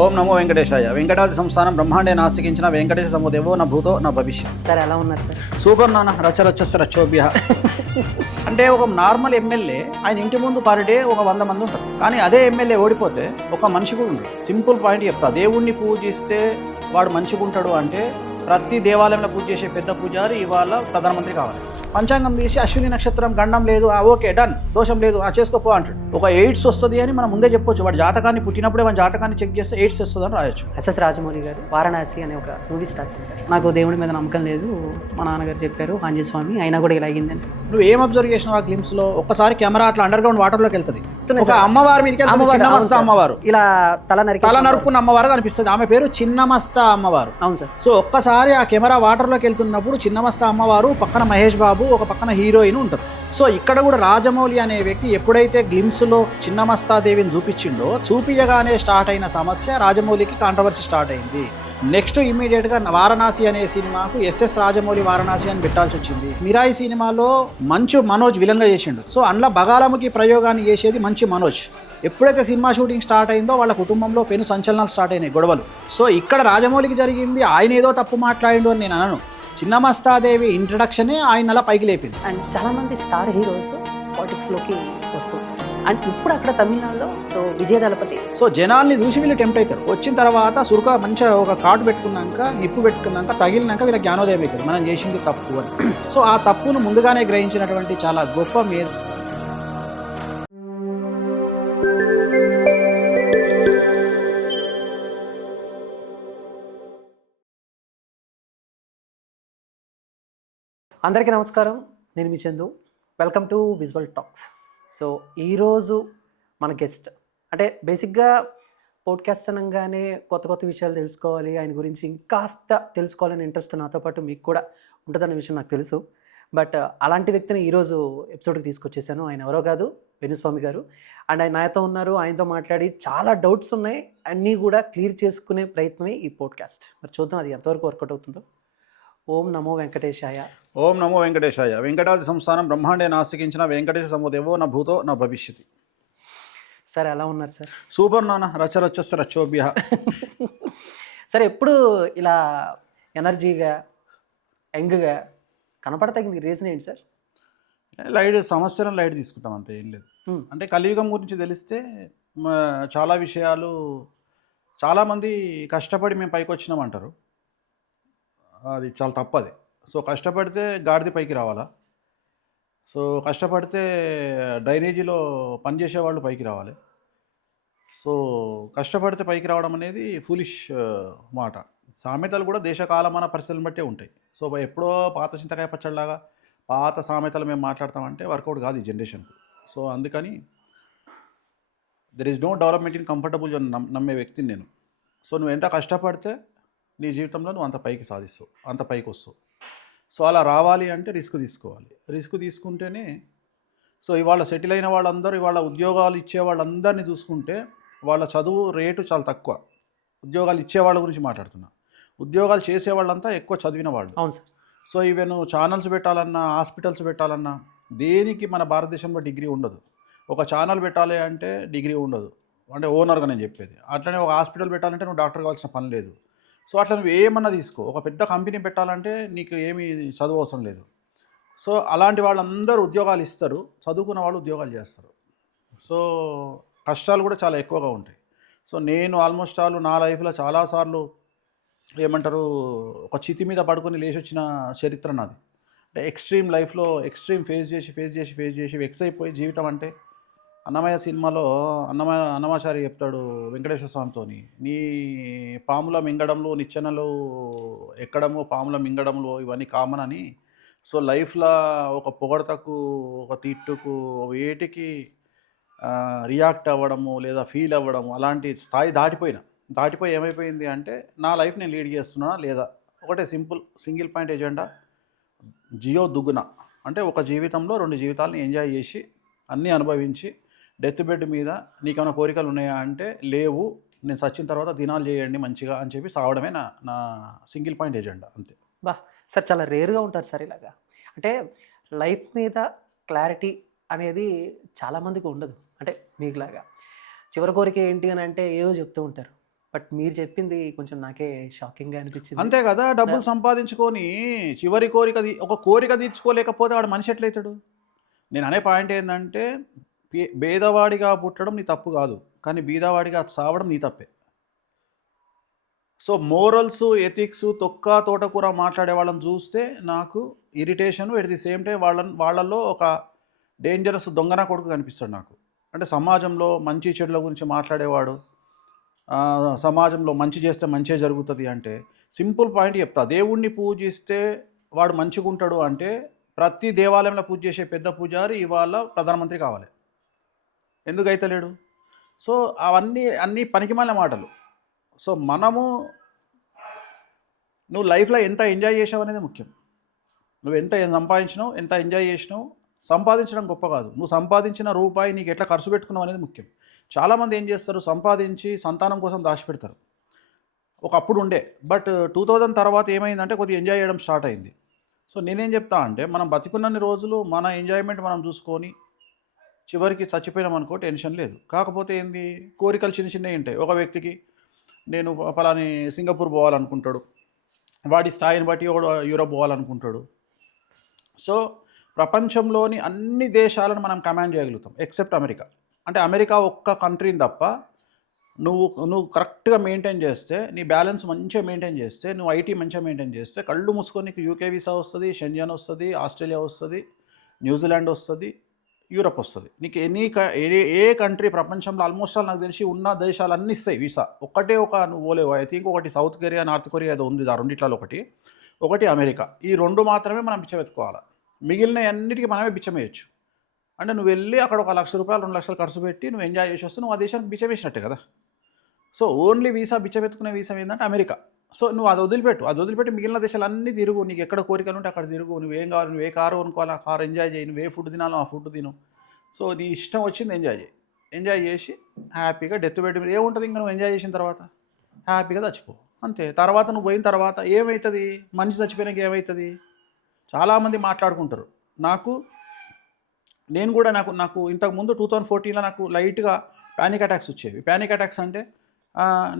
ఓం నమో వెంకటేశాయ. వెంకటాద్రి సంస్థానం బ్రహ్మాండే నాస్తికించిన వెంకటేశ సముదేవో నా భూతో నా భవిష్యత్. సార్ ఎలా ఉన్నారు సార్? సూపర్ నాన్న, రచరచ్చస్ස రచ్చోభ్య. అంటే ఒక నార్మల్ ఎమ్మెల్యే ఆయన ఇంటి ముందు పర్ డే ఒక 100 మంది ఉంటారు. కానీ అదే ఎమ్మెల్యే ఓడిపోతే ఒక మనిషి కూడా ఉండదు. సింపుల్ పాయింట్ చెప్తా, దేవుణ్ణి పూజిస్తే వాడు మంచిగా ఉంటాడు అంటే ప్రతి దేవాలయంలో పూజ చేసే పెద్ద పూజారి ఇవాళ ప్రధానమంత్రి కావాలి. పంచాంగం తీసి అశ్విని నక్షత్రం గండం లేదు, ఓకే డన్, దోషం లేదు, చేసుకోపో అంటాడు. ఒక ఎయిడ్స్ వస్తుంది అని మనం ముందే చెప్పొచ్చు. వాడు జాతకాన్ని పుట్టినప్పుడే మన జాతకాన్ని చెక్ చేస్తే ఎయిడ్స్ వస్తుంది అని రాయొచ్చు. ఎస్ఎస్ రాజమౌళి గారు వారణాసి అనే ఒక మూవీ స్టార్ట్ చేశారు. నాకు దేవుడి మీద నమ్మకం లేదు, మా నాన్నగారు చెప్పారు ఆంజనేయ స్వామి, అయినా కూడా ఇలా అయ్యిందని. నువ్వు ఏం అబ్జర్వ్ చేసినావు ఆ గ్లిమ్స్ లో? ఒక్కసారి కెమెరా అట్లా అండర్ గ్రౌండ్ వాటర్ లోకి వెళ్తుంది, ఒక అమ్మవారి మీదకి చిన్నమస్త అమ్మవారు, ఇలా తల నరుక్కున్న అమ్మవారు కనిపిస్తుంది. ఆమె పేరు చిన్నమస్త అమ్మవారు. అవును సార్. సో ఒక్కసారి ఆ కెమెరా వాటర్ లోకి వెళ్తున్నప్పుడు చిన్నమస్త అమ్మవారు, పక్కన మహేష్ బాబు, ఒక పక్కన హీరోయిన్ ఉంటారు. సో ఇక్కడ కూడా రాజమౌళి అనే వ్యక్తి ఎప్పుడైతే గ్లిమ్స్ లో చిన్నమస్తాదేవిని చూపించిండో, చూపించగానే స్టార్ట్ అయిన సమస్య రాజమౌళికి కాంట్రవర్సీ స్టార్ట్ అయింది. నెక్స్ట్ ఇమీడియట్ గా వారణాసి అనే సినిమాకు ఎస్ఎస్ రాజమౌళి వారణాసి అని పెట్టాల్సి వచ్చింది. మిరాయి సినిమాలో మంచు మనోజ్ విలన్ గా చేసిండు. సో అందులో బగాలముకి ప్రయోగాన్ని చేసేది మంచు మనోజ్. ఎప్పుడైతే సినిమా షూటింగ్ స్టార్ట్ అయిందో వాళ్ళ కుటుంబంలో పెను సంచలనాలు స్టార్ట్ అయినాయి, గొడవలు. సో ఇక్కడ రాజమౌళికి జరిగింది, ఆయన ఏదో తప్పు మాట్లాడిండు అని నేను అనను. చిన్నమస్తాదేవి ఇంట్రడక్షనే ఆయన అలా పైకి లేపింది. అండ్ చాలా మంది స్టార్ హీరోస్ పాలిటిక్స్ లోకి వస్తారు. అండ్ ఇప్పుడు అక్కడ తమిళనాడులో సో విజయ దళపతి, సో జనాల్ని చూసి వీళ్ళు టెంప్ట్ అవుతారు. వచ్చిన తర్వాత సురుక మంచిగా ఒక కార్డు పెట్టుకున్నాక, నిప్పు పెట్టుకున్నాక, తగిలినాక వీళ్ళకి జ్ఞానోదయం అవుతుంది, మనం చేసింది తప్పు అని. సో ఆ తప్పును ముందుగానే గ్రహించినటువంటి చాలా గొప్ప మీద అందరికీ నమస్కారం, నేను మీ Chandu. Welcome to Visual Talks. So ఈరోజు మన గెస్ట్ అంటే బేసిక్గా పోడ్కాస్ట్ అనగానే కొత్త కొత్త విషయాలు తెలుసుకోవాలి, ఆయన గురించి ఇంకాస్త తెలుసుకోవాలని ఇంట్రెస్ట్ నాతో పాటు మీకు కూడా ఉంటుందన్న విషయం నాకు తెలుసు. బట్ అలాంటి వ్యక్తిని ఈరోజు ఎపిసోడ్కి తీసుకొచ్చేసాను. ఆయన ఎవరో కాదు, వేణుస్వామి గారు. అండ్ ఆయన నాతో ఉన్నారు, ఆయనతో మాట్లాడి చాలా డౌట్స్ ఉన్నాయి, అన్నీ కూడా క్లియర్ చేసుకునే ప్రయత్నమే ఈ పోడ్కాస్ట్. మరి చూద్దాం అది ఎంతవరకు వర్కౌట్ అవుతుందో. ఓం నమో వెంకటేశాయ. ఓం నమో వెంకటేశాయ. వెంకటాద్రి సంస్థానం బ్రహ్మాండే నాస్తికించిన వెంకటేశ సముదేవో నా భూతో నా భవిష్యత్. సార్ ఎలా ఉన్నారు సార్? సూపర్ నాన్న, రచరచ్చస్ස రచ్చోభ్య. సరే, ఎప్పుడు ఇలా ఎనర్జీగా యంగ్గా కనపడతానికి రీజన్ ఏంటి సార్? లైట్ సమస్యలను లైట్ తీసుకుంటాం, అంతే, ఏం లేదు. అంటే కలియుగం గురించి తెలిస్తే చాలా విషయాలు, చాలామంది కష్టపడి మేము పైకి వచ్చినాం అంటారు, అది చాలా తప్పది. సో కష్టపడితే గాడిద పైకి రావాలా, సో కష్టపడితే డ్రైనేజీలో పనిచేసే వాళ్ళు పైకి రావాలి. సో కష్టపడితే పైకి రావడం అనేది ఫూలిష్ మాట. సామెతలు కూడా దేశకాలమాన పరిస్థితులను బట్టే ఉంటాయి. సో ఎప్పుడో పాత చింతకాయ పచ్చడిలాగా పాత సామెతలు మేము మాట్లాడతామంటే వర్కౌట్ కాదు ఈ జనరేషన్కు. సో అందుకని there is no development in comfortable zone నమ్మే వ్యక్తిని నేను. సో నువ్వు ఎంత కష్టపడితే నీ జీవితంలో నువ్వు అంత పైకి సాధిస్తావు, అంత పైకి వస్తావు. సో అలా రావాలి అంటే రిస్క్ తీసుకోవాలి. రిస్క్ తీసుకుంటేనే. సో ఇవాళ సెటిల్ అయిన వాళ్ళందరూ, ఇవాళ ఉద్యోగాలు ఇచ్చే వాళ్ళందరినీ చూసుకుంటే వాళ్ళ చదువు రేటు చాలా తక్కువ. ఉద్యోగాలు ఇచ్చే వాళ్ళ గురించి మాట్లాడుతున్నా, ఉద్యోగాలు చేసే వాళ్ళంతా ఎక్కువ చదివిన వాళ్ళు. అవును సార్. సో ఈవెన్ ఛానల్స్ పెట్టాలన్నా, హాస్పిటల్స్ పెట్టాలన్నా, దేనికి మన భారతదేశంలో డిగ్రీ ఉండదు. ఒక ఛానల్ పెట్టాలి అంటే డిగ్రీ ఉండదు, అంటే ఓనర్గా నేను చెప్పేది. అట్లనే ఒక హాస్పిటల్ పెట్టాలంటే నువ్వు డాక్టర్ కావాల్సిన పని లేదు. సో అట్లా నువ్వు ఏమన్నా తీసుకో, ఒక పెద్ద కంపెనీ పెట్టాలంటే నీకు ఏమీ చదువు అవసరం లేదు. సో అలాంటి వాళ్ళందరూ ఉద్యోగాలు ఇస్తారు, చదువుకున్న వాళ్ళు ఉద్యోగాలు చేస్తారు. సో కష్టాలు కూడా చాలా ఎక్కువగా ఉంటాయి. సో నేను ఆల్మోస్ట్ నా లైఫ్లో చాలాసార్లు ఏమంటారు, ఒక చితి మీద పడుకొని లేచి వచ్చిన చరిత్ర నాది. అంటే ఎక్స్ట్రీమ్ లైఫ్లో ఎక్స్ట్రీమ్ ఫేస్ చేసి వెక్స్ అయిపోయి జీవితం అంటే, అన్నమయ్య సినిమాలో అన్నమాచారి చెప్తాడు వెంకటేశ్వర స్వామితో, నీ పాముల మింగడంలో, నిచ్చెనలు ఎక్కడము, పాముల మింగడంలో ఇవన్నీ కామన్ అని. సో లైఫ్లో ఒక పొగడతకు, ఒక తిట్టుకు, వేటికి రియాక్ట్ అవ్వడము లేదా ఫీల్ అవ్వడము, అలాంటి స్థాయి దాటిపోయి ఏమైపోయింది అంటే, నా లైఫ్ నేను లీడ్ చేస్తున్నా లేదా, ఒకటే సింగిల్ పాయింట్ ఎజెండా, జియో దుగ్గున. అంటే ఒక జీవితంలో 2 జీవితాలని ఎంజాయ్ చేసి అన్నీ అనుభవించి, డెత్ బెడ్ మీద నీకేమైనా కోరికలు ఉన్నాయా అంటే లేవు, నేను చచ్చిన తర్వాత దినాలు చేయండి మంచిగా అని చెప్పి సావడమే నా సింగిల్ పాయింట్ ఎజెండా, అంతే. బా సార్, చాలా రేర్గా ఉంటారు సార్ ఇలాగా. అంటే లైఫ్ మీద క్లారిటీ అనేది చాలామందికి ఉండదు. అంటే మీకులాగా చివరి కోరిక ఏంటి అని అంటే ఏవో చెప్తూ ఉంటారు. బట్ మీరు చెప్పింది కొంచెం నాకే షాకింగ్గా అనిపించింది. అంతే కదా, డబ్బులు సంపాదించుకొని చివరి ఒక కోరిక తీర్చుకోలేకపోతే వాడు మనిషి ఎట్లయితాడు? నేను అనే పాయింట్ ఏంటంటే, పేదవాడిగా పుట్టడం నీ తప్పు కాదు, కానీ బీదవాడిగా చావడం నీ తప్పే. సో మోరల్స్, ఎథిక్స్, తొక్క తోటకూర మాట్లాడే వాళ్ళని చూస్తే నాకు irritation, at the same time వాళ్ళల్లో ఒక డేంజరస్ దొంగన కొడుకు కనిపిస్తాడు నాకు. అంటే సమాజంలో మంచి చెడుల గురించి మాట్లాడేవాడు, సమాజంలో మంచి చేస్తే మంచే జరుగుతుంది అంటే, సింపుల్ పాయింట్ చెప్తా. దేవుణ్ణి పూజిస్తే వాడు మంచిగా ఉంటాడు అంటే, ప్రతి దేవాలయంలో పూజ చేసే పెద్ద పూజారి ఇవాళ ప్రధానమంత్రి కావాలి. ఎందుకైతే లేడు? సో అన్నీ పనికిమాలిన మాటలు. సో నువ్వు లైఫ్లో ఎంత ఎంజాయ్ చేసావు అనేది ముఖ్యం. నువ్వు ఎంత సంపాదించినావు, ఎంత ఎంజాయ్ చేసినావు. సంపాదించడం గొప్ప కాదు, నువ్వు సంపాదించిన రూపాయి నీకు ఎట్లా ఖర్చు పెట్టుకున్నావు అనేది ముఖ్యం. చాలామంది ఏం చేస్తారు, సంపాదించి సంతానం కోసం దాచిపెడతారు. ఒకప్పుడు ఉండే, బట్ 2000 తర్వాత ఏమైందంటే కొద్దిగా ఎంజాయ్ చేయడం స్టార్ట్ అయింది. సో నేనేం చెప్తా అంటే, మనం బతికున్నన్ని రోజులు మన ఎంజాయ్మెంట్ మనం చూసుకొని చివరికి చచ్చిపోయినాం అనుకో టెన్షన్ లేదు. కాకపోతే ఏంది, కోరికలు చిన్న చిన్నవి ఉంటాయి. ఒక వ్యక్తికి నేను పలాని సింగపూర్ పోవాలనుకుంటాడు, వాడి స్థాయిని బట్టి ఒకడు యూరోప్ పోవాలనుకుంటాడు. సో ప్రపంచంలోని అన్ని దేశాలను మనం కమాండ్ చేయగలుగుతాం ఎక్సెప్ట్ అమెరికా. అంటే అమెరికా ఒక్క కంట్రీని తప్ప నువ్వు కరెక్ట్గా మెయింటైన్ చేస్తే, నీ బ్యాలెన్స్ మంచిగా మెయింటైన్ చేస్తే, నువ్వు ఐటీ మంచిగా మెయింటైన్ చేస్తే, కళ్ళు మూసుకొని నీకు యూకే వీసా వస్తుంది, షెంజన్ వస్తుంది, ఆస్ట్రేలియా వస్తుంది, న్యూజిలాండ్ వస్తుంది, యూరప్ వస్తుంది. నీకు ఏ కంట్రీ ప్రపంచంలో ఆల్మోస్ట్ ఆల్ నాకు తెలిసి ఉన్న దేశాలన్నీ ఇస్తాయి వీసా. నువ్వు పోలేవు. ఐ థింక్ ఒకటి సౌత్ కొరియా, నార్త్ కొరియా ఏదో ఉంది, ఆ రెండిట్లలో ఒకటి అమెరికా. ఈ రెండు మాత్రమే మనం బిచ్చమెత్తుకోవాలి. మిగిలిన అన్నిటికీ మనమే బిచ్చమేయచ్చు. అంటే నువ్వు వెళ్ళి అక్కడ ఒక ₹1,00,000 2 లక్షలు ఖర్చు పెట్టి నువ్వు ఎంజాయ్ చేసి వస్తే నువ్వు ఆ దేశానికి బిచ్చమేసినట్టే కదా. సో ఓన్లీ బిచ్చమెత్తుకునే వీసా ఏంటంటే అమెరికా. సో నువ్వు అది వదిలిపెట్టి మిగిలిన దేశాలన్నీ తిరుగు. నీకు ఎక్కడ కోరికలు ఉంటే అక్కడ తిరుగు. నువ్వేం కావాలి, నువ్వు ఏ కారు కొనుక్కోవాలి, ఆ కారు ఎంజాయ్ చేయి. నువ్వు ఏ ఫుడ్ తినాలో ఆ ఫుడ్ తిను. సో నీ ఇష్టం వచ్చింది ఎంజాయ్ చేసి హ్యాపీగా డెత్ బెడ్ మీద ఏముంటుంది, ఇంకా నువ్వు ఎంజాయ్ చేసిన తర్వాత హ్యాపీగా చచ్చిపో అంతే. తర్వాత నువ్వు పోయిన తర్వాత ఏమవుతుంది, మనిషి చచ్చిపోయినాక ఏమవుతుంది చాలామంది మాట్లాడుకుంటారు. నేను కూడా నాకు ఇంతకుముందు 2014లో నాకు లైట్గా ప్యానిక్ అటాక్స్ వచ్చేవి. ప్యానిక్ అటాక్స్ అంటే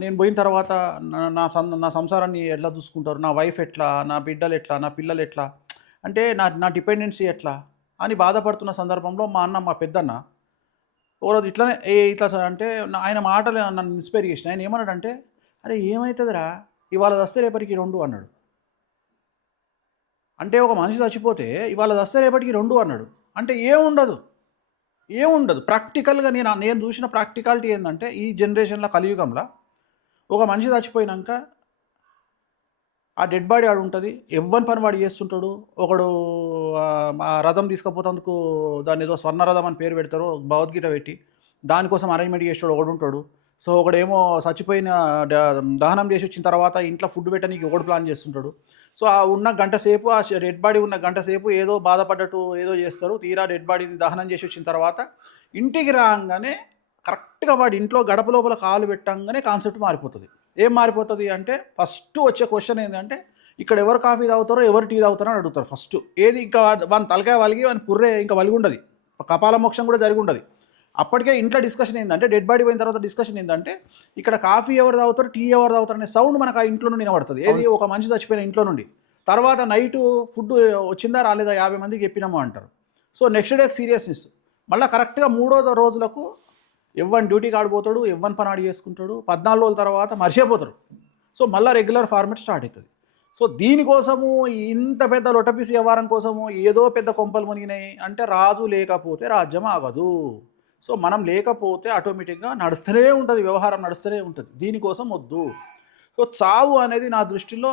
నేను పోయిన తర్వాత నా సంసారాన్ని ఎట్లా చూసుకుంటారు, నా వైఫ్ ఎట్లా, నా బిడ్డలు ఎట్లా, నా పిల్లలు ఎట్లా, అంటే నా డిపెండెన్సీ ఎట్లా అని బాధపడుతున్న సందర్భంలో మా పెద్దన్న ఒకరోజు ఇట్లా అంటే ఆయన మాటలు నన్ను ఇన్స్పైర్ చేసిన. ఆయన ఏమన్నాడంటే, అరే ఏమవుతుందిరా ఇవాళ వస్తే రేపటికి 2 అన్నాడు. అంటే ఒక మనిషి చచ్చిపోతే ఇవాళ వస్తే రేపటికి 2 అన్నాడు. అంటే ఏముండదు. ప్రాక్టికల్గా నేను చూసిన ప్రాక్టికాలిటీ ఏంటంటే, ఈ జనరేషన్లో కలియుగంలో ఒక మనిషి చచ్చిపోయినాక ఆ డెడ్ బాడీ ఆడు ఉంటుంది, ఎవ్వని పని వాడు చేస్తుంటాడు. ఒకడు రథం తీసుకుపోతందుకు దాన్ని ఏదో స్వర్ణ రథం అని పేరు పెడతారు, భగవద్గీత పెట్టి దానికోసం అరేంజ్మెంట్ చేసాడు ఒకడు ఉంటాడు. సో ఒకడేమో చచ్చిపోయిన దహనం చేసి వచ్చిన తర్వాత ఇంట్లో ఫుడ్ పెట్టడానికి ఒకడు ప్లాన్ చేస్తుంటాడు. సో ఆ ఉన్న గంట సేపు, ఆ డెడ్ బాడీ ఉన్న గంట సేపు ఏదో బాధపడ్డట్టు ఏదో చేస్తారు. తీరా డెడ్ బాడీని దహనం చేసి వచ్చిన తర్వాత ఇంటికి రాగానే కరెక్ట్గా వాడి ఇంట్లో గడప లోపల కాలు పెట్టంగానే కాన్సెప్ట్ మారిపోతుంది. ఏం మారిపోతుంది అంటే, ఫస్ట్ వచ్చే క్వశ్చన్ ఏంటంటే, ఇక్కడ ఎవరు కాఫీ తాగుతారో ఎవరు టీ తాగుతారో అని అడుగుతారు ఫస్ట్. ఏది ఇంకా వాని తలకాయ వలిగి వాని పుర్రే ఇంకా వలిగి ఉండదు, కపాల మోక్షం కూడా జరిగి ఉండదు. అప్పటికే ఇంట్లో డిస్కషన్ ఏంటంటే, డెడ్ బాడీ పోయిన తర్వాత డిస్కషన్ ఏంటంటే, ఇక్కడ కాఫీ ఎవరు తాగుతారు, టీ ఎవరు తాగుతారు అనే సౌండ్ మనకు ఆ ఇంట్లో నుండి వినబడుతుంది. ఏది ఒక మనిషి చచ్చిపోయిన ఇంట్లో నుండి. తర్వాత నైట్ ఫుడ్ వచ్చిందా రాలేదా 50 మందికి చెప్పినాము అంటారు. So next day seriousness. మళ్ళీ కరెక్ట్గా 3వ రోజులకు ఎవ్వని డ్యూటీకి ఆడిపోతాడు, ఎవ్వని పని ఆడి చేసుకుంటాడు. 14 రోజుల తర్వాత మర్చిపోతారు. సో మళ్ళీ రెగ్యులర్ ఫార్మేట్ స్టార్ట్ అవుతుంది. సో దీనికోసము ఇంత పెద్ద లొటపీసి వ్యవహారం కోసము ఏదో పెద్ద కొంపలు మునిగినాయి అంటే, రాజు లేకపోతే రాజ్యం ఆగదు. సో మనం లేకపోతే ఆటోమేటిక్గా నడుస్తూనే ఉంటుంది, వ్యవహారం నడుస్తూనే ఉంటుంది. దీనికోసం వద్దు. సో చావు అనేది నా దృష్టిలో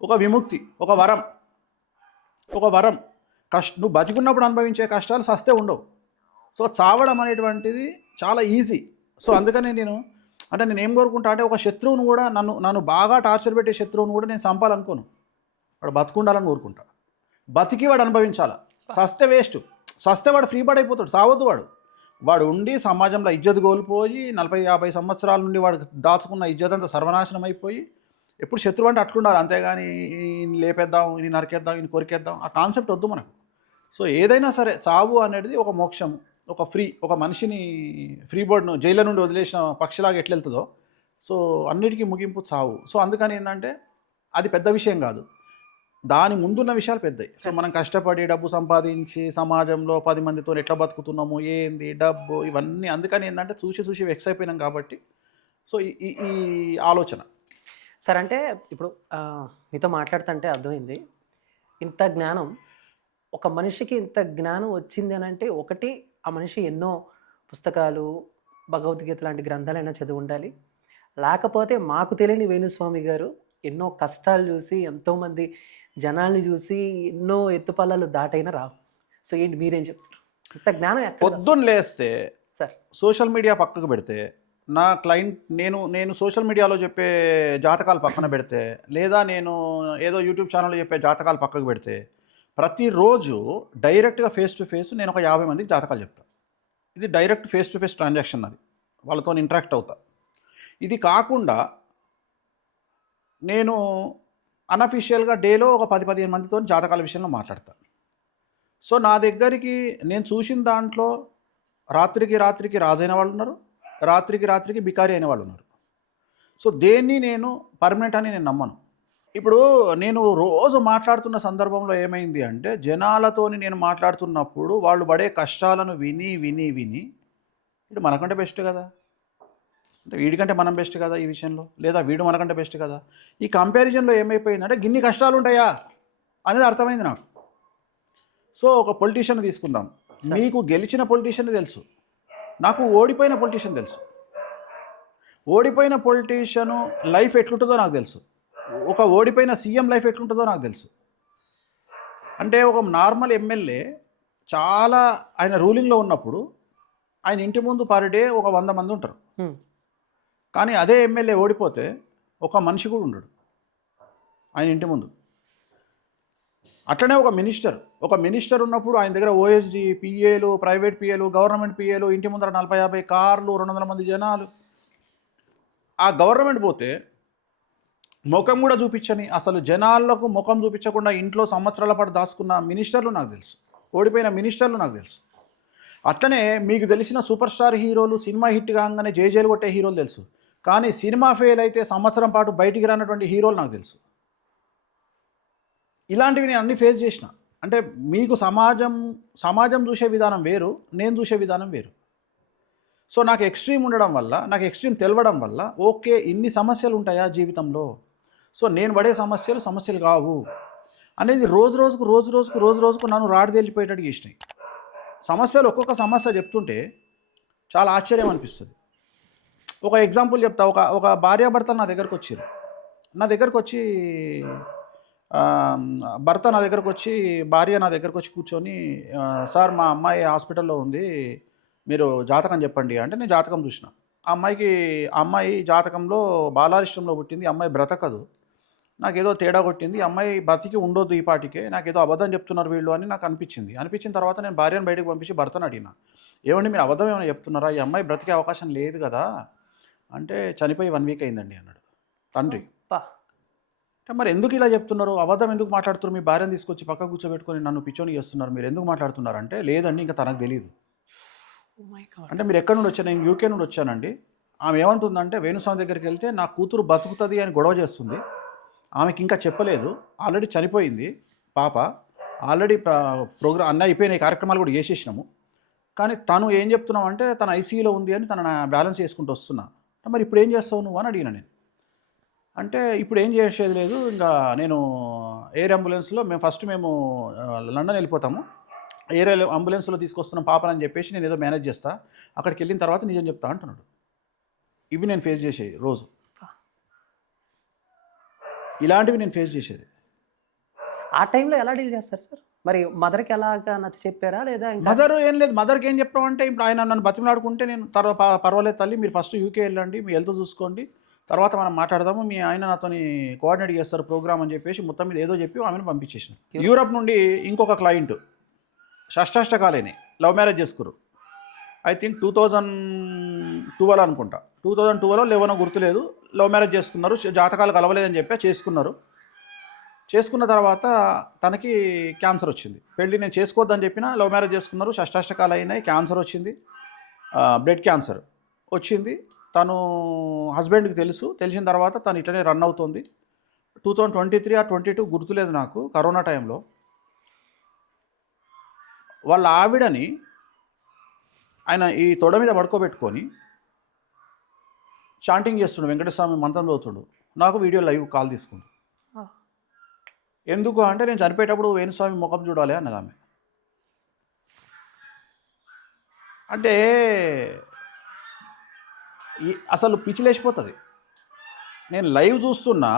ఒక విముక్తి, ఒక వరం. నువ్వు బతికున్నప్పుడు అనుభవించే కష్టాలు సస్తే ఉండవు. సో చావడం అనేటువంటిది చాలా ఈజీ. సో అందుకని నేను ఏం కోరుకుంటా అంటే, ఒక శత్రువును కూడా నన్ను బాగా టార్చర్ పెట్టే శత్రువును కూడా నేను చంపాలనుకోను. వాడు బతుకుండాలని కోరుకుంటా. బతికి వాడు అనుభవించాలి. సస్తే వేస్ట్. సస్తే వాడు ఫ్రీ బర్డ్ అయిపోతాడు, సావద్దు. వాడు ఉండి సమాజంలో ఇజ్జత్ కోల్పోయి 40-50 సంవత్సరాల నుండి వాడు దాచుకున్న ఇజ్జత్ అంతా సర్వనాశనం అయిపోయి, ఎప్పుడు శత్రువు అంటే అట్లుండాలి. అంతేగాని ఈయన లేపేద్దాం, ఈయన నరికేద్దాం, ఈయన కొరికేద్దాం, ఆ కాన్సెప్ట్ వద్దు మనకు. సో ఏదైనా సరే చావు అనేది ఒక మోక్షం, ఒక మనిషిని ఫ్రీ బర్డ్ను జైల్లో నుండి వదిలేసిన పక్షిలాగా ఎట్లా వెళ్తుందో, సో అన్నిటికీ ముగింపు చావు. సో అందుకని ఏంటంటే అది పెద్ద విషయం కాదు, దాని ముందున్న విషయాలు పెద్దవి. సో మనం కష్టపడి డబ్బు సంపాదించి సమాజంలో 10 మందితో ఎట్లా బతుకుతున్నాము, ఏంది డబ్బు, ఇవన్నీ అందుకని ఏంటంటే చూసి చూసి వెక్స్ అయిపోయినాం కాబట్టి సో ఈ ఈ ఈ ఆలోచన. సార్ అంటే ఇప్పుడు మీతో మాట్లాడుతుంటే అర్థమైంది, ఇంత జ్ఞానం ఒక మనిషికి ఇంత జ్ఞానం వచ్చింది అని అంటే ఒకటి ఆ మనిషి ఎన్నో పుస్తకాలు, భగవద్గీత లాంటి గ్రంథాలైనా చదివి ఉండాలి. లేకపోతే మాకు తెలియని వేణుస్వామి గారు ఎన్నో కష్టాలు చూసి, ఎంతోమంది జనాల్ని చూసి ఎన్నో ఎత్తుపల్లాలు దాటైనా రావు. సో ఏంటి మీరేం చెప్తారు? ఇంత జ్ఞానం ఎక్కడ పొద్దున్న లేస్తే సార్? సోషల్ మీడియా పక్కకు పెడితే, నా క్లయింట్ నేను సోషల్ మీడియాలో చెప్పే జాతకాలు పక్కన పెడితే, లేదా నేను ఏదో యూట్యూబ్ ఛానల్లో చెప్పే జాతకాలు పక్కకు పెడితే, ప్రతిరోజు డైరెక్ట్గా ఫేస్ టు ఫేస్ నేను ఒక 50 మందికి జాతకాలు చెప్తాను. ఇది direct face to face transaction, అది వాళ్ళతో ఇంటరాక్ట్ అవుతా. ఇది కాకుండా నేను అన్అఫీషియల్గా డేలో ఒక 10-15 మందితో జాతకాల విషయంలో మాట్లాడతాను. సో నా దగ్గరికి నేను చూసిన దాంట్లో రాత్రికి రాత్రికి రాజైన వాళ్ళు ఉన్నారు, రాత్రికి రాత్రికి బికారి అయిన వాళ్ళు ఉన్నారు. సో దేన్ని నేను పర్మనెంట్ అని నేను నమ్మను. ఇప్పుడు నేను రోజు మాట్లాడుతున్న సందర్భంలో ఏమైంది అంటే, జనాలతోని నేను మాట్లాడుతున్నప్పుడు వాళ్ళు పడే కష్టాలను విని విని విని వీడు మనకంటే బెస్ట్ కదా, అంటే వీడికంటే మనం బెస్ట్ కదా ఈ విషయంలో, లేదా వీడు మనకంటే బెస్ట్ కదా, ఈ కంపారిజన్లో ఏమైపోయిందంటే గిన్ని కష్టాలు ఉంటాయా అనేది అర్థమైంది నాకు. సో ఒక పొలిటీషియన్ తీసుకుందాం, మీకు గెలిచిన పొలిటీషియన్ తెలుసు, నాకు ఓడిపోయిన పొలిటీషియన్ తెలుసు. ఓడిపోయిన పొలిటీషియను లైఫ్ ఎట్లుంటుందో నాకు తెలుసు, ఒక ఓడిపోయిన సీఎం లైఫ్ ఎట్లుంటుందో నాకు తెలుసు. అంటే ఒక నార్మల్ ఎమ్మెల్యే చాలా ఆయన రూలింగ్లో ఉన్నప్పుడు ఆయన ఇంటి ముందు పర్ డే ఒక 100 మంది ఉంటారు. కానీ అదే ఎమ్మెల్యే ఓడిపోతే ఒక మనిషి కూడా ఉండడు ఆయన ఇంటి ముందు. అట్లనే ఒక మినిస్టర్ ఉన్నప్పుడు ఆయన దగ్గర ఓఎస్డి, పిఏలు, ప్రైవేట్ పిఏలు, గవర్నమెంట్ పిఏలు, ఇంటి ముందర 40-50 కార్లు, 200 మంది జనాలు. ఆ గవర్నమెంట్ పోతే ముఖం కూడా చూపించని, అసలు జనాలకు ముఖం చూపించకుండా ఇంట్లో సంవత్సరాల పాటు దాచుకున్న మినిస్టర్లు నాకు తెలుసు, ఓడిపోయిన మినిస్టర్లు నాకు తెలుసు. అట్లనే మీకు తెలిసిన సూపర్ స్టార్ హీరోలు సినిమా హిట్ కాగానే జైలు కొట్టే హీరోలు తెలుసు, కానీ సినిమా ఫెయిల్ అయితే సంవత్సరం పాటు బయటికి రానటువంటి హీరోలు నాకు తెలుసు. ఇలాంటివి నేను అన్ని ఫేస్ చేసిన. అంటే మీకు సమాజం చూసే విధానం వేరు, నేను చూసే విధానం వేరు. సో నాకు ఎక్స్ట్రీమ్ ఉండడం వల్ల, నాకు ఎక్స్ట్రీమ్ తెలవడం వల్ల, ఓకే ఇన్ని సమస్యలు ఉంటాయా జీవితంలో, సో నేను పడే సమస్యలు కావు అనేది రోజు రోజుకు నన్ను రాడి తేలిపోయేటట్టు చేసినాయి. సమస్యలు ఒక్కొక్క సమస్య చెప్తుంటే చాలా ఆశ్చర్యం అనిపిస్తుంది. ఒక ఎగ్జాంపుల్ చెప్తా. ఒక భార్యాభర్తలు నా దగ్గరకు వచ్చారు. భార్య నా దగ్గరకు వచ్చి కూర్చొని, సార్ మా అమ్మాయి హాస్పిటల్లో ఉంది, మీరు జాతకం చెప్పండి అంటే నేను జాతకం చూసిన. అమ్మాయి జాతకంలో బాలారిష్టంలో పుట్టింది, అమ్మాయి బ్రతకదు, నాకేదో తేడా కొట్టింది, అమ్మాయి బతికి ఉండొద్దు ఈ పాటికే, నాకేదో అబద్ధం చెప్తున్నారు వీళ్ళు అని నాకు అనిపించిన తర్వాత నేను భార్యను బయటకు పంపించి భర్తను అడిగిన, ఏమండి మీరు అబద్ధం ఏమైనా చెప్తున్నారా, ఈ అమ్మాయి బ్రతికే అవకాశం లేదు కదా అంటే, చనిపోయి 1 వీక్ అయిందండి అన్నాడు తండ్రి. అంటే మరి ఎందుకు ఇలా చెప్తున్నారు, అబద్ధం ఎందుకు మాట్లాడుతున్నారు, మీ భార్యను తీసుకొచ్చి పక్క కూర్చోబెట్టుకొని నన్ను పిచ్చోని చేస్తున్నారు, మీరు ఎందుకు మాట్లాడుతున్నారు అంటే, లేదండి ఇంకా తనకు తెలియదు. అంటే మీరు ఎక్కడి నుండి వచ్చాను, నేను యూకే నుండి వచ్చానండి. ఆమె ఏమంటుందంటే, వేణుస్వామి దగ్గరికి వెళ్తే నా కూతురు బతుకుతుంది అని గొడవ చేస్తుంది, ఆమెకి ఇంకా చెప్పలేదు, ఆల్రెడీ చనిపోయింది పాప, ఆల్రెడీ ప్రోగ్రామ్ అన్నీ అయిపోయినాయి, కార్యక్రమాలు కూడా చేసేసినాము, కానీ తను ఏం చెప్తున్నావు అంటే తన ఐసీయూలో ఉంది అని తన బ్యాలెన్స్ చేసుకుంటూ వస్తున్నా, మరి ఇప్పుడు ఏం చేస్తావు నువ్వు అని అడిగిన నేను. అంటే ఇప్పుడు ఏం చేసేది లేదు, ఇంకా నేను ఎయిర్ అంబులెన్స్లో మేము లండన్ వెళ్ళిపోతాము, ఎయిర్ అంబులెన్స్లో తీసుకొస్తున్నాం పాపనని చెప్పేసి నేను ఏదో మేనేజ్ చేస్తా, అక్కడికి వెళ్ళిన తర్వాత నిజం చెప్తా అంటున్నాడు. ఇవి నేను ఫేస్ చేసేది రోజు, ఇలాంటివి నేను ఫేస్ చేసేది. ఆ టైంలో ఎలా డీల్ చేస్తారు సార్? మరి మదర్కి ఎలాగా నచ్చ చెప్పారా లేదా? మదర్ ఏం లేదు, మదర్కి ఏం చెప్పామంటే, ఇప్పుడు ఆయన నన్ను బతిమలాడుకుంటే నేను పర్వాలేదు తల్లి, మీరు ఫస్ట్ యూకే వెళ్ళండి, మీ హెల్త్ చూసుకోండి, తర్వాత మనం మాట్లాడదాము, మీ ఆయన నాతోని కోఆర్డినేట్ చేస్తారు ప్రోగ్రామ్ అని చెప్పేసి మొత్తం మీద ఏదో చెప్పి ఆమెను పంపించేసిన. యూరప్ నుండి ఇంకొక క్లయింట్ షష్టాష్టకాలేని లవ్ మ్యారేజ్ చేసుకున్నారు. ఐ థింక్ 2012 అనుకుంటా, 2012 11 గుర్తులేదు, లవ్ మ్యారేజ్ చేసుకున్నారు, జాతకాలు కలవలేదని చెప్పి చేసుకున్న తర్వాత తనకి క్యాన్సర్ వచ్చింది. పెళ్ళి నేను చేసుకోవద్దని చెప్పిన, లవ్ మ్యారేజ్ చేసుకున్నారు, షష్టాష్టకాలు అయినాయి, క్యాన్సర్ వచ్చింది, బ్లడ్ క్యాన్సర్ వచ్చింది. తను హస్బెండ్కి తెలిసిన తర్వాత తను ఇట్లనే రన్ అవుతుంది. 2023 ఆ 22 గుర్తులేదు నాకు, కరోనా టైంలో వాళ్ళ ఆవిడని ఆయన ఈ తొడ మీద పడుకోబెట్టుకొని చాంటింగ్ చేస్తుండు, వెంకటస్వామి మంత్రం చదువుతుండు. నాకు వీడియో లైవ్ కాల్ తీసుకుండు. ఎందుకు అంటే నేను చనిపోయేటప్పుడు వేణుస్వామి ముఖం చూడాలి అన్నది ఆమె. అంటే అసలు పిచ్చిలేసిపోతుంది. నేను లైవ్ చూస్తున్నా,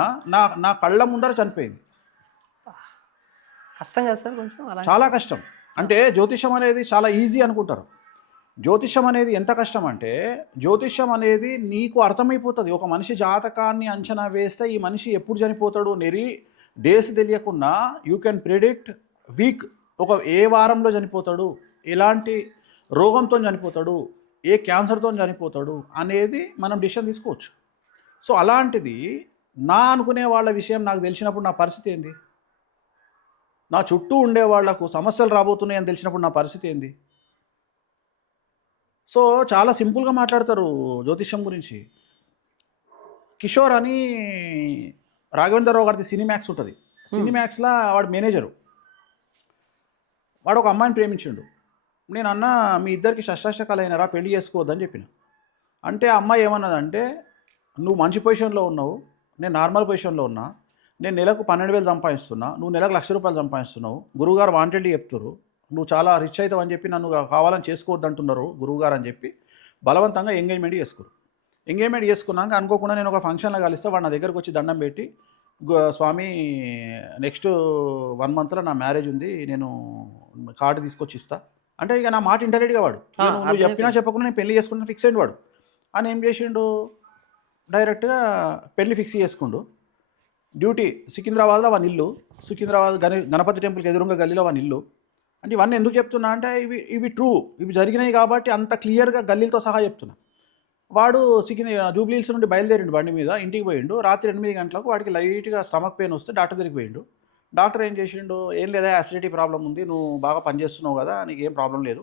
నా కళ్ళ ముందర చనిపోయింది. కష్టం కదా సార్ కొంచెం అలా? చాలా కష్టం. అంటే జ్యోతిష్యం అనేది చాలా ఈజీ అనుకుంటారు. జ్యోతిష్యం అనేది ఎంత కష్టం అంటే, జ్యోతిష్యం అనేది నీకు అర్థమైపోతుంది. ఒక మనిషి జాతకాన్ని అంచనా వేస్తే ఈ మనిషి ఎప్పుడు చనిపోతాడు డేస్ తెలియకుండా యూ కెన్ ప్రిడిక్ట్ వీక్, ఏ వారంలో చనిపోతాడు, ఎలాంటి రోగంతో చనిపోతాడు, ఏ క్యాన్సర్తో చనిపోతాడు అనేది మనం డిసిషన్ తీసుకోవచ్చు. సో అలాంటిది నా అనుకునే వాళ్ళ విషయం నాకు తెలిసినప్పుడు నా పరిస్థితి ఏంది? నా చుట్టూ ఉండే వాళ్లకు సమస్యలు రాబోతున్నాయని తెలిసినప్పుడు నా పరిస్థితి ఏంది? సో చాలా సింపుల్గా మాట్లాడతారు జ్యోతిష్యం గురించి. కిషోర్ అని రాఘవేంద్రరావు గారిది సినిమాక్స్ ఉంటుంది. సినిమాక్స్లో వాడు మేనేజరు. వాడు ఒక అమ్మాయిని ప్రేమించిండు. నేను అన్నా, మీ ఇద్దరికి షష్టాష్టకాలైనరా, పెళ్లి చేసుకోవద్దని చెప్పిన. అంటే ఆ అమ్మాయి ఏమన్నదంటే, నువ్వు మంచి పొజిషన్లో ఉన్నావు, నేను నార్మల్ పొజిషన్లో ఉన్నా, నేను నెలకు 12,000 సంపాదిస్తున్నా, నువ్వు నెలకు ₹1,00,000 సంపాదిస్తున్నావు, గురువుగారు వాంటెడ్లీ చెప్తారు, నువ్వు చాలా రిచ్ అవుతావు అని చెప్పి నన్ను కావాలని చేసుకోవద్దు అంటున్నారు గురువుగారు అని చెప్పి బలవంతంగా ఎంగేజ్మెంట్ చేసుకోరు. ఎంగేజ్మెంట్ చేసుకున్నాక అనుకోకుండా నేను ఒక ఫంక్షన్లో కలిస్తే వాడు నా దగ్గరకు వచ్చి దండం పెట్టి, స్వామి నెక్స్ట్ 1 monthలో నా మ్యారేజ్ ఉంది, నేను కార్డు తీసుకొచ్చి ఇస్తా అంటే, ఇక నా మాట ఇంటరెక్ట్గా వాడు, నువ్వు చెప్పినా చెప్పకుండా నేను పెళ్లి చేసుకుంటే ఫిక్స్ అయ్యిండు వాడు. అని ఏం చేసిండు, డైరెక్ట్గా పెళ్లి ఫిక్స్ చేసుకుండు. డ్యూటీ సికింద్రాబాద్లో వాని ఇల్లు, సికింద్రాబాద్ గణపతి టెంపుల్కి ఎదురుగా గల్లీలో వాని ఇల్లు. అంటే ఇవన్నీ ఎందుకు చెప్తున్నా అంటే, ఇవి ట్రూ, ఇవి జరిగినాయి కాబట్టి అంత క్లియర్గా గల్లీలతో సహా చెప్తున్నా. వాడు జూబ్లీ హిల్స్ నుండి బయలుదేరిండు బండి మీద, ఇంటికి పోయిండు. రాత్రి 8 గంటలకు వాడికి లైట్గా స్టమక్ పెయిన్ వస్తే డాక్టర్ దగ్గరికి పోయిండు. డాక్టర్ ఏం చేసిండు, ఏం లేదా యాసిడిటీ ప్రాబ్లం ఉంది, నువ్వు బాగా పనిచేస్తున్నావు కదా, నీకు ఏం ప్రాబ్లం లేదు.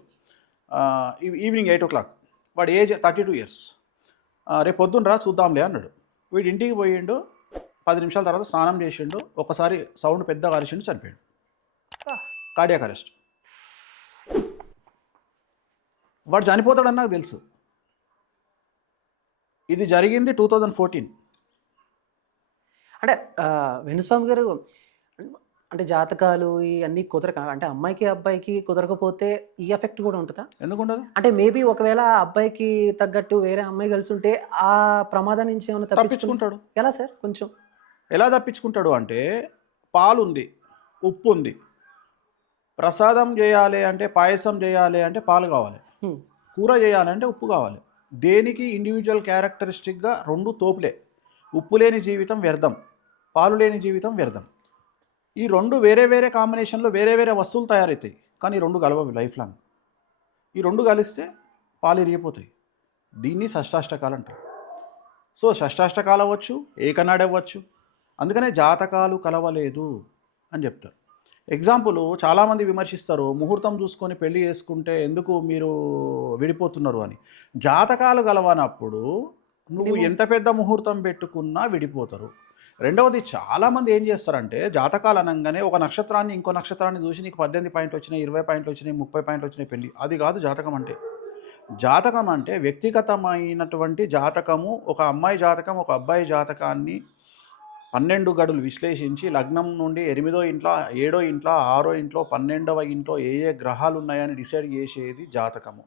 ఈవినింగ్ 8 o'clock, వాడి ఏజ్ 32 years, రేపు పొద్దున్న రా చూద్దాంలే అన్నాడు. వీడి ఇంటికి పోయిండు. 10 నిమిషాల తర్వాత స్నానం చేసిండు. ఒకసారి సౌండ్ పెద్దగా అరిచిండు, చనిపోయాడు. Cardiac arrest. వాడు చనిపోతాడని నాకు తెలుసు. ఇది జరిగింది 2014. అంటే వేణుస్వామి గారు, అంటే జాతకాలు ఇవన్నీ కుదరక, అంటే అమ్మాయికి అబ్బాయికి కుదరకపోతే ఈ ఎఫెక్ట్ కూడా ఉంటుందా? ఎందుకుండదు? అంటే మేబీ ఒకవేళ అబ్బాయికి తగ్గట్టు వేరే అమ్మాయి కలిసి ఉంటే ఆ ప్రమాదం నుంచి ఏమైనా తప్పించుకుంటాడు. ఎలా సార్? కొంచెం ఎలా తప్పించుకుంటాడు అంటే, పాలు ఉంది, ఉప్పు ఉంది, ప్రసాదం చేయాలి అంటే, పాయసం చేయాలి అంటే పాలు కావాలి, కూర చేయాలంటే ఉప్పు కావాలి. దేనికి ఇండివిజువల్ క్యారెక్టరిస్టిక్గా 2 తోపులే. ఉప్పు లేని జీవితం వ్యర్థం, పాలు లేని జీవితం వ్యర్థం. ఈ 2 వేరే వేరే కాంబినేషన్లో వేరే వేరే వస్తువులు తయారవుతాయి, కానీ ఈ 2 కలవవి లైఫ్ లాంగ్. ఈ 2 కలిస్తే పాలు ఇరిగిపోతాయి. దీన్ని షష్టాష్టకాలు అంటారు. సో షష్టాష్టకాలు అవ్వచ్చు, ఏకనాడు అవ్వచ్చు. అందుకనే జాతకాలు కలవలేదు అని చెప్తారు. ఎగ్జాంపుల్, చాలామంది విమర్శిస్తారు, ముహూర్తం చూసుకొని పెళ్లి చేసుకుంటే ఎందుకు మీరు విడిపోతున్నారు అని. జాతకాలు కలవనప్పుడు నువ్వు ఎంత పెద్ద ముహూర్తం పెట్టుకున్నా విడిపోతారు. రెండవది, చాలామంది ఏం చేస్తారంటే, జాతకాలు అనగానే ఒక నక్షత్రాన్ని ఇంకో నక్షత్రాన్ని చూసి నీకు 18 పాయింట్లు వచ్చినాయి, 20 పాయింట్లు వచ్చినాయి, 30 పాయింట్లు వచ్చినాయి పెళ్ళి. అది కాదు జాతకం అంటే. జాతకం అంటే వ్యక్తిగతమైనటువంటి జాతకము. ఒక అమ్మాయి జాతకం, ఒక అబ్బాయి జాతకాన్ని 12 గడులు విశ్లేషించి, లగ్నం నుండి 8వ ఇంట్లో, 7వ ఇంట్లో, 6వ ఇంట్లో, 12వ ఇంట్లో ఏ గ్రహాలు ఉన్నాయని డిసైడ్ చేసేది జాతకము.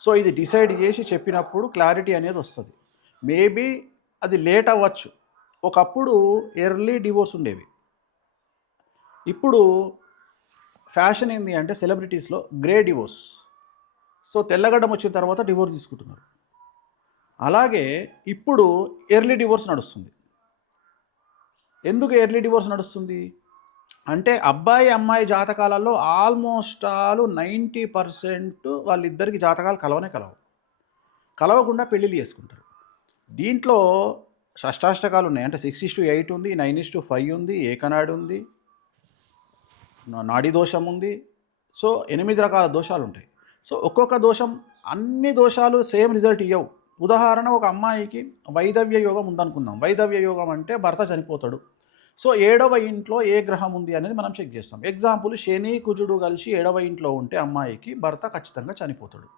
సో ఇది డిసైడ్ చేసి చెప్పినప్పుడు క్లారిటీ అనేది వస్తుంది. మేబీ అది లేట్ అవ్వచ్చు. ఒకప్పుడు ఎర్లీ డివోర్స్ ఉండేవి. ఇప్పుడు ఫ్యాషన్ ఏంది అంటే, సెలబ్రిటీస్లో గ్రే డివోర్స్. సో తెల్లగడ్డం వచ్చిన తర్వాత డివోర్స్ తీసుకుంటున్నారు. అలాగే ఇప్పుడు ఎర్లీ డివోర్స్ నడుస్తుంది. ఎందుకు ఎర్లీ డివోర్స్ నడుస్తుంది అంటే, అబ్బాయి అమ్మాయి జాతకాలలో ఆల్మోస్ట్ 90% వాళ్ళిద్దరికి జాతకాలు కలవకుండా పెళ్ళిళ్ళు చేసుకుంటారు. దీంట్లో షష్టాష్టకాలు ఉన్నాయి. అంటే 6:8 ఉంది, 9:5 ఉంది, ఏకనాడు ఉంది, నాడీ దోషం ఉంది. సో 8 రకాల దోషాలు ఉంటాయి. సో ఒక్కొక్క దోషం, అన్ని దోషాలు సేమ్ రిజల్ట్ ఇవ్వవు. ఉదాహరణ ఒక అమ్మాయికి వైధవ్య యోగం ఉందనుకుందాం. వైధవ్య యోగం అంటే భర్త చనిపోతాడు. సో 7వ ఇంట్లో ఏ గ్రహం ఉంది అనేది మనం చెక్ చేస్తాం. ఎగ్జాంపుల్ శని కుజుడు కలిసి 7వ ఇంట్లో ఉంటే అమ్మాయికి భర్త ఖచ్చితంగా చనిపోతాడు.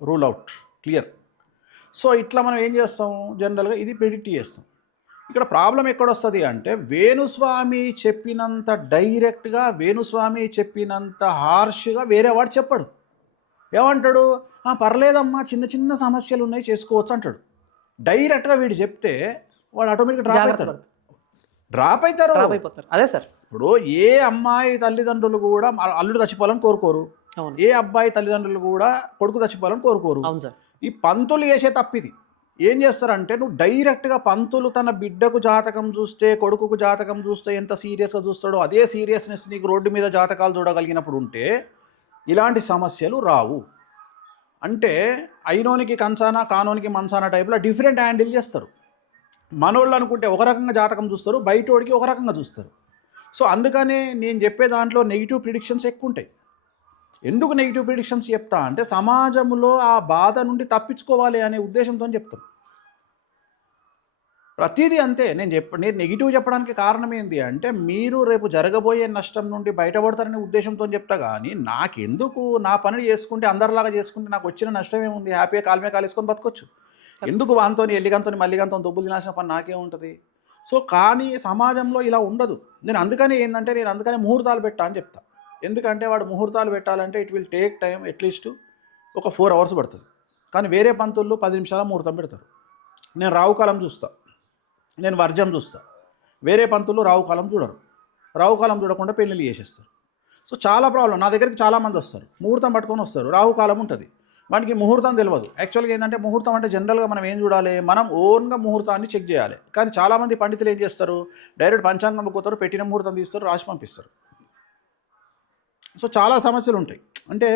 Rule out, clear. సో ఇట్లా మనం ఏం చేస్తాం, జనరల్గా ఇది ప్రిడిక్ట్ చేస్తాం. ఇక్కడ ప్రాబ్లం ఎక్కడొస్తుంది అంటే వేణుస్వామి చెప్పినంత డైరెక్ట్గా, వేణుస్వామి చెప్పినంత హార్ష్గా వేరే వాడు చెప్పడు. ఏమంటాడు, పర్లేదమ్మా చిన్న చిన్న సమస్యలు ఉన్నాయి చేసుకోవచ్చు అంటాడు. డైరెక్ట్గా వీడు చెప్తే వాడు ఆటోమేటిక్గా డ్రాప్ అవుతారు. అదే సార్, ఇప్పుడు ఏ అమ్మాయి తల్లిదండ్రులు కూడా అల్లుడు చచ్చిపోవాలని కోరుకోరు, ఏ అబ్బాయి తల్లిదండ్రులు కూడా కొడుకు చచ్చిపోవాలని కోరుకోరు. అవును సార్. ఈ పంతులు చేసే తప్పిది. ఏం చేస్తారంటే నువ్వు డైరెక్ట్గా పంతులు తన బిడ్డకు జాతకం చూస్తే, కొడుకుకు జాతకం చూస్తే ఎంత సీరియస్గా చూస్తాడో అదే సీరియస్నెస్ నీకు రోడ్డు మీద జాతకాలు చూడగలిగినప్పుడు ఉంటే ఇలాంటి సమస్యలు రావు. అంటే అయినోనికి కంచానా కానోనికి మంచానా టైప్లో డిఫరెంట్ హ్యాండిల్ చేస్తారు. మనోళ్ళు అనుకుంటే ఒక రకంగా జాతకం చూస్తారు, బయటోడికి ఒక రకంగా చూస్తారు. సో అందుకనే నేను చెప్పే దాంట్లో నెగిటివ్ ప్రిడిక్షన్స్ ఎక్కువ ఉంటాయి. ఎందుకు నెగిటివ్ ప్రిడిక్షన్స్ చెప్తా అంటే సమాజంలో ఆ బాధ నుండి తప్పించుకోవాలి అనే ఉద్దేశంతో చెప్తాను. ప్రతిదీ అంతే. నేను నెగిటివ్ చెప్పడానికి కారణం ఏంటి అంటే మీరు రేపు జరగబోయే నష్టం నుండి బయటపడతారనే ఉద్దేశంతో చెప్తా. కానీ నాకెందుకు, నా పని చేసుకుంటే అందరిలాగా చేసుకుంటే నాకు వచ్చిన నష్టం ఏముంది, హ్యాపీగా కాలమే కాలేసుకొని బతకొచ్చు. ఎందుకు వాంతో ఎల్లిగంతో మల్లిగంతో దొబ్బులు తినాల్సిన పని నాకేముంటుంది. సో కానీ సమాజంలో ఇలా ఉండదు. నేను అందుకనే ముహూర్తాలు పెట్టా అని చెప్తా. ఎందుకంటే వాడు ముహూర్తాలు పెట్టాలంటే it will take time, at least ఒక 4 hours పడుతుంది. కానీ వేరే పంతుల్లో 10 నిమిషాల ముహూర్తం పెడతారు. నేను రావుకాలం చూస్తా, నేను వర్జం చూస్తా. వేరే పంతులు రావుకాలం చూడరు, రావుకాలం చూడకుండా పెళ్ళిళ్ళు చేసేస్తారు. సో చాలా ప్రాబ్లం. నా దగ్గరికి చాలామంది వస్తారు, ముహూర్తం పట్టుకొని వస్తారు, రావుకాలం ఉంటుంది, వానికి ముహూర్తం తెలియదు. యాక్చువల్గా ఏంటంటే ముహూర్తం అంటే జనరల్గా మనం ఏం చూడాలి, మనం ఓన్గా ముహూర్తాన్ని చెక్ చేయాలి. కానీ చాలామంది పండితులు ఏం చేస్తారు, డైరెక్ట్ పంచాంగం పోతారు, పెట్టిన ముహూర్తం తీస్తారు, రాసి పంపిస్తారు. సో చాలా సమస్యలు ఉంటాయి. అంటే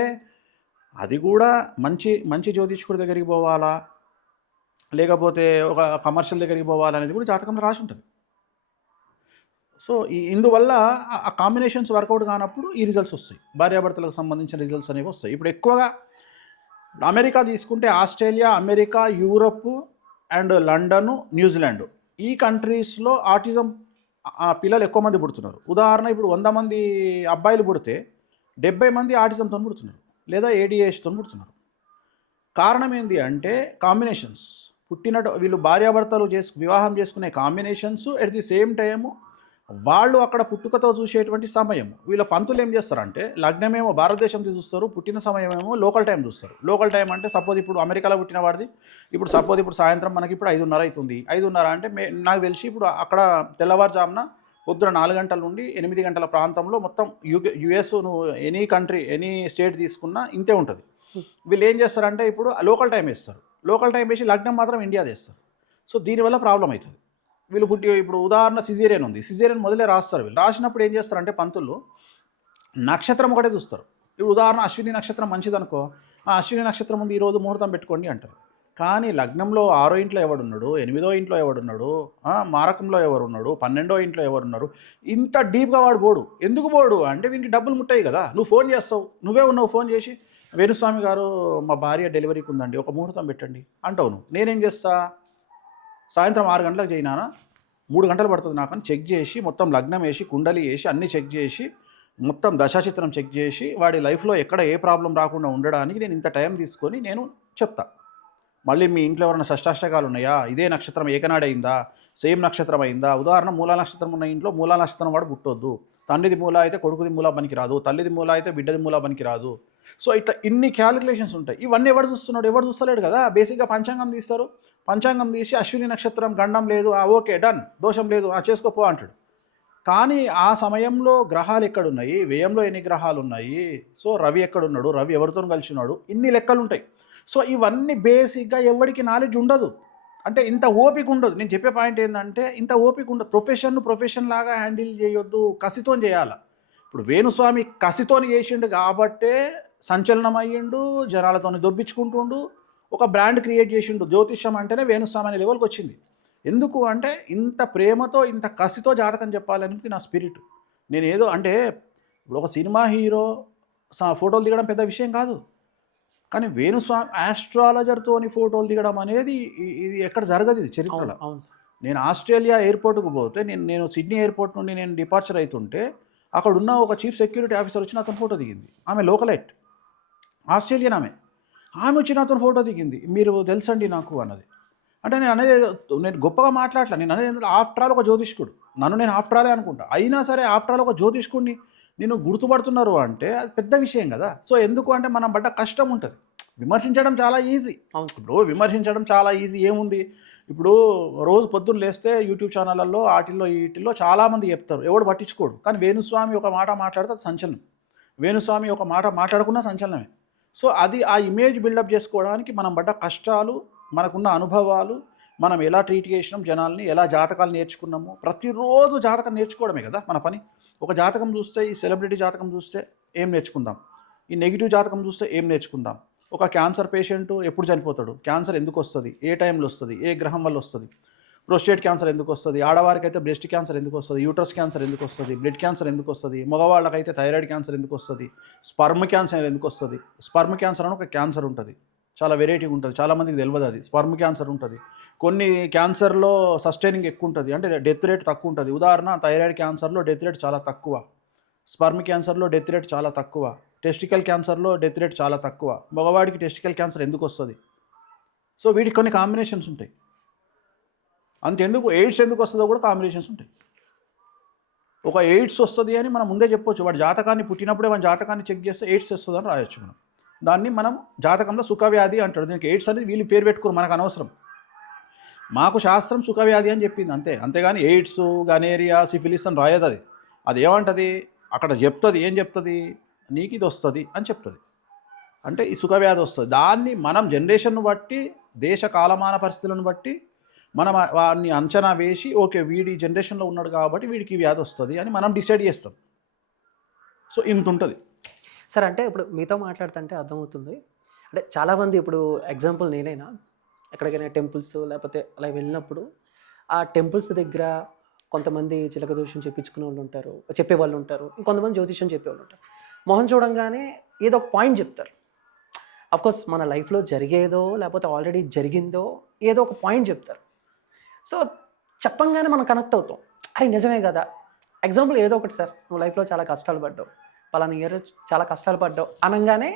అది కూడా మంచి జ్యోతిష్కుడి దగ్గరికి పోవాలా, లేకపోతే ఒక కమర్షియల్ దగ్గరికి పోవాలా అనేది కూడా జాతకంలో రాసి ఉంటుంది. సో ఇందువల్ల ఆ కాంబినేషన్స్ వర్కౌట్ కానప్పుడు ఈ రిజల్ట్స్ వస్తాయి, భార్యాభర్తలకు సంబంధించిన రిజల్ట్స్ అనేవి వస్తాయి. ఇప్పుడు ఎక్కువగా అమెరికా తీసుకుంటే Australia, America, Europe and London, New Zealand ఈ కంట్రీస్లో ఆటిజం పిల్లలు ఎక్కువ మంది పుడుతున్నారు. ఉదాహరణ ఇప్పుడు 100 మంది అబ్బాయిలు పుడితే 70 మంది ఆటిజంతో పుడుతున్నారు లేదా ఏడిహెచ్తో పుడుతున్నారు. కారణం ఏంటి అంటే కాంబినేషన్స్, వీళ్ళు భార్యాభర్తలు వివాహం చేసుకునే combinations, at the same time వాళ్ళు అక్కడ పుట్టుకతో చూసేటువంటి సమయం. వీళ్ళ పంతులు ఏం చేస్తారంటే లగ్నమేమో భారతదేశం చూస్తారు, పుట్టిన సమయమేమో లోకల్ టైం చూస్తారు. లోకల్ టైం అంటే సపోజ్ ఇప్పుడు అమెరికాలో పుట్టిన వాడిది ఇప్పుడు సాయంత్రం మనకి ఇప్పుడు 5:30 అవుతుంది. 5:30 అంటే నాకు తెలిసి ఇప్పుడు అక్కడ తెల్లవారుజామున పొద్దున 4 గంటల నుండి 8 గంటల ప్రాంతంలో మొత్తం యుఎస్ నువ్వు ఎనీ కంట్రీ ఎనీ స్టేట్ తీసుకున్నా ఇంతే ఉంటుంది. వీళ్ళు ఏం చేస్తారంటే ఇప్పుడు లోకల్ టైం వేస్తారు, లోకల్ టైం వేసి లగ్నం మాత్రం ఇండియా చేస్తారు. సో దీనివల్ల ప్రాబ్లం అవుతుంది. వీళ్ళు ఇప్పుడు ఉదాహరణ సిజేరియన్ ఉంది, సిజేరియన్ మొదలే రాస్తారు. వీళ్ళు రాసినప్పుడు ఏం చేస్తారంటే పంతులు నక్షత్రం ఒకటే చూస్తారు. ఇప్పుడు ఉదాహరణ అశ్విని నక్షత్రం మంచిదనుకో, ఆ అశ్విని నక్షత్రం ఉంది ఈరోజు ముహూర్తం పెట్టుకోండి అంటారు. కానీ లగ్నంలో 6వ ఇంట్లో ఎవడున్నాడు, 8వ ఇంట్లో ఎవడున్నాడు, మారకంలో ఎవరున్నాడు, 12వ ఇంట్లో ఎవరున్నారు, ఇంత డీప్గా వాడు పోడు. ఎందుకు పోడు అంటే వీనికి డబ్బులు ముట్టాయి కదా. నువ్వు ఫోన్ చేస్తావు, నువ్వే ఉన్నావు, ఫోన్ చేసి వేణుస్వామి గారు మా భార్య డెలివరీకి ఉందండి, ఒక ముహూర్తం పెట్టండి అంటావు. నువ్వు నేనేం చేస్తా, సాయంత్రం 6 గంటలకు చేయినా 3 గంటలు పడుతుంది నాకు అని చెక్ చేసి మొత్తం లగ్నం వేసి కుండలి వేసి అన్నీ చెక్ చేసి మొత్తం దశాచిత్రం చెక్ చేసి వాడి లైఫ్లో ఎక్కడ ఏ ప్రాబ్లం రాకుండా ఉండడానికి నేను ఇంత టైం తీసుకొని నేను చెప్తా. మళ్ళీ మీ ఇంట్లో ఎవరైనా షష్టాష్టకాలు ఉన్నాయా, ఇదే నక్షత్రం ఏకనాడైందా, సేమ్ నక్షత్రం అయిందా. ఉదాహరణ మూలా నక్షత్రం ఉన్న ఇంట్లో మూలా నక్షత్రం వాడు పుట్టొద్దు, తండ్రిది మూల అయితే కొడుకుది మూల పనికి రాదు, తల్లిది మూల అయితే బిడ్డది మూల పనికి రాదు. సో ఇట్లా ఇన్ని క్యాలిక్యులేషన్స్ ఉంటాయి. ఇవన్నీ ఎవరు చూస్తున్నాడు, ఎవరు చూస్తలేడు కదా. బేసిక్గా పంచాంగం తీస్తారు, పంచాంగం తీసి అశ్విని నక్షత్రం గండం లేదు, ఓకే డన్, దోషం లేదు, చేసుకోపో అంటాడు. కానీ ఆ సమయంలో గ్రహాలు ఎక్కడున్నాయి, వ్యయంలో ఎన్ని గ్రహాలు ఉన్నాయి, సో రవి ఎక్కడున్నాడు, రవి ఎవరితో కలిసి ఉన్నాడు, ఇన్ని లెక్కలు ఉంటాయి. సో ఇవన్నీ బేసిక్గా ఎవరికి నాలెడ్జ్ ఉండదు, అంటే ఇంత ఓపిక ఉండదు. నేను చెప్పే పాయింట్ ఏంటంటే ఇంత ఓపిక ఉండదు. ప్రొఫెషన్ లాగా హ్యాండిల్ చేయొద్దు, కసితో చేయాలి. ఇప్పుడు వేణుస్వామి కసితో చేసిండు కాబట్టే సంచలనం అయ్యిండు, జనాలతో దొబ్బించుకుంటుండు, ఒక బ్రాండ్ క్రియేట్ చేసిండు. జ్యోతిష్యం అంటేనే వేణుస్వామి అనే లెవెల్కి వచ్చింది. ఎందుకు అంటే ఇంత ప్రేమతో ఇంత కసితో జాతకం చెప్పాలనేది నా స్పిరిట్. నేను ఏదో అంటే ఇప్పుడు ఒక సినిమా హీరో ఫోటోలు దిగడం పెద్ద విషయం కాదు. కానీ వేణుస్వామి ఆస్ట్రాలజర్తోని ఫోటోలు దిగడం అనేది ఇది ఎక్కడ జరగదు, ఇది అవును చరిత్రలో. అవును నేను ఆస్ట్రేలియా ఎయిర్పోర్ట్కి పోతే నేను సిడ్నీ ఎయిర్పోర్ట్ నుండి నేను డిపార్చర్ అవుతుంటే అక్కడ ఉన్న ఒక చీఫ్ సెక్యూరిటీ ఆఫీసర్ వచ్చి నాతో ఫోటో దిగింది. ఆమె లోకలైట్, ఆస్ట్రేలియన్ ఆమె వచ్చి నాతో ఫోటో దిగింది. మీరు తెలుసండి నాకు అన్నది. అంటే నేను అనేది, నేను గొప్పగా మాట్లాడలే, నేను అనేది ఆఫ్టర్ ఆల్ ఒక జ్యోతిష్కుడు, నన్ను నేను ఆఫ్టర్ ఆలే అనుకుంటా. అయినా సరే ఆఫ్టర్ ఆల్ ఒక జ్యోతిష్కుడిని నేను గుర్తుపడుతున్నారు అంటే అది పెద్ద విషయం కదా. సో ఎందుకు అంటే మనం పడ్డ కష్టం ఉంటుంది. విమర్శించడం చాలా ఈజీ. అవును ఇప్పుడు విమర్శించడం చాలా ఈజీ ఏముంది. ఇప్పుడు రోజు పొద్దున్న లేస్తే యూట్యూబ్ ఛానళ్ళల్లో వీటిల్లో చాలామంది చెప్తారు, ఎవడు పట్టించుకోడు. కానీ వేణుస్వామి ఒక మాట మాట్లాడితే అది సంచలనం, వేణుస్వామి ఒక మాట మాట్లాడకున్నా సంచలనమే. సో అది ఆ ఇమేజ్ బిల్డప్ చేసుకోవడానికి మనం పడ్డ కష్టాలు, మనకున్న అనుభవాలు, మనం ఎలా ట్రీట్ చేసినాం జనాల్ని, ఎలా జాతకాలు నేర్చుకున్నాము. ప్రతిరోజు జాతకం నేర్చుకోవడమే కదా మన పని. ఒక జాతకం చూస్తే, ఈ సెలబ్రిటీ జాతకం చూస్తే ఏం నేర్చుకుందాం, ఈ నెగిటివ్ జాతకం చూస్తే ఏం నేర్చుకుందాం. ఒక క్యాన్సర్ పేషెంట్ ఎప్పుడు చనిపోతాడు, క్యాన్సర్ ఎందుకు వస్తుంది, ఏ టైంలో వస్తుంది, ఏ గ్రహం వల్ల వస్తుంది, ప్రోస్టేట్ క్యాన్సర్ ఎందుకు వస్తుంది, ఆడవారికి అయితే బ్రెస్ట్ క్యాన్సర్ ఎందుకు వస్తుంది, యూట్రస్ క్యాన్సర్ ఎందుకు వస్తుంది, బ్లడ్ క్యాన్సర్ ఎందుకు వస్తుంది, మగవాళ్ళకైతే థైరాయిడ్ క్యాన్సర్ ఎందుకు వస్తుంది, స్పర్మ్ క్యాన్సర్ ఎందుకు వస్తుంది. స్పర్మ్ క్యాన్సర్ అని ఒక క్యాన్సర్ ఉంటుంది, చాలా వెరైటీగా ఉంటుంది, చాలామందికి తెలియదు అది. స్పర్మ్ క్యాన్సర్ ఉంటుంది. కొన్ని క్యాన్సర్లో సస్టైనింగ్ ఎక్కువ ఉంటుంది, అంటే డెత్ రేట్ తక్కువ ఉంటుంది. ఉదాహరణ, థైరాయిడ్ క్యాన్సర్లో డెత్ రేట్ చాలా తక్కువ, స్పర్మ్ క్యాన్సర్లో డెత్ రేట్ చాలా తక్కువ, టెస్టికల్ క్యాన్సర్లో డెత్ రేట్ చాలా తక్కువ. మగవాడికి టెస్టికల్ క్యాన్సర్ ఎందుకు వస్తుంది. సో వీటికి కొన్ని కాంబినేషన్స్ ఉంటాయి. అంతెందుకు ఎయిడ్స్ ఎందుకు వస్తుందో కూడా కాంబినేషన్స్ ఉంటాయి. ఒక ఎయిడ్స్ వస్తుంది అని మనం ముందే చెప్పొచ్చు. వాడి జాతకాన్ని పుట్టినప్పుడే మన జాతకాన్ని చెక్ చేస్తే ఎయిడ్స్ వస్తుంది అని రాయొచ్చు మనం. దాన్ని మనం జాతకంలో సుఖవ్యాధి అంటాడు. దీనికి ఎయిడ్స్ అనేది వీళ్ళు పేరు పెట్టుకోరు, మనకు అనవసరం. మాకు శాస్త్రం సుఖవ్యాధి అని చెప్పింది అంతే. అంతేగాని ఎయిడ్స్, గనేరియా, సిఫిలిస్ అని రాయదు. అది ఏమంటుంది అక్కడ చెప్తుంది, ఏం చెప్తుంది, నీకు ఇది వస్తుంది అని చెప్తుంది. అంటే ఈ సుఖవ్యాధి వస్తుంది. దాన్ని మనం జనరేషన్ను బట్టి, దేశ కాలమాన పరిస్థితులను బట్టి మనం వాడిని అంచనా వేసి, ఓకే వీడి జనరేషన్లో ఉన్నాడు కాబట్టి వీడికి ఈ వ్యాధి వస్తుంది అని మనం డిసైడ్ చేస్తాం. సో ఇంత ఉంటుంది. సార్. అంటే ఇప్పుడు మీతో మాట్లాడుతుంటే అర్థమవుతుంది, అంటే చాలామంది ఇప్పుడు ఎగ్జాంపుల్ నేనైనా ఎక్కడికైనా టెంపుల్స్ లేకపోతే అలా వెళ్ళినప్పుడు ఆ టెంపుల్స్ దగ్గర కొంతమంది చిలక దోషం చెప్పించుకునే వాళ్ళు ఉంటారు, చెప్పేవాళ్ళు ఉంటారు, ఇంకొంతమంది జ్యోతిష్యం చెప్పేవాళ్ళు ఉంటారు. మొహం చూడంగానే ఏదో ఒక పాయింట్ చెప్తారు. అఫ్కోర్స్ మన లైఫ్లో జరిగేదో లేకపోతే ఆల్రెడీ జరిగిందో ఏదో ఒక పాయింట్ చెప్తారు. సో చెప్పంగానే మనం కనెక్ట్ అవుతాం, అరే నిజమే కదా. ఎగ్జాంపుల్ ఏదో ఒకటి, సార్ నువ్వు లైఫ్లో చాలా కష్టాలు పడ్డావు, పలానా ఇయర్ చాలా కష్టాలు పడ్డావు అనగానే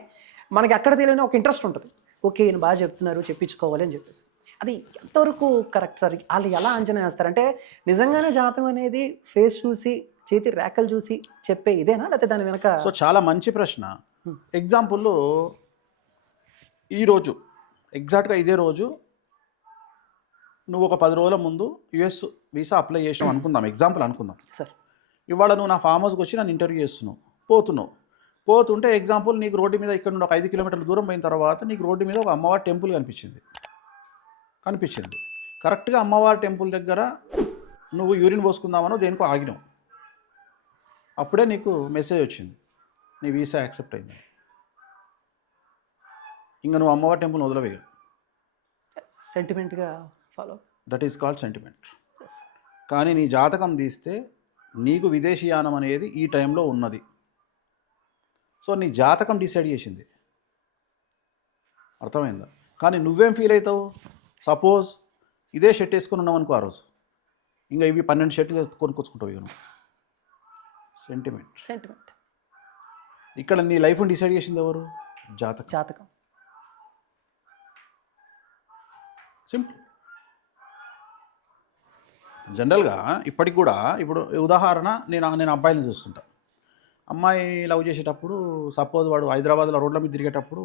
మనకి ఎక్కడ తెలియని ఒక ఇంట్రెస్ట్ ఉంటుంది. ఓకే ఈయన బాగా చెప్తున్నారు, చెప్పించుకోవాలి అని చెప్పేసి. అది ఎంతవరకు కరెక్ట్ సార్? వాళ్ళు ఎలా అంచనా వేస్తారంటే నిజంగానే జాతకం అనేది ఫేస్ చూసి, చేతి రేఖలు చూసి చెప్పే ఇదేనా, లేకపోతే దాని వెనక? సో చాలా మంచి ప్రశ్న. ఎగ్జాంపుల్, ఈరోజు ఎగ్జాక్ట్గా ఇదే రోజు నువ్వు ఒక 10 రోజుల ముందు యుఎస్ వీసా అప్లై చేసినావు అనుకుందాం, ఎగ్జాంపుల్ అనుకుందాం సార్. ఇవాళ నువ్వు నా ఫామ్ హౌస్కి వచ్చి నన్ను ఇంటర్వ్యూ చేస్తున్నావు, పోతుంటే ఎగ్జాంపుల్ నీకు రోడ్డు మీద ఇక్కడ నుండి ఒక 5 కిలోమీటర్ల దూరం పోయిన తర్వాత నీకు రోడ్డు మీద ఒక అమ్మవారి టెంపుల్ కనిపించింది. కరెక్ట్గా అమ్మవారి టెంపుల్ దగ్గర నువ్వు యూరిన్ పోసుకుందామనో దేనికో ఆగినావు. అప్పుడే నీకు మెసేజ్ వచ్చింది, నీ వీసా యాక్సెప్ట్ అయింది. ఇంకా నువ్వు అమ్మవారి టెంపుల్ వదలవే. సెంటిమెంట్గా follow, that is called sentiment. కానీ నీ జాతకం తీస్తే నీకు విదేశీయానం అనేది ఈ టైంలో ఉన్నది. సో నీ జాతకం డిసైడ్ చేసింది, అర్థమైందా? కానీ నువ్వేం ఫీల్ అవుతావు? సపోజ్ ఇదే షర్ట్ వేసుకుని ఉన్నావు అనుకో, ఆ రోజు ఇంకా ఇవి 12 షర్ట్లు కొనుక్కొచ్చుకుంటావు. ఇక సెంటిమెంట్. ఇక్కడ నీ లైఫ్ని డిసైడ్ చేసింది ఎవరు? జాతకం. సింపుల్. జనరల్గా ఇప్పటికి కూడా, ఇప్పుడు ఉదాహరణ, నేను అబ్బాయిని చూస్తుంటా. అమ్మాయి లవ్ చేసేటప్పుడు సపోజ్ వాడు హైదరాబాద్లో రోడ్ల మీద తిరిగేటప్పుడు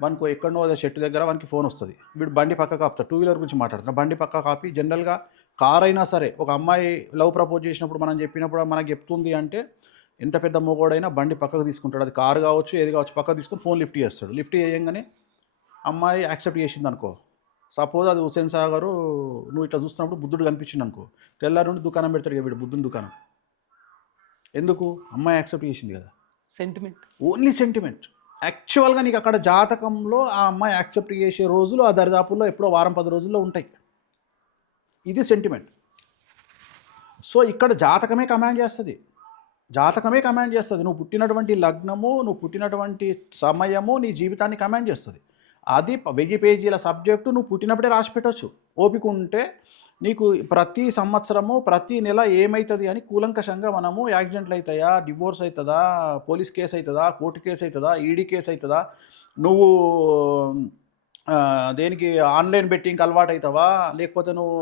వానికి ఎక్కడనో అదే షెట్టు దగ్గర వానికి ఫోన్ వస్తుంది. వీడు బండి పక్క కాపుతాడు, 2 వీలర్ గురించి మాట్లాడుతున్నా, బండి పక్క కాపి జనరల్గా కార్ అయినా సరే ఒక అమ్మాయి లవ్ ప్రపోజ్ చేసినప్పుడు మనం చెప్పినప్పుడు మనకు చెప్తుంది అంటే ఎంత పెద్ద మొగోడైనా బండి పక్కకు తీసుకుంటాడు. అది కారు కావచ్చు, ఏది కావచ్చు, పక్కకు తీసుకొని ఫోన్ లిఫ్ట్ చేస్తాడు. లిఫ్ట్ చేయగానే అమ్మాయి యాక్సెప్ట్ చేసింది అనుకో. సపోజ్ అది హుసేన్ సాగర్, నువ్వు ఇట్లా చూస్తున్నప్పుడు బుద్ధుడు కనిపించింది అనుకో, తెల్లారి నుండి దుకాణం పెడతాడు వీడు, బుద్ధుని దుకాణం. ఎందుకు? అమ్మాయి యాక్సెప్ట్ చేసింది కదా. Sentiment, only sentiment. యాక్చువల్గా నీకు అక్కడ జాతకంలో ఆ అమ్మాయి యాక్సెప్ట్ చేసే రోజులు ఆ దరిదాపుల్లో ఎప్పుడో వారం 10 రోజుల్లో ఉంటాయి. ఇది సెంటిమెంట్. సో ఇక్కడ జాతకమే కమాండ్ చేస్తుంది. జాతకమే కమాండ్ చేస్తుంది. నువ్వు పుట్టినటువంటి లగ్నము, నువ్వు పుట్టినటువంటి సమయము నీ జీవితాన్ని కమాండ్ చేస్తుంది. అది 1000 పేజీల సబ్జెక్టు నువ్వు పుట్టినప్పుడే రాసి పెట్టొచ్చు. ఓపిక ఉంటే నీకు ప్రతి సంవత్సరము, ప్రతి నెల ఏమవుతుంది అని కూలంకషంగా మనము యాక్సిడెంట్లు అవుతాయా, డివోర్స్ అవుతుందా, పోలీస్ కేసు అవుతుందా, కోర్టు కేసు అవుతుందా, ఈడీ కేసు అవుతుందా, నువ్వు దేనికి ఆన్లైన్ బెట్టింగ్కి అలవాటు అవుతావా, లేకపోతే నువ్వు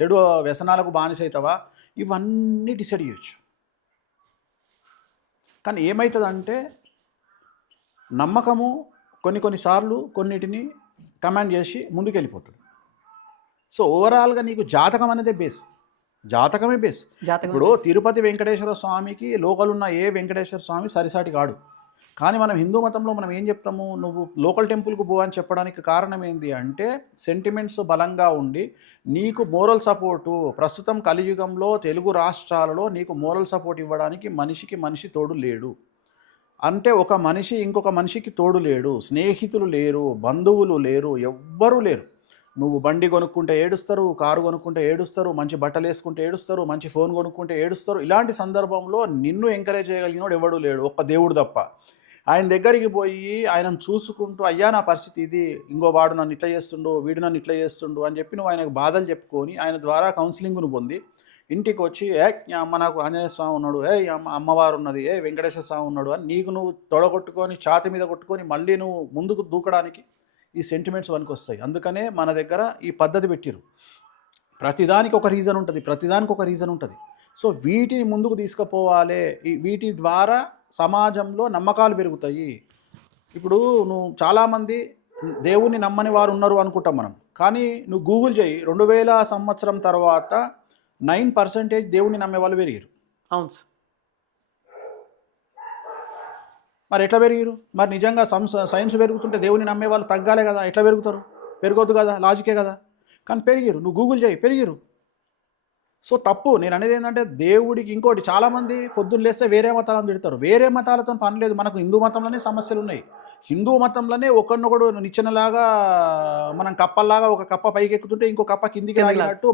చెడు వ్యసనాలకు బానిస అవుతావా, ఇవన్నీ డిసైడ్ చేయొచ్చు. కానీ ఏమవుతుందంటే నమ్మకము కొన్నిసార్లు కొన్నిటిని కమాండ్ చేసి ముందుకెళ్ళిపోతుంది. సో ఓవరాల్గా నీకు జాతకం అనేది బేస్, జాతకమే బేస్. జాతకం ఇప్పుడు తిరుపతి వెంకటేశ్వర స్వామికి లోకల్ ఉన్న ఏ వెంకటేశ్వర స్వామి సరిసాటి కాడు. కానీ మనం హిందూ మతంలో మనం ఏం చెప్తాము, నువ్వు లోకల్ టెంపుల్కి పో అని చెప్పడానికి కారణం ఏంటి అంటే సెంటిమెంట్స్ బలంగా ఉండి నీకు మోరల్ సపోర్టు, ప్రస్తుతం కలియుగంలో తెలుగు రాష్ట్రాలలో నీకు మోరల్ సపోర్ట్ ఇవ్వడానికి మనిషికి మనిషి తోడు లేడు. అంటే ఒక మనిషి ఇంకొక మనిషికి తోడు లేడు, స్నేహితులు లేరు, బంధువులు లేరు, ఎవ్వరూ లేరు. నువ్వు బండి కొనుక్కుంటే ఏడుస్తారు, కారు కొనుక్కుంటే ఏడుస్తారు, మంచి బట్టలు వేసుకుంటే ఏడుస్తారు, మంచి ఫోన్ కొనుక్కుంటే ఏడుస్తారు. ఇలాంటి సందర్భంలో నిన్ను ఎంకరేజ్ చేయగలిగినోడు ఎవడు లేడు, ఒక్క దేవుడు తప్ప. ఆయన దగ్గరికి పోయి ఆయనను చూసుకుంటూ అయ్యా నా పరిస్థితి ఇది, ఇంకో వాడు నన్ను ఇట్లా చేస్తుండు, వీడు నన్ను ఇట్లా చేస్తుండు అని చెప్పి నువ్వు ఆయనకు బాధలు చెప్పుకొని ఆయన ద్వారా కౌన్సిలింగ్ను పొంది ఇంటికి వచ్చి అమ్మ నాకు ఆంజనేయ స్వామి ఉన్నాడు, అమ్మవారు ఉన్నది, వెంకటేశ్వర స్వామి ఉన్నాడు అని నీకు నువ్వు తొడగొట్టుకొని ఛాతి మీద కొట్టుకొని మళ్ళీ నువ్వు ముందుకు దూకడానికి ఈ సెంటిమెంట్స్ వనికి వస్తాయి. అందుకనే మన దగ్గర ఈ పద్ధతి పెట్టిరు. ప్రతిదానికి ఒక రీజన్ ఉంటుంది, ప్రతిదానికి ఒక రీజన్ ఉంటుంది. సో వీటిని ముందుకు తీసుకుపోవాలి. వీటి ద్వారా సమాజంలో నమ్మకాలు పెరుగుతాయి. ఇప్పుడు నువ్వు చాలామంది దేవుణ్ణి నమ్మని వారు ఉన్నారు అనుకుంటాం మనం. కానీ నువ్వు గూగుల్ చేయి, 2000 సంవత్సరం తర్వాత 9% దేవుణ్ణి నమ్మే వాళ్ళు పెరిగారు. అవును సార్. మరి ఎట్లా పెరిగారు? మరి నిజంగా సైన్స్ పెరుగుతుంటే దేవుని నమ్మే వాళ్ళు తగ్గాలే కదా, ఎట్లా పెరుగుతారు? పెరగొద్దు కదా, లాజికే కదా. కానీ పెరిగారు. నువ్వు గూగుల్ చేయి, పెరిగారు. సో తప్పు. నేను అనేది ఏంటంటే దేవుడికి ఇంకోటి, చాలామంది పొద్దున్న లేస్తే వేరే మతాలను తిడతారు. వేరే మతాలతో పని లేదు, మనకు హిందూ మతంలోనే సమస్యలు ఉన్నాయి. హిందూ మతంలోనే ఒకరినొకడు నిచ్చెనలాగా మనం కప్పల్లాగా ఒక కప్ప పైకి ఎక్కుతుంటే ఇంకో కప్ప కిందికి లాగినట్టు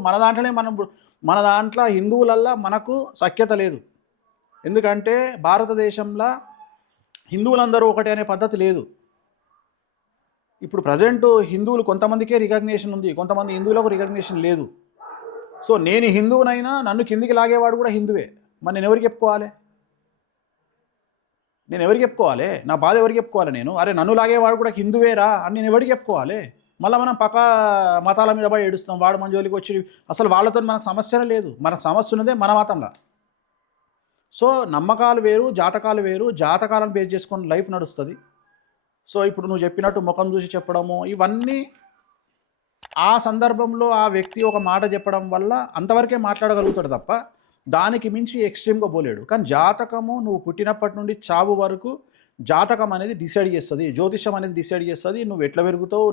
మన దాంట్లో హిందువులల్లా మనకు సఖ్యత లేదు. ఎందుకంటే భారతదేశంలో హిందువులందరూ ఒకటే అనే పద్ధతి లేదు. ఇప్పుడు ప్రజెంట్ హిందువులు కొంతమందికే రికగ్నేషన్ ఉంది, కొంతమంది హిందువులకు రికగ్నేషన్ లేదు. సో నేను హిందువునైనా నన్ను కిందికి లాగేవాడు కూడా హిందువే. మరి నేను ఎవరికి చెప్పుకోవాలి? నా బాధ ఎవరికి చెప్పుకోవాలి? నేను అరే నన్ను లాగేవాడు కూడా హిందువేరా అని నేను ఎవరికి చెప్పుకోవాలి? మళ్ళీ మనం పక్క మతాల మీద పడి ఏడుస్తాం, వాడు మన జోలికి వచ్చి. అసలు వాళ్ళతో మనకు సమస్య లేదు, మనకు సమస్య ఉన్నదే మన మతంలో. సో నమ్మకాలు వేరు, జాతకాలు వేరు. జాతకాలను బేస్ చేసుకొని లైఫ్ నడుస్తుంది. సో ఇప్పుడు నువ్వు చెప్పినట్టు ముఖం చూసి చెప్పడము, ఇవన్నీ ఆ సందర్భంలో ఆ వ్యక్తి ఒక మాట చెప్పడం వల్ల అంతవరకే మాట్లాడగలుగుతాడు తప్ప దానికి మించి ఎక్స్ట్రీమ్గా పోలేడు. కానీ జాతకము నువ్వు పుట్టినప్పటి నుండి చావు వరకు జాతకం అనేది డిసైడ్ చేస్తుంది, జ్యోతిషం అనేది డిసైడ్ చేస్తుంది. నువ్వు ఎట్లా పెరుగుతావు,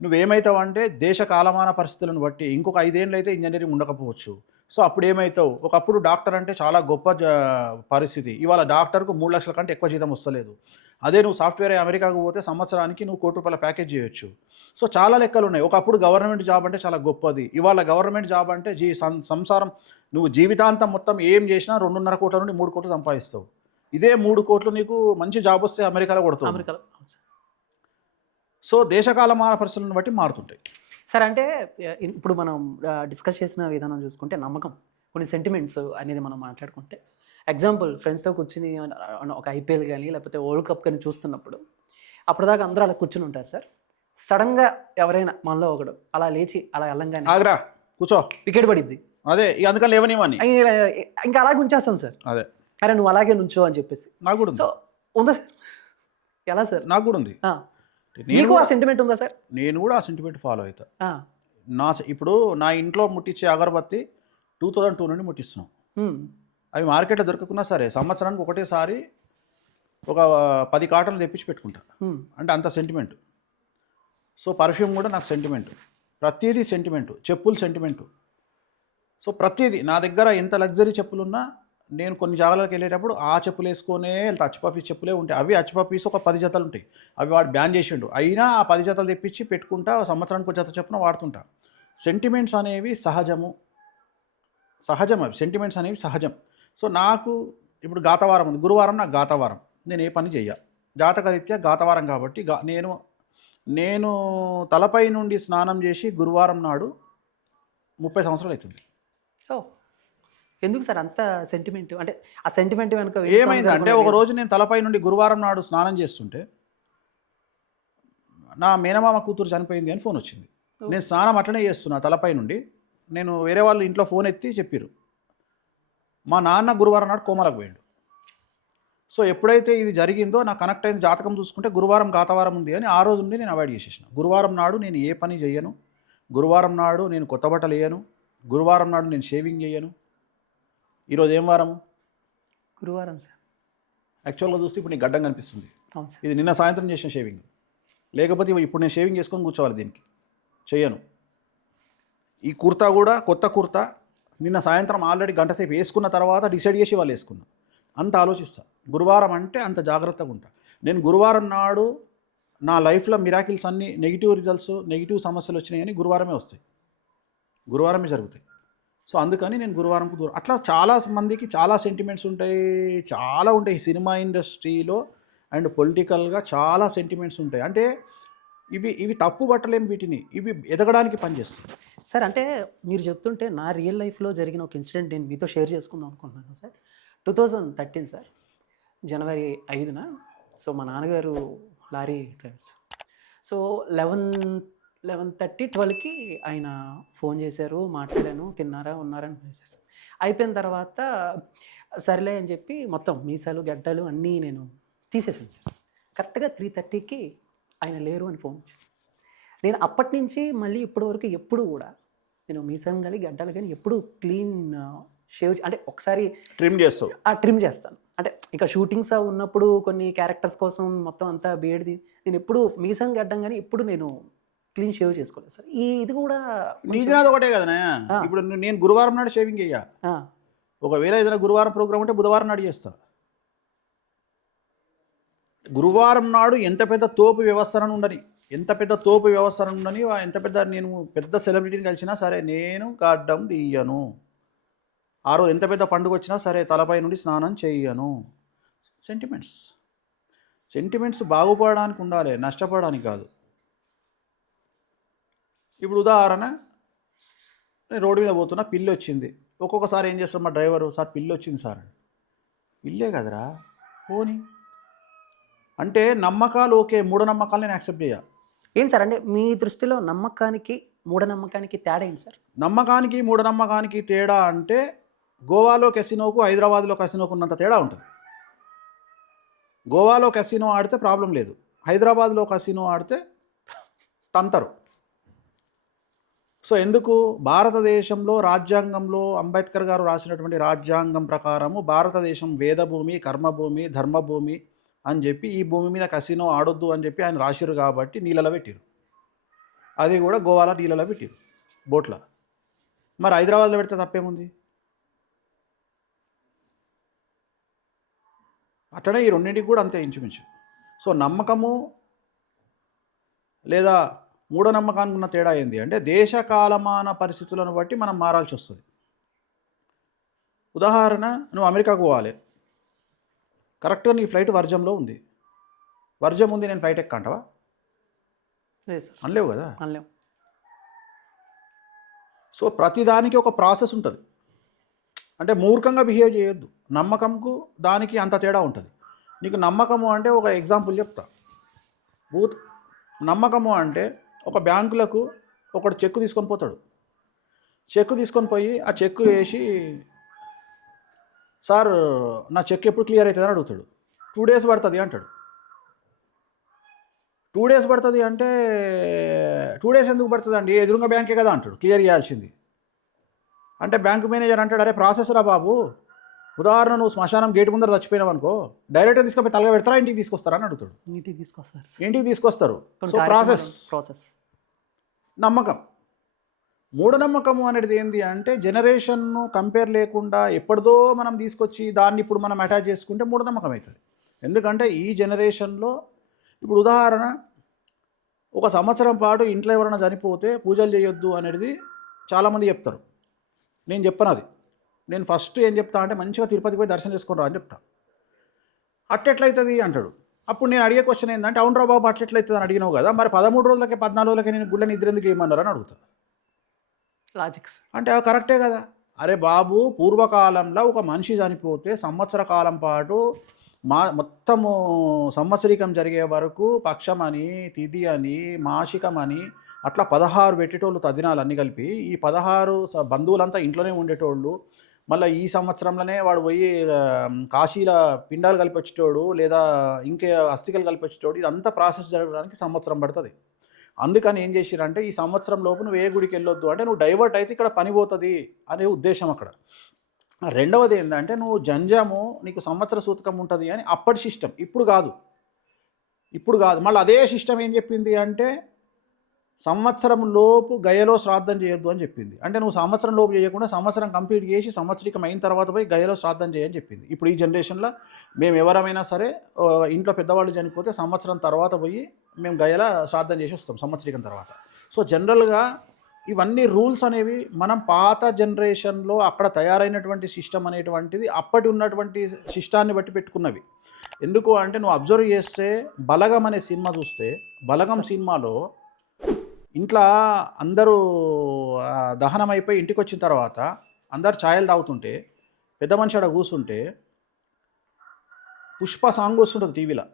నువ్వేమవుతావు అంటే దేశ కాలమాన పరిస్థితులను బట్టి ఇంకొక 5 ఏళ్ళు అయితే ఇంజనీరింగ్ ఉండకపోవచ్చు. సో అప్పుడు ఏమవుతావు? ఒకప్పుడు డాక్టర్ అంటే చాలా గొప్ప పరిస్థితి. ఇవాళ డాక్టర్కు 3 లక్షల కంటే ఎక్కువ జీతం వస్తలేదు. అదే నువ్వు సాఫ్ట్వేర్ అమెరికాకు పోతే సంవత్సరానికి నువ్వు ₹1,00,00,000 ప్యాకేజ్ చేయొచ్చు. సో చాలా లెక్కలు ఉన్నాయి. ఒకప్పుడు గవర్నమెంట్ జాబ్ అంటే చాలా గొప్పది. ఇవాళ గవర్నమెంట్ జాబ్ అంటే సంసారం నువ్వు జీవితాంతం మొత్తం ఏం చేసినా 2.5 కోట్ల నుండి 3 కోట్లు సంపాదిస్తావు. ఇదే 3 కోట్లు నీకు మంచి జాబ్ వస్తే అమెరికాలో కొడుతుంది. సో దేశకాలమాన పరిస్థితులను బట్టి మారుతుంటాయి. సార్ అంటే ఇప్పుడు మనం డిస్కస్ చేసిన విధానం చూసుకుంటే నమ్మకం, కొన్ని సెంటిమెంట్స్ అనేది మనం మాట్లాడుకుంటే, ఎగ్జాంపుల్ ఫ్రెండ్స్తో కూర్చుని ఒక ఐపీఎల్ కానీ లేకపోతే వరల్డ్ కప్ కానీ చూస్తున్నప్పుడు అప్పటిదాకా అందరూ అలా కూర్చుని ఉంటారు సార్. సడన్గా ఎవరైనా మనలో ఒకడు అలా లేచి అలా వెళ్ళంగానే ఆగ్రా కూర్చో వికెట్ పడిద్ది. అదే అందుకని లేవనివ్వని ఇంకా అలాగే ఉంచేస్తాను సార్. అదే అరే నువ్వు అలాగే నుంచో అని చెప్పేసి. నాకు కూడా సో ఉందా సార్? ఎలా సార్? నాకు కూడా ఉంది. నీకు ఆ సెంటిమెంట్ ఉందా సార్? నేను కూడా ఆ సెంటిమెంట్ ఫాలో అవుతా. ఇప్పుడు నా ఇంట్లో ముట్టించే అగరబత్తి 2002 నుండి ముట్టిస్తున్నాం. అవి మార్కెట్లో దొరకకున్నా సరే సంవత్సరానికి ఒకటేసారి ఒక 10 కాటన్లు తెప్పించి పెట్టుకుంటా. అంటే అంత సెంటిమెంట్. సో పర్ఫ్యూమ్ కూడా నాకు సెంటిమెంట్, ప్రతిదీ సెంటిమెంటు. చెప్పులు సెంటిమెంటు. సో ప్రతిదీ నా దగ్గర ఎంత లగ్జరీ చెప్పులున్నా నేను కొన్ని జాగాలకు వెళ్ళేటప్పుడు ఆ చెప్పులు వేసుకొనే వెళ్తా. అచ్చుపప్పీస్ చెప్పులే ఉంటాయి. అవి అచ్చుపప్పీస్ ఒక 10 జతలు ఉంటాయి. అవి వాడు బ్యాన్ చేసిండు. అయినా ఆ 10 జతలు తెప్పించి పెట్టుకుంటా. సంవత్సరానికి ఒక జత చెప్పున వాడుతుంటా. సెంటిమెంట్స్ అనేవి సహజం. అవి సెంటిమెంట్స్ అనేవి సహజం. సో నాకు ఇప్పుడు గాతవారం ఉంది, గురువారం నాకు గాతవారం, నేను ఏ పని చెయ్య, జాతకరీత్యా గాతవారం కాబట్టి నేను తలపై నుండి స్నానం చేసి గురువారం నాడు 30 సంవత్సరాలు అవుతుంది. ఓ ఎందుకు సార్ అంత సెంటిమెంట్? అంటే ఆ సెంటిమెంట్ వెనుక ఏమైందంటే ఒక రోజు నేను తలపై నుండి గురువారం నాడు స్నానం చేస్తుంటే నా మేనమామ కూతురు చనిపోయింది అని ఫోన్ వచ్చింది. నేను స్నానం అట్లనే చేస్తున్నా తలపై నుండి, నేను వేరే వాళ్ళు ఇంట్లో ఫోన్ ఎత్తి చెప్పారు మా నాన్న గురువారం నాడు కోమలకు పోయాడు. సో ఎప్పుడైతే ఇది జరిగిందో నాకు కనెక్ట్ అయింది, జాతకం చూసుకుంటే గురువారం గాతవారం ఉంది అని ఆ రోజు నుండి నేను అవాయిడ్ చేసేసిన. గురువారం నాడు నేను ఏ పని చేయను, గురువారం నాడు నేను కొత్త బట్టలు వేయను, గురువారం నాడు నేను షేవింగ్ చేయను. ఈరోజు ఏం వారము? గురువారం సార్. యాక్చువల్గా చూస్తే ఇప్పుడు నీకు గడ్డం కనిపిస్తుంది, అవును సార్. ఇది నిన్న సాయంత్రం చేసిన షేవింగ్, లేకపోతే ఇప్పుడు నేను షేవింగ్ చేసుకొని కూర్చోవాలి, దీనికి చేయను. ఈ కుర్తా కూడా కొత్త కుర్తా నిన్న సాయంత్రం ఆల్రెడీ గంట సేపు వేసుకున్న తర్వాత డిసైడ్ చేసి వాళ్ళు వేసుకున్నా. అంత ఆలోచిస్తా. గురువారం అంటే అంత జాగ్రత్తగా ఉంటా నేను. గురువారం నాడు నా లైఫ్లో మిరాకిల్స్ అన్నీ, నెగిటివ్ రిజల్ట్స్, నెగిటివ్ సమస్యలు వచ్చినాయి అని గురువారమే వస్తాయి, గురువారమే జరుగుతాయి. సో అందుకని నేను గురువారంకు దూరం. అట్లా చాలా మందికి చాలా సెంటిమెంట్స్ ఉంటాయి, చాలా ఉంటాయి సినిమా ఇండస్ట్రీలో అండ్ పొలిటికల్గా చాలా సెంటిమెంట్స్ ఉంటాయి. అంటే ఇవి తప్పు పట్టలేం, వీటిని ఇవి ఎదగడానికి పనిచేస్తాయి. సార్ అంటే మీరు చెప్తుంటే నా రియల్ లైఫ్లో జరిగిన ఒక ఇన్సిడెంట్ నేను మీతో షేర్ చేసుకుందాం అనుకుంటున్నాను సార్. 2013 సార్, జనవరి 5న. సో మా నాన్నగారు లారీ డ్రైవర్స్. సో 11:30, 12కి ఆయన ఫోన్ చేశారు, మాట్లాడాను, తిన్నారా ఉన్నారని చేసేసాను. అయిపోయిన తర్వాత సరేలే అని చెప్పి మొత్తం మీసాలు గడ్డలు అన్నీ నేను తీసేసాను సార్. కరెక్ట్గా 3:30కి ఆయన లేరు అని ఫోన్ వచ్చింది. నేను అప్పటి నుంచి మళ్ళీ ఇప్పటి వరకు ఎప్పుడు కూడా నేను మీసం కానీ గడ్డలు కానీ ఎప్పుడు క్లీన్ షేవ్, అంటే ఒకసారి ట్రిమ్ చేస్తాను. అంటే ఇంకా షూటింగ్స్ ఉన్నప్పుడు కొన్ని క్యారెక్టర్స్ కోసం మొత్తం అంతా బేడ్ది నేను ఎప్పుడు మీసం గడ్డం కానీ ఎప్పుడు నేను క్లీన్ షేవ్ చేసుకోలేదు సార్. ఇది కూడా నీది ఒకటే కదా. ఇప్పుడు నేను గురువారం నాడు షేవింగ్ అయ్యా, ఒకవేళ ఏదైనా గురువారం ప్రోగ్రామ్ ఉంటే బుధవారం నాడు చేస్తా. గురువారం నాడు ఎంత పెద్ద తోపు వ్యవస్థను ఉండని, ఎంత పెద్ద నేను పెద్ద సెలబ్రిటీని కలిసినా సరే నేను గడ్డం తీయను. ఆ రోజు ఎంత పెద్ద పండుగ వచ్చినా సరే తలపై నుండి స్నానం చేయను. సెంటిమెంట్స్ బాగుపడడానికి ఉండాలి, నష్టపడడానికి కాదు. ఇప్పుడు ఉదాహరణ, నేను రోడ్డు మీద పోతున్నా, పిల్లి వచ్చింది. ఒక్కొక్కసారి ఏం చేస్తాం మా డ్రైవరు, సార్ పిల్లి వచ్చింది సార్. పిల్లే కదరా పోనీ అంటే నమ్మకాలు ఓకే, మూఢనమ్మకాలు నేను యాక్సెప్ట్ చేయ. ఏంటి సార్ అంటే మీ దృష్టిలో నమ్మకానికి మూఢనమ్మకానికి తేడా ఏంటి సార్? నమ్మకానికి మూఢనమ్మకానికి తేడా అంటే గోవాలో కెసినోకు హైదరాబాద్లో కెసినోకు ఉన్నంత తేడా ఉంటుంది. గోవాలో కెసినో ఆడితే ప్రాబ్లం లేదు, హైదరాబాద్లో కెసినో ఆడితే తంతరు. సో ఎందుకు? భారతదేశంలో రాజ్యాంగంలో అంబేద్కర్ గారు రాసినటువంటి రాజ్యాంగం ప్రకారము భారతదేశం వేదభూమి, కర్మభూమి, ధర్మభూమి అని చెప్పి ఈ భూమి మీద కసినో ఆడొద్దు అని చెప్పి ఆయన రాసిరు కాబట్టి నీళ్ళలో పెట్టిరు. అది కూడా గోవాలో నీళ్ళలో పెట్టిరు, బోట్ల. మరి హైదరాబాద్లో పెడితే తప్పేముంది? అట్లనే ఈ రెండింటికి కూడా అంతే ఇంచుమించు. సో నమ్మకము లేదా మూఢనమ్మకానికి ఉన్న తేడా ఏంది అంటే దేశ కాలమాన పరిస్థితులను బట్టి మనం మారాల్సి వస్తుంది. ఉదాహరణ, నువ్వు అమెరికాకు పోవాలి, కరెక్ట్గా నీ ఫ్లైట్ వర్జంలో ఉంది, వర్జం ఉంది, నేను ఫ్లైట్ ఎక్కంటావా? అనలేవు కదా. అనలేవు. సో ప్రతిదానికి ఒక ప్రాసెస్ ఉంటుంది. అంటే మూర్ఖంగా బిహేవ్ చేయొద్దు. నమ్మకంకు దానికి అంత తేడా ఉంటుంది. నీకు నమ్మకము అంటే ఒక ఎగ్జాంపుల్ చెప్తా. నమ్మకము అంటే ఒక బ్యాంకులకు ఒకడు చెక్కు తీసుకొని పోతాడు. చెక్కు తీసుకొని పోయి ఆ చెక్కు వేసి, సార్ నా చెక్ ఎప్పుడు క్లియర్ అవుతుంది అని అడుగుతాడు. 2 days పడుతుంది అంటాడు. 2 days పడుతుంది అంటే 2 days ఎందుకు పడుతుంది అండి, ఎదురుగా బ్యాంకే కదా అంటాడు, క్లియర్ చేయాల్సింది. అంటే బ్యాంకు మేనేజర్ అంటాడు, అరే ప్రాసెస్ రా బాబు, ఉదాహరణ నువ్వు శ్మశానం గేటు ముందర చచ్చిపోయినావు అనుకో, డైరెక్ట్గా తీసుకొని తలగా పెడతారా, ఇంటికి తీసుకొస్తారా అని అడుగుతాడు. ఇంటికి తీసుకొస్తారు. So process. నమ్మకం. మూఢనమ్మకము అనేది ఏంటి అంటే జనరేషన్ను కంపేర్ లేకుండా ఎప్పటిదో మనం తీసుకొచ్చి దాన్ని ఇప్పుడు మనం అటాచ్ చేసుకుంటే మూఢనమ్మకం అవుతుంది. ఎందుకంటే ఈ జనరేషన్లో ఇప్పుడు ఉదాహరణ, 1 సంవత్సరం పాటు ఇంట్లో ఎవరైనా చనిపోతే పూజలు చేయొద్దు అనేది చాలామంది చెప్తారు. నేను చెప్పను అది. నేను ఫస్ట్ ఏం చెప్తా అంటే మంచిగా తిరుపతికి పోయి దర్శనం చేసుకుని రా అని చెప్తా. అట్టెట్లయితుంది అంటాడు. అప్పుడు నేను అడిగే క్వశ్చన్ ఏంటంటే, అవునరా బాబు అట్లెట్లయితుంది అని అడిగినావు కదా, మరి 13 రోజులకి 14 రోజులకి నేను గుళ్ళ నిద్ర ఎందుకు ఏమన్నారని అడుగుతా. లాజిక్స్. అంటే అది కరెక్టే కదా. అరే బాబు, పూర్వకాలంలో ఒక మనిషి చనిపోతే సంవత్సర కాలం పాటు మొత్తము సంవత్సరికం జరిగే వరకు పక్షమని, తిథి అని, మాసికమని అట్లా 16 పెట్టేటోళ్ళు తద్దినాలు అన్నీ కలిపి. ఈ 16 బంధువులంతా ఇంట్లోనే ఉండేటోళ్ళు. మళ్ళీ ఈ సంవత్సరంలోనే వాడు పోయి కాశీల పిండాలు కలిపి వచ్చేటోడు, లేదా ఇంకే అస్థికలు కలిపి వచ్చేటోడు. ఇదంతా ప్రాసెస్ జరగడానికి సంవత్సరం పడుతుంది. అందుకని ఏం చేసిరంటే, ఈ సంవత్సరం లోపు నువ్వు ఏ గుడికి వెళ్ళొద్దు అంటే నువ్వు డైవర్ట్ అయితే ఇక్కడ పని పోతుంది అనే ఉద్దేశం అక్కడ. రెండవది ఏంటంటే, నువ్వు జంజాము నీకు సంవత్సర సూతకం ఉంటుంది అని అప్పటి సిస్టమ్. ఇప్పుడు కాదు. మళ్ళీ అదే సిస్టమ్ ఏం చెప్పింది అంటే, సంవత్సరం లోపు గయలో శ్రాద్ధం చేయొద్దు అని చెప్పింది. అంటే నువ్వు సంవత్సరం లోపు చేయకుండా సంవత్సరం కంప్లీట్ చేసి సంవత్సరికం అయిన తర్వాత పోయి గయలో శ్రాద్ధం చేయని చెప్పింది. ఇప్పుడు ఈ జనరేషన్లో మేము ఎవరమైనా సరే ఇంట్లో పెద్దవాళ్ళు చనిపోతే సంవత్సరం తర్వాత పోయి మేము గయల శ్రాద్ధం చేసి వస్తాం సంవత్సరికం తర్వాత. సో జనరల్గా ఇవన్నీ రూల్స్ అనేవి మనం పాత జనరేషన్లో అక్కడ తయారైనటువంటి సిస్టమ్ అనేటువంటిది అప్పటి ఉన్నటువంటి సిస్టాన్ని బట్టి పెట్టుకున్నవి. ఎందుకు అంటే, నువ్వు అబ్జర్వ్ చేస్తే బలగం అనే సినిమా చూస్తే, బలగం సినిమాలో ఇంట్లో అందరూ దహనం అయిపోయి ఇంటికి వచ్చిన తర్వాత అందరు ఛాయలు తాగుతుంటే పెద్ద మనిషి అక్కడ కూర్చుంటే పుష్ప సాంగ్ వస్తుంటుంది టీవీలో.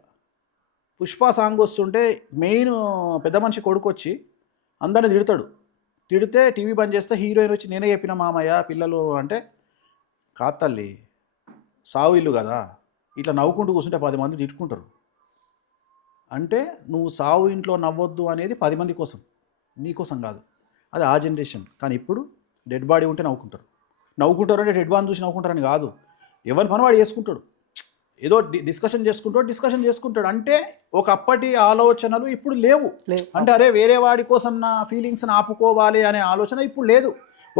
పుష్ప సాంగ్ వస్తుంటే మెయిన్ పెద్ద మనిషి కొడుకు వచ్చి అందరిని తిడితే టీవీ బంద్ చేస్తే హీరోయిన్ వచ్చి, నేనే చెప్పిన మామయ్య పిల్లలు అంటే, కాదు తల్లి సావు ఇల్లు కదా, ఇట్లా నవ్వుకుంటూ కూర్చుంటే 10 మంది తిట్టుకుంటారు. అంటే నువ్వు సావు ఇంట్లో నవ్వొద్దు అనేది 10 మంది కోసం, నీకోసం కాదు. అది ఆ జనరేషన్. కానీ ఇప్పుడు డెడ్ బాడీ ఉంటే నవ్వుకుంటారు అంటే డెడ్ బాడీ చూసి నవ్వుకుంటారని కాదు. ఎవరి పని వాడు చేసుకుంటాడు. ఏదో డిస్కషన్ చేసుకుంటాడు. అంటే ఒకప్పటి ఆలోచనలు ఇప్పుడు లేవు. అంటే అరే వేరే వాడి కోసం నా ఫీలింగ్స్ని ఆపుకోవాలి అనే ఆలోచన ఇప్పుడు లేదు.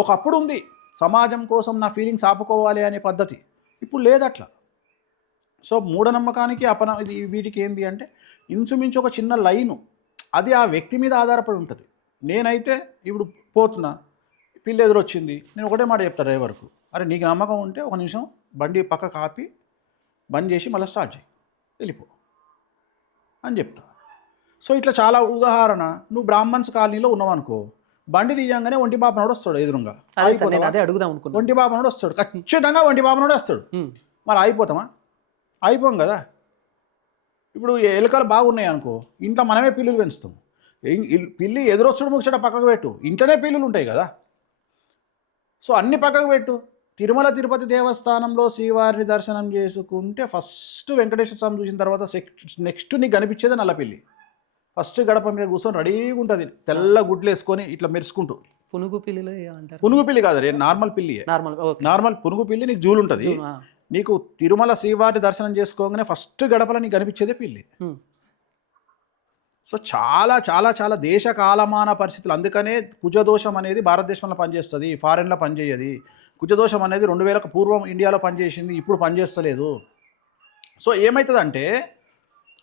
ఒకప్పుడు ఉంది. సమాజం కోసం నా ఫీలింగ్స్ ఆపుకోవాలి అనే పద్ధతి ఇప్పుడు లేదు అట్లా. సో మూఢనమ్మకానికి వీటికి ఏంది అంటే, ఇంచుమించు ఒక చిన్న లైను, అది ఆ వ్యక్తి మీద ఆధారపడి ఉంటుంది. నేనైతే ఇప్పుడు పోతున్నా, పిల్లి ఎదురొచ్చింది, నేను ఒకటే మాట చెప్తాను డ్రైవర్కు, అరే నీకు నమ్మకం ఉంటే ఒక నిమిషం బండి పక్కకు ఆపి బంద్ చేసి మళ్ళీ స్టార్ట్ చేయి, వెళ్ళిపో అని చెప్తా. సో ఇట్లా చాలా ఉదాహరణ. నువ్వు బ్రాహ్మణ్స్ కాలనీలో ఉన్నావనుకో, బండి తీయంగానే ఒంటి బాపనోడు వస్తాడు ఎదురుగా. అదే అడుగుదాం అనుకున్నా. ఒంటి బాపనోడు వస్తాడు, ఖచ్చితంగా ఒంటి బాపనోడు వస్తాడు. మరి అయిపోం కదా. ఇప్పుడు ఎలుకలు బాగున్నాయి అనుకో, ఇంట్లో మనమే పిల్లులు పెంచుతాం. పిల్లి ఎదురొచ్చుడు ముచ్చట పక్కకు పెట్టు, ఇంట్లోనే పిల్లులు ఉంటాయి కదా. సో అన్ని పక్కకు పెట్టు. తిరుమల తిరుపతి దేవస్థానంలో శ్రీవారిని దర్శనం చేసుకుంటే ఫస్ట్ వెంకటేశ్వర స్వామి చూసిన తర్వాత నెక్స్ట్ నీకు కనిపించేది నల్లపిల్లి. ఫస్ట్ గడప మీద కూర్చొని రెడీగా ఉంటుంది, తెల్ల గుడ్లు వేసుకొని ఇట్లా మెరుచుకుంటూ. పునుగు పిల్లిలో అంటారు. పునుగు పిల్లి కాదు రే, నార్మల్ పిల్లి. నార్మల్ పునుగు పిల్లి నీకు జూలు ఉంటుంది. నీకు తిరుమల శ్రీవారి దర్శనం చేసుకోగానే ఫస్ట్ గడపలో నీకు కనిపించేదే పిల్లి. సో చాలా చాలా చాలా దేశ కాలమాన పరిస్థితులు. అందుకనే కుజదోషం అనేది భారతదేశంలో పనిచేస్తుంది, ఫారెన్లో పనిచేయదు. కుజదోషం అనేది 2000కు పూర్వం ఇండియాలో పనిచేసింది, ఇప్పుడు పనిచేస్తలేదు. సో ఏమవుతుందంటే,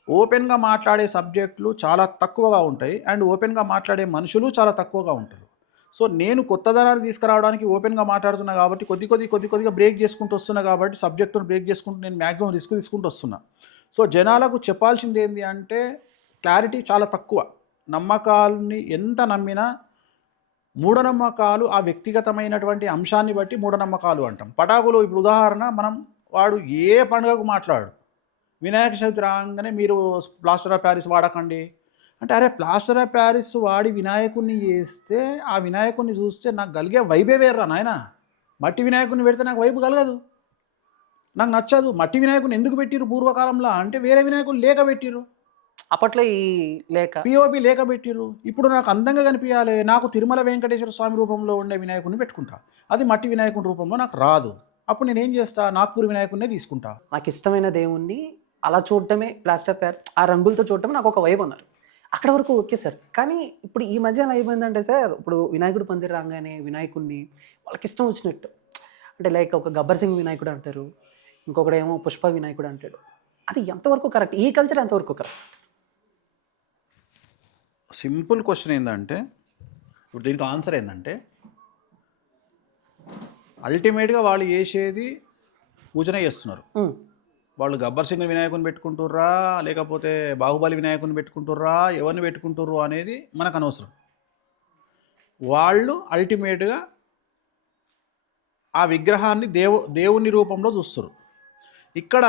ఓపెన్గా మాట్లాడే సబ్జెక్టులు చాలా తక్కువగా ఉంటాయి, అండ్ ఓపెన్గా మాట్లాడే మనుషులు చాలా తక్కువగా ఉంటారు. సో నేను కొత్తదనాన్ని తీసుకురావడానికి ఓపెన్గా మాట్లాడుతున్నా కాబట్టి కొద్దిగా బ్రేక్ చేసుకుంటూ వస్తున్నా కాబట్టి, సబ్జెక్టును బ్రేక్ చేసుకుంటూ నేను మ్యాక్సిమం రిస్క్ తీసుకుంటూ వస్తున్నా. సో జనాలకు చెప్పాల్సింది ఏంటి అంటే, క్లారిటీ చాలా తక్కువ. నమ్మకాలని ఎంత నమ్మినా మూఢనమ్మకాలు ఆ వ్యక్తిగతమైనటువంటి అంశాన్ని బట్టి మూఢనమ్మకాలు అంటాం. పటాకులు ఇప్పుడు ఉదాహరణ, వాడు ఏ పండుగకు మాట్లాడు, వినాయక చవితి రాగానే మీరు ప్లాస్టర్ ఆఫ్ ప్యారిస్ వాడకండి అంటే, అరే ప్లాస్టర్ ఆఫ్ ప్యారిస్ వాడి వినాయకుడిని చేస్తే ఆ వినాయకుడిని చూస్తే నాకు కలిగే వైబే వేర్రా నాయన. మట్టి వినాయకుడిని పెడితే నాకు వైబు కలగదు, నాకు నచ్చదు. మట్టి వినాయకుడిని ఎందుకు పెట్టిరు పూర్వకాలంలో అంటే, వేరే వినాయకులు లేక పెట్టిరు. అప్పట్లో ఈ పిఓపి లేక పెట్టిరు. ఇప్పుడు నాకు అందంగా కనిపించాలి, నాకు తిరుమల వెంకటేశ్వర స్వామి రూపంలో ఉండే వినాయకుడిని పెట్టుకుంటా. అది మట్టి వినాయకుడి రూపంలో నాకు రాదు. అప్పుడు నేనేం చేస్తా, నాగ్పూర్ వినాయకుడినే తీసుకుంటా. నాకు ఇష్టమైన దేవుణ్ణి అలా చూడటమే, ప్లాస్టర్ ఆఫ్ ప్యారిస్ ఆ రంగులతో చూడటమే నాకు ఒక వైబ్ అన్నారు. అక్కడ వరకు ఓకే సార్. కానీ ఇప్పుడు ఈ మధ్య ఎలా అయిపోయిందంటే సార్, ఇప్పుడు వినాయకుడు పందిరి రాగానే వినాయకుడిని వాళ్ళకి ఇష్టం వచ్చినట్టు, అంటే లైక్ ఒక గబ్బర్ సింగ్ వినాయకుడు అంటారు, ఇంకొకడేమో పుష్ప వినాయకుడు అంటాడు. అది ఎంతవరకు కరెక్ట్? ఈ కల్చర్ ఎంతవరకు కరెక్ట్? సింపుల్ క్వశ్చన్ ఏంటంటే, ఇప్పుడు దీనికి ఆన్సర్ ఏంటంటే, అల్టిమేట్గా వాళ్ళు చేసేది పూజనే చేస్తున్నారు. ఉమ్, వాళ్ళు గబ్బర్ సింగ్ వినాయకుని పెట్టుకుంటుర్రా లేకపోతే బాహుబలి వినాయకుని పెట్టుకుంటుర్రా ఎవరిని పెట్టుకుంటుర్రు అనేది మనకు అనవసరం. వాళ్ళు అల్టిమేట్గా ఆ విగ్రహాన్ని దేవుని రూపంలో చూస్తారు. ఇక్కడ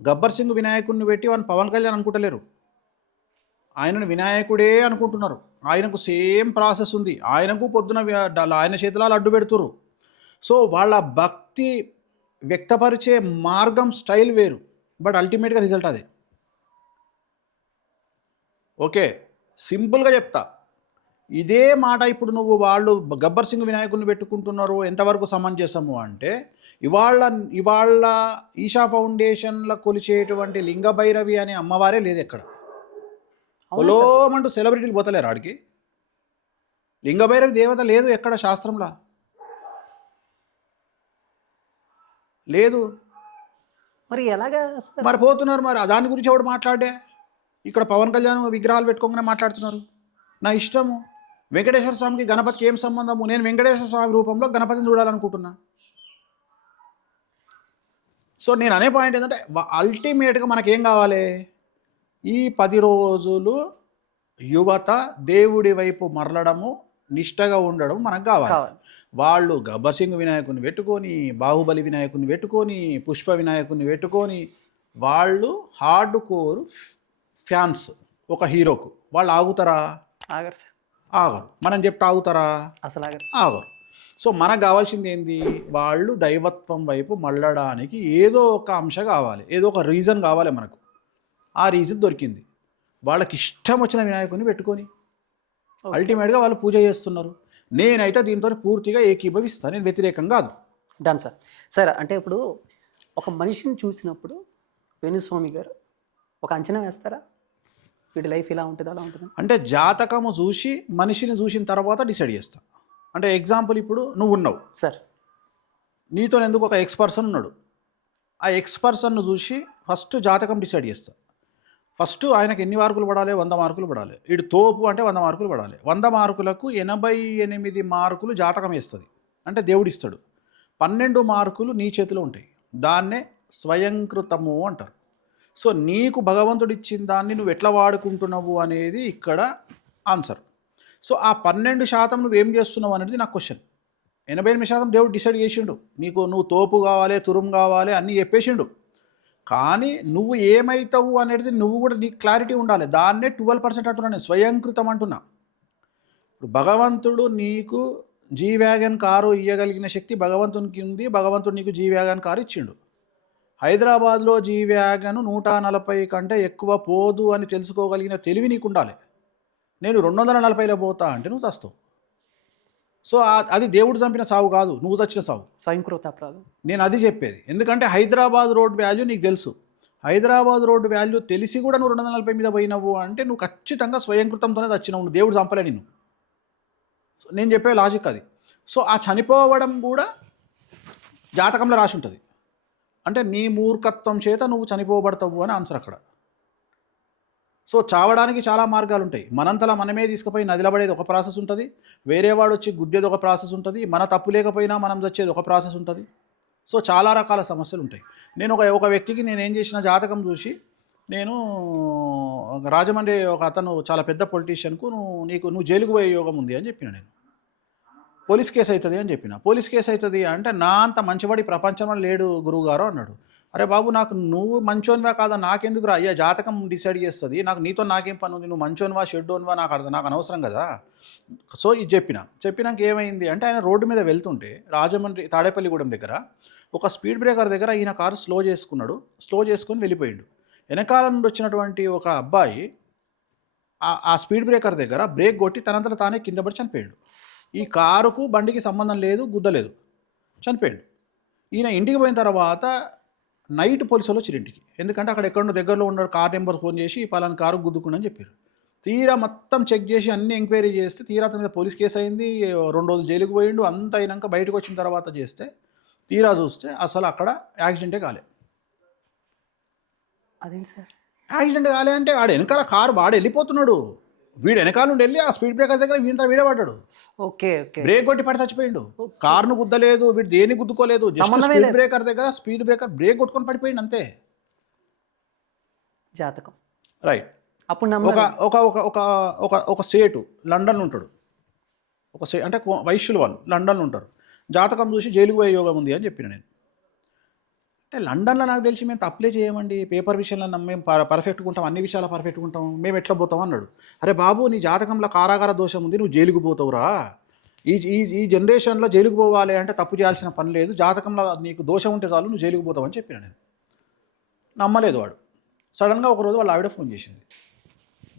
గబ్బర్ సింగ్ వినాయకుడిని పెట్టి వాళ్ళని పవన్ కళ్యాణ్ అనుకుంటలేరు, ఆయనను వినాయకుడే అనుకుంటున్నారు. ఆయనకు సేమ్ ప్రాసెస్ ఉంది, ఆయనకు పొద్దున ఆయన చేతిలో అడ్డు పెడుతుర్రు. సో వాళ్ళ భక్తి వ్యక్తపరిచే మార్గం స్టైల్ వేరు, బట్ అల్టిమేట్గా రిజల్ట్ అదే. ఓకే, సింపుల్గా చెప్తా. ఇదే మాట ఇప్పుడు నువ్వు వాళ్ళు గబ్బర్ సింగ్ వినాయకుడిని పెట్టుకుంటున్నారు ఎంతవరకు సమంజసము అంటే, ఇవాళ ఈషా ఫౌండేషన్లో కొలిచేటువంటి లింగ భైరవి అనే అమ్మవారే లేదు ఎక్కడ. పొలోమంటూ సెలబ్రిటీలు పోతలేరు ఆడికి. లింగ భైరవి దేవత లేదు ఎక్కడ శాస్త్రంలో లేదు. మరి ఎలాగా సార్? మరి పోతున్నారు, మరి దాని గురించి ఎవడు మాట్లాడే? ఇక్కడ పవన్ కళ్యాణ్ విగ్రహాలు పెట్టుకోగానే మాట్లాడుతున్నారు. నా ఇష్టము. వెంకటేశ్వర స్వామికి గణపతికి ఏం సంబంధము? నేను వెంకటేశ్వర స్వామి రూపంలో గణపతిని చూడాలనుకుంటున్నా. సో నేను అనే పాయింట్ ఏంటంటే అల్టిమేట్గా మనకేం కావాలి? ఈ 10 రోజులు యువత దేవుడి వైపు మరలడము, నిష్టగా ఉండడం మనకు కావాలి. వాళ్ళు గబ్బర్ సింగ్ వినాయకుని పెట్టుకొని, బాహుబలి వినాయకుని పెట్టుకొని, పుష్ప వినాయకుని పెట్టుకొని, వాళ్ళు హార్డ్ కోర్ ఫ్యాన్స్ ఒక హీరోకు. వాళ్ళు ఆగుతారా? ఆగరు సార్. ఆగరు. మనం చెప్తే ఆగుతారా? అసలు ఆగరు. ఆగరు. సో మనకు కావాల్సింది ఏంది? వాళ్ళు దైవత్వం వైపు మళ్ళడానికి ఏదో ఒక అంశం కావాలి, ఏదో ఒక రీజన్ కావాలి మనకు. ఆ రీజన్ దొరికింది. వాళ్ళకి ఇష్టం వచ్చిన వినాయకుని పెట్టుకొని అల్టిమేట్గా వాళ్ళు పూజ చేస్తున్నారు. నేనైతే దీంతో పూర్తిగా ఏకీభవిస్తాను, నేను వ్యతిరేకం కాదు. Done sir. సార్ అంటే ఇప్పుడు ఒక మనిషిని చూసినప్పుడు వేణుస్వామి గారు ఒక అంచనా వేస్తారా? వీడి లైఫ్ ఇలా ఉంటుంది అలా ఉంటుంది అంటే జాతకము చూసి మనిషిని చూసిన తర్వాత డిసైడ్ చేస్తా. అంటే ఎగ్జాంపుల్, ఇప్పుడు నువ్వు ఉన్నావు సార్, నీతో ఎందుకు ఒక ఎక్స్పర్సన్ ఉన్నాడు. ఆ ఎక్స్పర్సన్ను చూసి ఫస్ట్ జాతకం డిసైడ్ చేస్తా. ఫస్ట్ ఆయనకు ఎన్ని మార్కులు పడాలి? 100 మార్కులు పడాలి. వీడు తోపు అంటే 100 మార్కులు పడాలి. 100 మార్కులకు 88 మార్కులు జాతకం వేస్తుంది, అంటే దేవుడిస్తాడు. 12 మార్కులు నీ చేతిలో ఉంటాయి. దాన్నే స్వయంకృతము అంటారు. సో నీకు భగవంతుడు ఇచ్చిన దాన్ని నువ్వు ఎట్లా వాడుకుంటున్నావు అనేది ఇక్కడ ఆన్సర్. సో ఆ 12% నువ్వేం చేస్తున్నావు అనేది నా క్వశ్చన్. 88% దేవుడు డిసైడ్ చేసిండు. నువ్వు తోపు కావాలి, తురుము కావాలి అన్నీ చెప్పేసిండు. కానీ నువ్వు ఏమవుతావు అనేది నువ్వు కూడా నీకు క్లారిటీ ఉండాలి. దాన్నే 12% అంటున్నా నేను, స్వయంకృతం అంటున్నా. ఇప్పుడు భగవంతుడు నీకు జీ వ్యాగన్ కారు ఇవ్వగలిగిన శక్తి భగవంతునికి ఉంది. భగవంతుడు నీకు జీ వ్యాగన్ కారు ఇచ్చిండు. హైదరాబాద్లో జీ వ్యాగన్ 140 కంటే ఎక్కువ పోదు అని తెలుసుకోగలిగిన తెలివి నీకు ఉండాలి. నేను 240లో పోతా అంటే నువ్వు చస్తావు. సో అది దేవుడు చంపిన సావు కాదు, నువ్వు చచ్చిన సావు, స్వయంకృత అపరాధం. నేను అది చెప్పేది. ఎందుకంటే హైదరాబాద్ రోడ్ వాల్యూ నీకు తెలుసు. హైదరాబాద్ రోడ్ వాల్యూ తెలిసి కూడా నువ్వు 240 మీద పోయినవు అంటే నువ్వు ఖచ్చితంగా స్వయంకృతంతోనే చచ్చినావు, నువ్వు దేవుడు చంపలే నిన్ను. సో నేను చెప్పే లాజిక్ అది. సో ఆ చనిపోవడం కూడా జాతకంలో రాసి ఉంటుంది. అంటే నీ మూర్ఖత్వం చేత నువ్వు చనిపోబడతావు అని ఆన్సర్ అక్కడ. సో చావడానికి చాలా మార్గాలు ఉంటాయి. మనంతలా మనమే తీసుకుపోయి నదిలో పడేది ఒక ప్రాసెస్ ఉంటుంది, వేరే వాడు వచ్చి గుద్దేది ఒక ప్రాసెస్ ఉంటుంది, మన తప్పు లేకపోయినా మనం వచ్చేది ఒక ప్రాసెస్ ఉంటుంది. సో చాలా రకాల సమస్యలు ఉంటాయి. నేను ఒక వ్యక్తికి నేను ఏం చేసిన జాతకం చూసి, నేను రాజమండ్రి ఒక అతను చాలా పెద్ద పొలిటీషియన్కు నువ్వు జైలుకు పోయే యోగం ఉంది అని చెప్పిన. నేను పోలీస్ కేసు అవుతుంది అని చెప్పిన. పోలీస్ కేసు అవుతుంది అంటే నా అంత మంచివాడి ప్రపంచంలో లేడు గురువుగారు అన్నాడు. అరే బాబు, నువ్వు మంచోనివా కాదా నాకెందుకు రా అయ్యా, జాతకం డిసైడ్ చేస్తుంది. నీతో నాకేం పని ఉంది? నువ్వు మంచోనివా షెడ్డోనివా నాకు అనవసరం కదా. సో ఇది చెప్పినాక ఏమైంది అంటే, ఆయన రోడ్డు మీద వెళ్తుంటే రాజమండ్రి తాడేపల్లిగూడెం దగ్గర ఒక స్పీడ్ బ్రేకర్ దగ్గర ఈయన కారు స్లో చేసుకొని వెళ్ళిపోయిండు. వెనకాల నుండి వచ్చినటువంటి ఒక అబ్బాయి ఆ స్పీడ్ బ్రేకర్ దగ్గర బ్రేక్ కొట్టి తనంతట తానే కింద పడి చనిపోయాడు. ఈ కారుకు బండికి సంబంధం లేదు, గుద్దలేదు, చనిపోయాడు. ఈయన ఇంటికి పోయిన తర్వాత నైట్ పోలీసు వాళ్ళు వచ్చారు ఇంటికి. ఎందుకంటే అక్కడ ఎక్కడో దగ్గరలో ఉన్న కార్ నెంబర్ ఫోన్ చేసి పలానా కారు గుద్దుకుందని చెప్పారు. తీరా మొత్తం చెక్ చేసి అన్ని ఎంక్వైరీ చేస్తే తీరా అతని మీద పోలీస్ కేసు అయింది. 2 రోజులు జైలుకు పోయిండు. అంత అయినాక బయటకు వచ్చిన తర్వాత తీరా చూస్తే అసలు అక్కడ యాక్సిడెంటే కాలే. అదేంటి సార్? యాక్సిడెంట్ కాలే అంటే వాడు వెనకాల కారు వాడు వెళ్ళిపోతున్నాడు. వీడు వెనకాల నుండి వెళ్ళి ఆ స్పీడ్ బ్రేకర్ దగ్గర వీడే పడ్డాడు. ఓకే ఓకే బ్రేక్ కొట్టి పడి చచ్చిపోయిండు. కార్ను గుద్దలేదు, వీడు దేన్ని గుద్దుకోలేదు, జస్ట్ సంబంధమే స్పీడ్ లేదు. బ్రేకర్ దగ్గర స్పీడ్ బ్రేకర్ బ్రేక్ కొట్టుకొని పడిపోయిండు అంతే. జాతకం రైట్. అప్పుడు ఒక నమ్మాలి. ఒక ఒక ఒక ఒక ఒక సేటు లండన్లో ఉంటాడు. ఒక అంటే వైశ్యులు వాళ్ళు లండన్లో ఉంటారు. జాతకం చూసి జైలుకు పోయే యోగం ఉంది అని చెప్పిన నేను. అంటే లండన్లో నాకు తెలిసి మేము తప్పులే చేయమండి, పేపర్ విషయంలో మేము పర్ఫెక్ట్గా ఉంటాం, అన్ని విషయాలు పర్ఫెక్ట్గా ఉంటాం, మేము ఎట్లా పోతాం అన్నాడు. అరే బాబు, నీ జాతకంలో కారాగార దోషం ఉంది, నువ్వు జైలుకు పోతావురా. ఈ ఈ ఈ జనరేషన్లో జైలుకు పోవాలి అంటే తప్పు చేయాల్సిన పని లేదు, జాతకంలో నీకు దోషం ఉంటే చాలు నువ్వు జైలుకు పోతావు అని చెప్పిన నేను. నమ్మలేదు వాడు. సడన్గా ఒకరోజు వాళ్ళ ఆవిడ ఫోన్ చేసింది,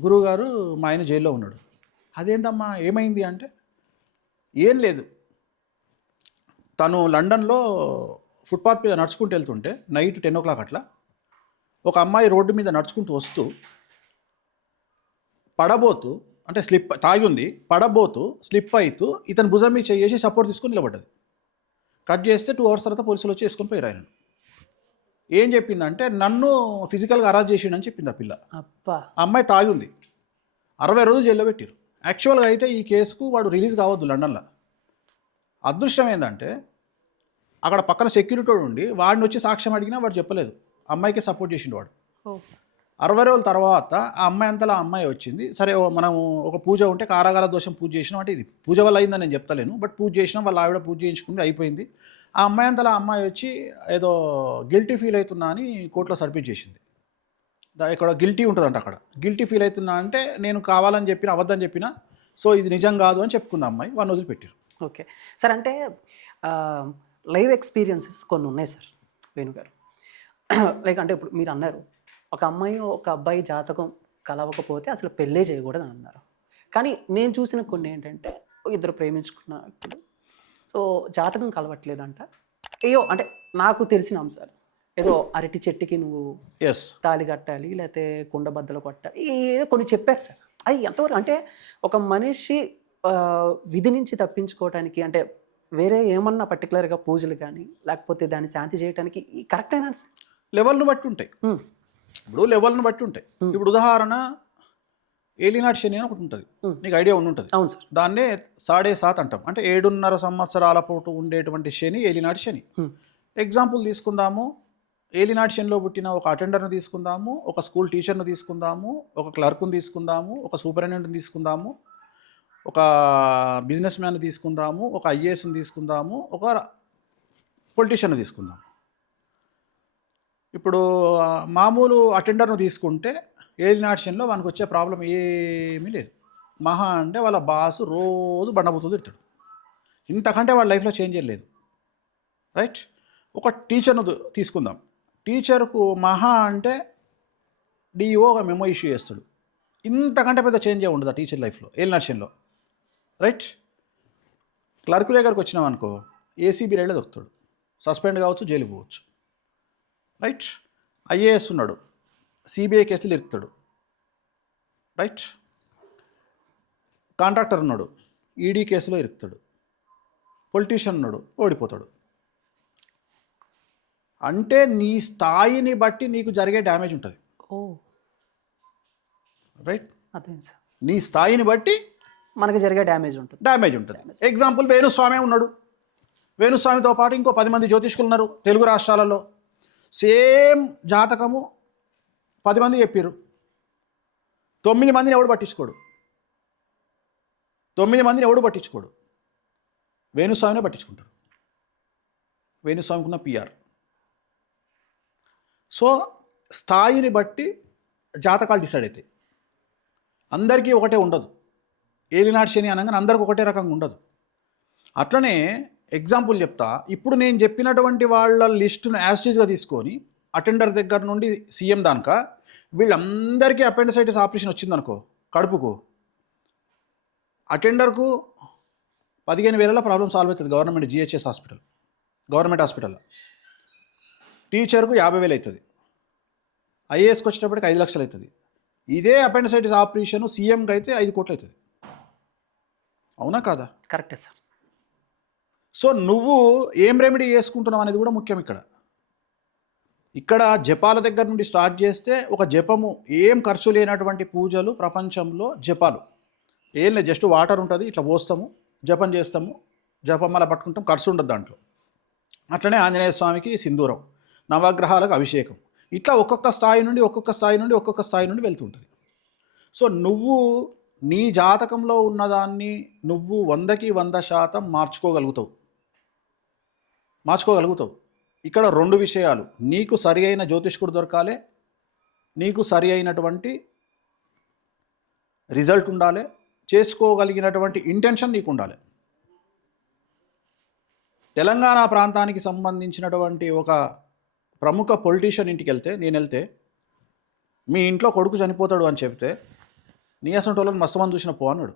గురువుగారు మా ఆయన జైల్లో ఉన్నాడు. అదేందమ్మా ఏమైంది అంటే, ఏం లేదు, తను లండన్లో ఫుట్పాత్ మీద నడుచుకుంటూ వెళ్తుంటే నైట్ 10 o'clock అట్లా ఒక అమ్మాయి రోడ్డు మీద నడుచుకుంటూ వస్తూ పడబోతూ, అంటే స్లిప్ తాగి ఉంది, పడబోతూ స్లిప్ అవుతూ ఇతను భుజం మీద చేసి సపోర్ట్ తీసుకొని నిలబడ్డది. కట్ చేస్తే 2 hours తర్వాత పోలీసులు వచ్చి వేసుకొని పోయారు ఆయన. ఏం చెప్పిందంటే నన్ను ఫిజికల్గా అరెస్ట్ చేసిండని చెప్పింది ఆ పిల్ల. అబ్బా. ఆ అమ్మాయి తాగి ఉంది, 60 రోజులు జైల్లో పెట్టారు. యాక్చువల్గా అయితే ఈ కేసుకు వాడు రిలీజ్ కావద్దు లండన్లో. అదృష్టం ఏంటంటే అక్కడ పక్కన సెక్యూరిటీ ఉండి వాడిని వచ్చి సాక్ష్యం అడిగినా వాడు చెప్పలేదు, అమ్మాయికి సపోర్ట్ చేసిండు వాడు. 60 రోజుల తర్వాత ఆ అమ్మాయి అంతలా అమ్మాయి వచ్చింది. సరే మనం ఒక పూజ ఉంటే కారాగార దోషం పూజ చేసినాం అంటే ఇది పూజ వల్ల అయిందని నేను చెప్తలేను, బట్ పూజ చేసినాం, వాళ్ళ ఆవిడ పూజ చేయించుకుంది, అయిపోయింది. ఆ అమ్మాయి అంతలా అమ్మాయి వచ్చి ఏదో గిల్టీ ఫీల్ అవుతున్నా అని కోర్టులో సబ్మిట్ చేసింది. ఇక్కడ గిల్టీ ఉంటుందంట, అక్కడ గిల్టీ ఫీల్ అవుతున్నా అంటే నేను కావాలని చెప్పిన అబద్ధం చెప్పిన, సో ఇది నిజం కాదు అని చెప్పుకుంది అమ్మాయి, వాడిని వదిలిపెట్టారు. ఓకే సార్, అంటే లైవ్ ఎక్స్పీరియన్సెస్ కొన్ని ఉన్నాయి సార్ వేణుగారు. లైక్ అంటే ఇప్పుడు మీరు అన్నారు ఒక అమ్మాయి ఒక అబ్బాయి జాతకం కలవకపోతే అసలు పెళ్ళే చేయకూడదు అని అన్నారు. కానీ నేను చూసిన కొన్ని ఏంటంటే ఇద్దరు ప్రేమించుకున్నప్పుడు సో జాతకం కలవట్లేదంట, ఏయో అంటే నాకు తెలిసిన అంశాలు, ఏదో అరటి చెట్టుకి నువ్వు తాళి కట్టాలి, లేకపోతే కుండబద్దలు కొట్టాలి, ఏదో కొన్ని చెప్పారు సార్. అది ఎంతవరకు అంటే ఒక మనిషి విధి నుంచి తప్పించుకోవడానికి, అంటే వేరే ఏమన్నా పర్టికులర్గా పూజలు కానీ లేకపోతే దాన్ని శాంతి చేయడానికి కరెక్ట్ అయినా లెవెల్ను బట్టి ఉంటాయి. ఇప్పుడు లెవెల్ను బట్టి ఉంటాయి. ఇప్పుడు ఉదాహరణ ఏలినాటి శని అని ఒకటి ఉంటుంది, నీకు ఐడియా ఉంటుంది. అవును సార్. దాన్నే 7.5 అంటాం, అంటే 7.5 సంవత్సరాల పాటు ఉండేటువంటి శని ఏలినాటి శని. ఎగ్జాంపుల్ తీసుకుందాము, ఏలినాటి శనిలో పుట్టిన ఒక అటెండర్ని తీసుకుందాము, ఒక స్కూల్ టీచర్ని తీసుకుందాము, ఒక క్లర్క్ని తీసుకుందాము, ఒక సూపరింటెండెంట్ని తీసుకుందాము, ఒక బిజినెస్ మ్యాన్ తీసుకుందాము, ఒక ఐఏఎస్ని తీసుకుందాము, ఒక పొలిటీషియన్ తీసుకుందాము. ఇప్పుడు మామూలు అటెండర్ను తీసుకుంటే ఏలినాటి శనిలో వానికి వచ్చే ప్రాబ్లం ఏమీ లేదు. మహా అంటే వాళ్ళ బాసు రోజు బండబుతూ తిడతాడు, ఇంతకంటే వాళ్ళ లైఫ్లో చేంజ్ లేదు. రైట్. ఒక టీచర్ను తీసుకుందాం, టీచర్కు మహా అంటే డిఓ ఒక మెమో ఇష్యూ చేస్తాడు, ఇంతకంటే పెద్ద చేంజ్ ఉండదు ఆ టీచర్ లైఫ్లో ఏలినాటి శనిలో. రైట్. క్లర్క్ దగ్గరకు వచ్చినాం అనుకో, ఏసీబీ రైడ్లో దొరుకుతాడు, సస్పెండ్ కావచ్చు, జైలు పోవచ్చు. రైట్. ఐఏఎస్ ఉన్నాడు, సిబిఐ కేసులు ఇరుకుతాడు. రైట్. కాంట్రాక్టర్ ఉన్నాడు, ఈడీ కేసులో ఇరుకుతాడు. పొలిటీషియన్ ఉన్నాడు, ఓడిపోతాడు. అంటే నీ స్థాయిని బట్టి నీకు జరిగే డ్యామేజ్ ఉంటుంది. రైట్. అదే సార్, నీ స్థాయిని బట్టి మనకి జరిగే డ్యామేజ్ ఉంటుంది. ఎగ్జాంపుల్ వేణుస్వామి ఉన్నాడు, వేణుస్వామితో పాటు ఇంకో 10 మంది జ్యోతిష్కులు ఉన్నారు తెలుగు రాష్ట్రాలలో. సేమ్ జాతకము 10 మంది చెప్పారు, 9 మందిని ఎవడు పట్టించుకోడు, 9 మందిని ఎవడు పట్టించుకోడు, వేణుస్వామినే పట్టించుకుంటారు. వేణుస్వామికి ఉన్న పిఆర్. సో స్థాయిని బట్టి జాతకాలు డిసైడ్ అవుతాయి. అందరికీ ఒకటే ఉండదు, ఏలినాటి శని అనగానే అందరికీ ఒకటే రకంగా ఉండదు. అట్లనే ఎగ్జాంపుల్ చెప్తా, ఇప్పుడు నేను చెప్పినటువంటి వాళ్ళ లిస్టును యాస్టీస్గా తీసుకొని అటెండర్ దగ్గర నుండి సీఎం దాకా వీళ్ళందరికీ అపెండిసైటిస్ ఆపరేషన్ వచ్చిందనుకో కడుపుకు, అటెండర్కు 15,000 ప్రాబ్లం సాల్వ్ అవుతుంది గవర్నమెంట్ జిహెచ్ఎస్ హాస్పిటల్, గవర్నమెంట్ హాస్పిటల్లో. టీచర్కు 50,000 అవుతుంది, ఐఏఎస్కి వచ్చేటప్పటికి 5 లక్షలు అవుతుంది. ఇదే అపెండిసైటిస్ ఆపరేషన్ సీఎంకి అయితే 5 కోట్లు అవుతుంది. అవునా కాదా? కరెక్టే సార్. సో నువ్వు ఏం రెమెడీ చేసుకుంటున్నావు అనేది కూడా ముఖ్యం ఇక్కడ. ఇక్కడ జపాల దగ్గర నుండి స్టార్ట్ చేస్తే ఒక జపము ఏం ఖర్చు లేనటువంటి పూజలు ప్రపంచంలో జపాలు ఏం లేదు, జస్ట్ వాటర్ ఉంటుంది, ఇట్లా పోస్తాము, జపం చేస్తాము, జపమాల పట్టుకుంటాం, ఖర్చు ఉండదు దాంట్లో. అట్లనే ఆంజనేయ స్వామికి సింధూరం, నవగ్రహాలకు అభిషేకం, ఇట్లా ఒక్కొక్క స్థాయి నుండి ఒక్కొక్క స్థాయి నుండి వెళ్తుంటుంది. సో నువ్వు నీ జాతకంలో ఉన్నదాన్ని నువ్వు 100% మార్చుకోగలుగుతావు. ఇక్కడ 2 విషయాలు, నీకు సరి అయిన జ్యోతిష్కుడు దొరకాలి, నీకు సరి అయినటువంటి రిజల్ట్ ఉండాలి, చేసుకోగలిగినటువంటి ఇంటెన్షన్ నీకు ఉండాలి. తెలంగాణ ప్రాంతానికి సంబంధించినటువంటి ఒక ప్రముఖ పొలిటీషియన్ ఇంటికి నేను వెళ్తే మీ ఇంట్లో కొడుకు చనిపోతాడు అని చెప్తే నీ అసంటి వాళ్ళని మస్తమంది చూసిన పో అన్నాడు,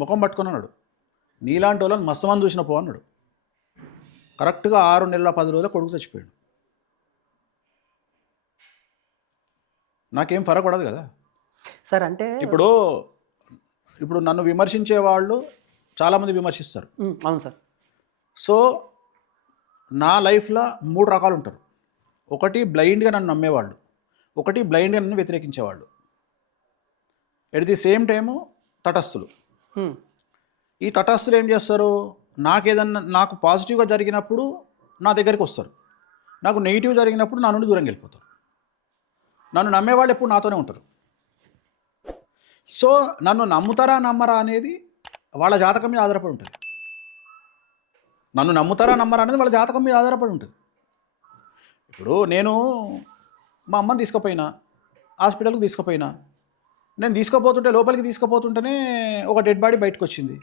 ముఖం పట్టుకొని అన్నాడు. నీలాంటి వాళ్ళని మస్తమంది చూసిన పో అన్నాడు. కరెక్ట్గా 6 నెలల 10 రోజుల కొడుకు చచ్చిపోయాడు. నాకేం ఫరక్ పడదు కదా సార్. అంటే ఇప్పుడు నన్ను విమర్శించే వాళ్ళు చాలామంది విమర్శిస్తారు. అవును సార్. సో నా లైఫ్లో 3 రకాలు ఉంటారు. ఒకటి బ్లైండ్గా నన్ను నమ్మేవాళ్ళు, ఒకటి బ్లైండ్గా నన్ను వ్యతిరేకించేవాళ్ళు, ఎట్ ది సేమ్ టైము తటస్థులు. ఈ తటస్థులు ఏం చేస్తారు, నాకు పాజిటివ్గా జరిగినప్పుడు నా దగ్గరికి వస్తారు, నాకు నెగిటివ్ జరిగినప్పుడు నా నుండి దూరంగా వెళ్ళిపోతారు. నన్ను నమ్మేవాళ్ళు ఎప్పుడు నాతోనే ఉంటారు. సో నన్ను నమ్ముతారా నమ్మరా అనేది వాళ్ళ జాతకం మీద ఆధారపడి ఉంటుంది. వాళ్ళ జాతకం మీద ఆధారపడి ఉంటుంది. ఇప్పుడు నేను మా అమ్మని తీసుకుపోయినా, హాస్పిటల్కి తీసుకుపోయినా, నేను లోపలికి తీసుకుపోతుంటేనే ఒక డెడ్ బాడీ బయటకు వచ్చింది.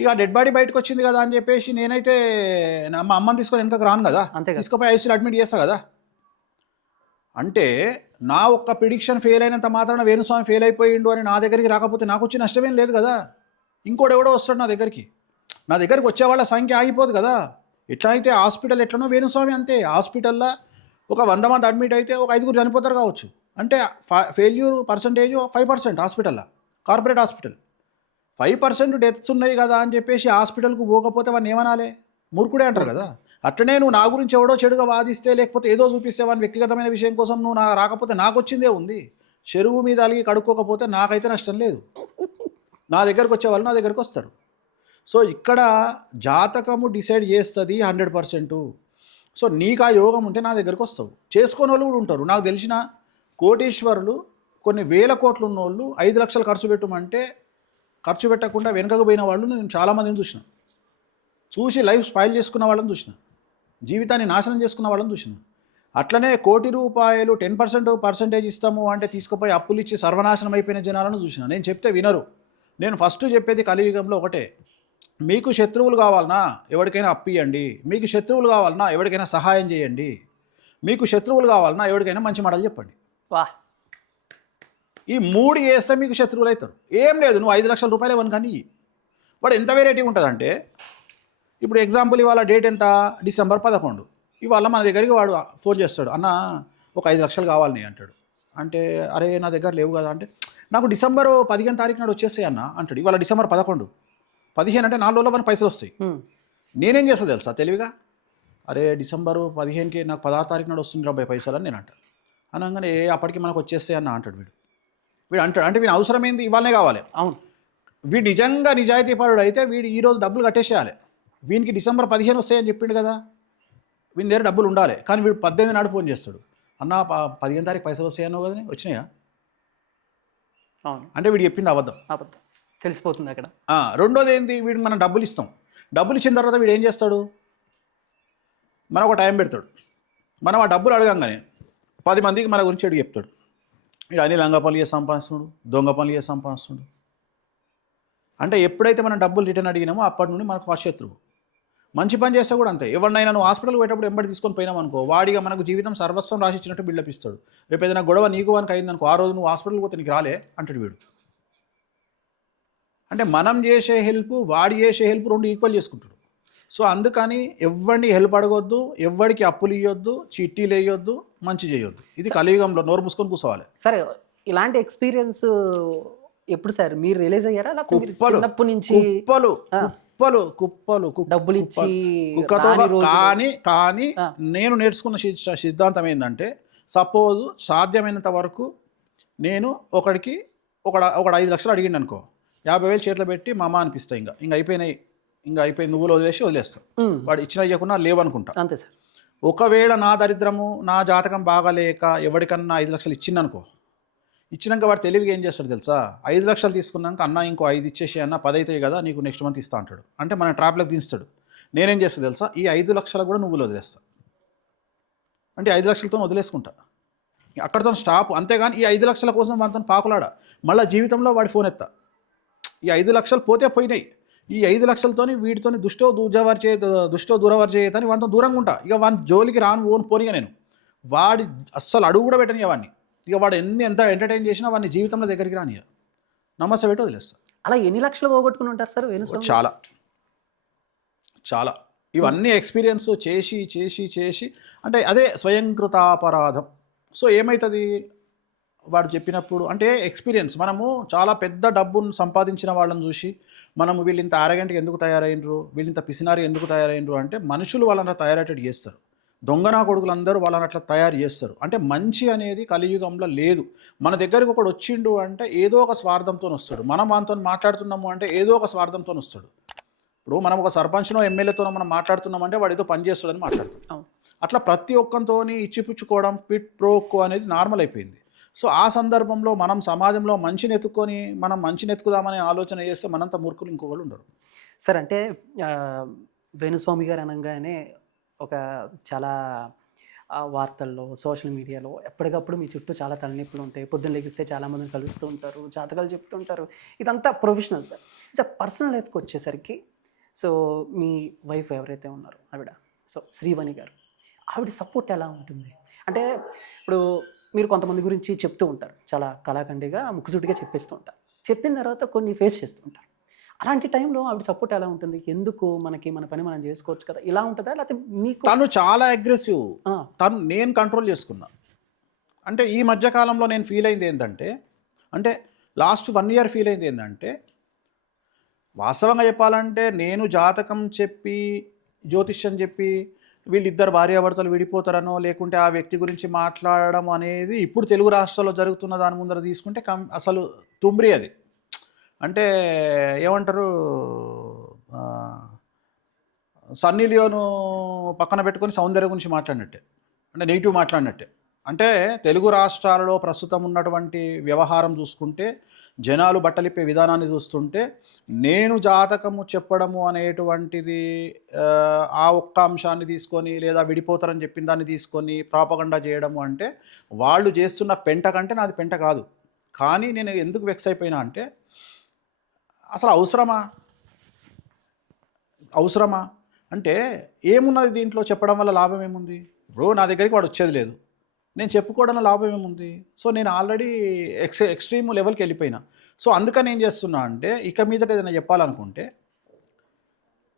ఇక డెడ్ బాడీ బయటకు వచ్చింది కదా అని చెప్పేసి నేనైతే మా అమ్మని తీసుకొని వెనకకు రాను కదా, తీసుకుపోయి ఐసీయూలో అడ్మిట్ చేస్తా కదా. అంటే నా ఒక్క ప్రిడిక్షన్ ఫెయిల్ అయినంత మాత్రాన వేణుస్వామి ఫెయిల్ అయిపోయిండు అని నా దగ్గరికి రాకపోతే నాకు వచ్చి నష్టమేం లేదు కదా. ఇంకోటి ఎవడో వస్తాడు నా దగ్గరికి వచ్చే వాళ్ళ సంఖ్య ఆగిపోదు కదా. ఎట్లా అయితే హాస్పిటల్ ఎట్లనో వేణుస్వామి అంతే. హాస్పిటల్లో ఒక 100 మంది అడ్మిట్ అయితే ఒక 5 చనిపోతారు కావచ్చు. అంటే ఫెయిల్యూర్ పర్సంటేజ్ 5% హాస్పిటల్లో, కార్పొరేట్ హాస్పిటల్. 5% డెత్స్ ఉన్నాయి కదా అని చెప్పేసి హాస్పిటల్కు పోకపోతే వాడిని ఏమనాలి, మూర్ఖుడే అంటారు కదా. అట్లనే నువ్వు నా గురించి ఎవడో చెడుగా వాదిస్తే లేకపోతే ఏదో చూపిస్తే వాని వ్యక్తిగతమైన విషయం కోసం నువ్వు రాకపోతే నాకు వచ్చిందే ఉంది. చెరువు మీద అలిగి కడుక్కోకపోతే నాకైతే నష్టం లేదు. నా దగ్గరకు వచ్చే వాళ్ళు నా దగ్గరకు వస్తారు. సో ఇక్కడ జాతకము డిసైడ్ చేస్తుంది 100%. సో నీకు ఆ యోగం ఉంటే నా దగ్గరకు వస్తావు. చేసుకునే వాళ్ళు కూడా ఉంటారు. నాకు తెలిసిన కోటీశ్వరులు, కొన్ని వేల కోట్లు ఉన్నోళ్ళు 5 లక్షలు ఖర్చు పెట్టమంటే ఖర్చు పెట్టకుండా వెనకకు పోయిన వాళ్ళు నేను చాలామందిని చూసి లైఫ్ స్పాయిల్ చేసుకున్న వాళ్ళని చూసిన, జీవితాన్ని నాశనం చేసుకున్న వాళ్ళని చూసిన. అట్లనే ₹1 కోటి 10% పర్సంటేజ్ ఇస్తాము అంటే తీసుకుపోయి అప్పులు ఇచ్చి సర్వనాశనం అయిపోయిన జనాలను చూసిన. నేను చెప్తే వినరు. నేను ఫస్ట్ చెప్పేది కలియుగంలో ఒకటే, మీకు శత్రువులు కావాలన్నా ఎవరికైనా అప్పియండి, మీకు శత్రువులు కావాలన్నా ఎవరికైనా సహాయం చేయండి, మీకు శత్రువులు కావాలన్నా ఎవరికైనా మంచి మాటలు చెప్పండి. ఈ 3 చేస్తే మీకు శత్రువులు అవుతారు. ఏం లేదు, నువ్వు 5 లక్షల రూపాయలు ఇవ్వను కానీ వాడు ఎంత వెరైటీ ఉంటుందంటే, ఇప్పుడు ఎగ్జాంపుల్ ఇవాళ డేట్ ఎంత, డిసెంబర్ 11. ఇవాళ మన దగ్గరికి వాడు ఫోన్ చేస్తాడు, అన్న ఒక 5 లక్షలు కావాలని అంటాడు. అంటే అరే నా దగ్గర లేవు కదా అంటే, నాకు డిసెంబర్ 15 తారీఖు నాడు వచ్చేస్తాయి అన్న అంటాడు. ఇవాళ డిసెంబర్ 11, 15 అంటే 4 రోజుల్లో మనకు పైసలు వస్తాయి. నేనేం చేస్తా తెలుసా తెలివిగా, అరే డిసెంబర్ 15కి నాకు 16 తారీఖు నాడు వస్తుంది 70 పైసలు అని నేను అంటాను. అనగానే అప్పటికి మనకు వచ్చేస్తాయి అన్న అంటాడు. వీడు అంటాడు, అంటే వీడు అవసరం ఏంది, ఇవాళనే కావాలి. అవును, వీడు నిజంగా నిజాయితీపరుడు అయితే వీడు ఈరోజు డబ్బులు కట్టేసేయాలి. వీనికి డిసెంబర్ 15 వస్తాయని చెప్పిండు కదా, వీని దగ్గర డబ్బులు ఉండాలి. కానీ వీడు 18 నాడు ఫోన్ చేస్తాడు, అన్న 15 తారీఖు పైసలు వస్తాయన్నావు కదా, వచ్చినాయా? అవును, అంటే వీడు చెప్పింది అబద్ధం తెలిసిపోతుంది అక్కడ. రెండోది ఏంటి, వీడికి మనం డబ్బులు ఇస్తాం. డబ్బులు ఇచ్చిన తర్వాత వీడు ఏం చేస్తాడు, మనకు ఒక టైం పెడతాడు. మనం ఆ డబ్బులు అడగంగానే 10 మందికి మన గురించి అడిగి చెప్తాడు. వీడు అన్ని లంగ పనులు చేసి సంపాదిస్తున్నాడు, దొంగ పనులు చేసి సంపాదిస్తున్నాడు. అంటే ఎప్పుడైతే మనం డబ్బులు రిటర్న్ అడిగినామో అప్పటి నుండి మనకు ఆ శత్రువు. మంచి పని చేస్తే కూడా అంతే. ఎవరినైనా నువ్వు హాస్పిటల్కి పోయేటప్పుడు ఎంబడి తీసుకొని పోయినాం అనుకో, వాడిగా మనకు జీవితం సర్వస్వం రాసిచ్చినట్టు బిల్డప్ ఇస్తాడు. రేపు ఏదైనా గొడవ నీకు వానికి అయిందనుకో, ఆ రోజు నువ్వు హాస్పిటల్కి పోతే నీకు రాలే అంటాడు వీడు. అంటే మనం చేసే హెల్ప్, వాడి చేసే హెల్ప్ 2 ఈక్వల్ చేసుకుంటాడు. సో అందుకని ఎవరిని హెల్ప్ అడగొద్దు, ఎవరికి అప్పులు ఇవ్వద్దు, చిట్టీలు వేయొద్దు, మంచి చేయొద్దు. ఇది కలియుగంలో నోరు మూసుకొని కూర్చోవాలి. సరే, ఇలాంటి ఎక్స్పీరియన్స్ ఎప్పుడు సార్ మీరు రిలీజ్ అయ్యారా? చిన్నప్పటి నుంచి కుప్పలు కుప్పలు డబ్బులు ఇచ్చి కుక్కతో రాని రోజులు. కానీ ఆ. నేను నేర్చుకున్న సిద్ధాంతం ఏంటంటే, సపోజ్ సాధ్యమైనంత వరకు నేను ఒకడికి ఒకడు 5 లక్షలు అడిగిండు అనుకో, 50,000 చేతిలో పెట్టి మామ అనిపిస్తా. ఇంకా అయిపోయింది నువ్వులు వదిలేస్తా. ఉమ్, వాడు ఇచ్చిన ఇవ్వకుండా లేవనుకుంటా. అంతే సార్. ఒకవేళ నా దరిద్రము నా జాతకం బాగాలేక ఎవరికన్నా 5 లక్షలు ఇచ్చిందనుకో, ఇచ్చినాక వాడు తెలివిగా ఏం చేస్తాడు తెలుసా, 5 లక్షలు తీసుకున్నాక అన్న ఇంకో 5 ఇచ్చేసి అన్న 10 అవుతాయి కదా నీకు నెక్స్ట్ మంత్ ఇస్తా అంటాడు. అంటే మన ట్రాప్లోకి దించుతాడు. నేనేం చేస్తా తెలుసా, ఈ 5 లక్షలు కూడా నువ్వులు వదిలేస్తా. అంటే 5 లక్షలతో వదిలేసుకుంటా, అక్కడితో స్టాప్. అంతేగాని ఈ 5 లక్షల కోసం మనతో పాకులాడా మళ్ళీ జీవితంలో వాడి ఫోన్ ఎత్తా. ఈ 5 లక్షలు పోతే పోయినాయి. ఈ 5 లక్షలతోని వీటితోని దుష్టో దూరవర్ చేయతని వాడితో దూరంగా ఉంటా. ఇక వాని జోలికి పోనిగా నేను. వాడి అస్సలు అడుగు కూడా పెట్టని వాడిని. ఇక వాడు ఎంత ఎంటర్టైన్ చేసినా వాడిని జీవితంలో దగ్గరికి రానియ, నమస్తే పెట్టి వదిలేస్తా. అలా ఎన్ని లక్షలు పోగొట్టుకుని ఉంటారు సార్ వేణుస్వామి? చాలా ఇవన్నీ ఎక్స్పీరియన్స్ చేసి అంటే అదే స్వయంకృతాపరాధం. సో ఏమవుతుంది వాడు చెప్పినప్పుడు అంటే ఎక్స్పీరియన్స్. మనము చాలా పెద్ద డబ్బును సంపాదించిన వాళ్ళని చూసి మనము వీళ్ళింత ఆరగంటకి ఎందుకు తయారైనరు, వీళ్ళింత పిసినారి ఎందుకు తయారైనరు అంటే మనుషులు వాళ్ళని తయారయ్యేటట్టు చేస్తారు. దొంగనా కొడుకులందరూ వాళ్ళని అట్లా తయారు చేస్తారు. అంటే మంచి అనేది కలియుగంలో లేదు. మన దగ్గరికి ఒకడు వచ్చిండు అంటే ఏదో ఒక స్వార్థంతో వస్తాడు. మనం మనతో మాట్లాడుతున్నాము అంటే ఏదో ఒక స్వార్థంతో వస్తాడు. ఇప్పుడు మనం ఒక సర్పంచ్నో ఎమ్మెల్యేతోనో మనం మాట్లాడుతున్నామంటే వాడు ఏదో పని చేస్తాడని మాట్లాడుతాం. అట్లా ప్రతి ఒక్కరితో ఇచ్చిపుచ్చుకోవడం పిట్ ప్రోక్కో అనేది నార్మల్ అయిపోయింది. సో ఆ సందర్భంలో మనం సమాజంలో మంచిని ఎత్తుకొని మనం మంచిని ఎత్తుకుదామనే ఆలోచన చేస్తే మనంత మూర్ఖులు ఇంకొకరు ఉండరు. సార్ అంటే వేణుస్వామి గారు అనగానే ఒక చాలా వార్తల్లో సోషల్ మీడియాలో ఎప్పటికప్పుడు మీ చుట్టూ చాలా తలనొప్పులు ఉంటాయి. పొద్దున్న లెగిస్తే చాలామందిని కలుస్తూ ఉంటారు, జాతకాలు చెప్తుంటారు. ఇదంతా ప్రొఫెషనల్ సార్. సార్ పర్సనల్ లైఫ్కి వచ్చేసరికి సో మీ వైఫ్ ఎవరైతే ఉన్నారో ఆవిడ, సో శ్రీవణి గారు, ఆవిడ సపోర్ట్ ఎలా ఉంటుంది? అంటే ఇప్పుడు మీరు కొంతమంది గురించి చెప్తూ ఉంటారు, చాలా కళాఖండిగా ముక్కుసూటిగా చెప్పేస్తూ ఉంటారు. చెప్పిన తర్వాత కొన్ని ఫేస్ చేస్తూ ఉంటారు. అలాంటి టైంలో ఆవిడ సపోర్ట్ ఎలా ఉంటుంది? ఎందుకు మన పని మనం చేసుకోవచ్చు కదా, ఇలా ఉంటుందా? లేకపోతే మీకు తను చాలా అగ్రెసివ్, నేను కంట్రోల్ చేసుకున్నా. అంటే ఈ మధ్యకాలంలో నేను ఫీల్ అయింది ఏంటంటే, అంటే లాస్ట్ 1 year ఫీల్ అయింది ఏంటంటే, వాస్తవంగా చెప్పాలంటే నేను జాతకం చెప్పి జ్యోతిష్యం చెప్పి వీళ్ళిద్దరు భార్యాభర్తలు విడిపోతారనో లేకుంటే ఆ వ్యక్తి గురించి మాట్లాడడం అనేది ఇప్పుడు తెలుగు రాష్ట్రాల్లో జరుగుతున్న దాని ముందర తీసుకుంటే అసలు తుమ్రి అది. అంటే ఏమంటారు, సన్నీ లియోను పక్కన పెట్టుకొని సౌందర్య గురించి మాట్లాడినట్టే, అంటే నెగిటివ్ మాట్లాడినట్టే. అంటే తెలుగు రాష్ట్రాలలో ప్రస్తుతం ఉన్నటువంటి వ్యవహారం చూసుకుంటే, జనాలు బట్టలిప్పే విధానాన్ని చూస్తుంటే, నేను జాతకము చెప్పడము అనేటువంటిది ఆ ఒక్క అంశాన్ని తీసుకొని లేదా విడిపోతారని చెప్పిన దాన్ని తీసుకొని ప్రాపగండా చేయడము అంటే వాళ్ళు చేస్తున్న పెంట కంటే నాది పెంట కాదు. కానీ నేను ఎందుకు వెక్స్ అయిపోయినా అంటే, అసలు అవసరమా అంటే ఏమున్నది దీంట్లో, చెప్పడం వల్ల లాభం ఏముంది? బ్రో నా దగ్గరికి వాడు వచ్చేది లేదు, నేను చెప్పుకోవడంలో లాభం ఏముంది? సో నేను ఆల్రెడీ ఎక్స్ట్రీమ్ లెవెల్కి వెళ్ళిపోయినా. సో అందుకని ఏం చేస్తున్నా అంటే, ఇక మీదట ఏదైనా చెప్పాలనుకుంటే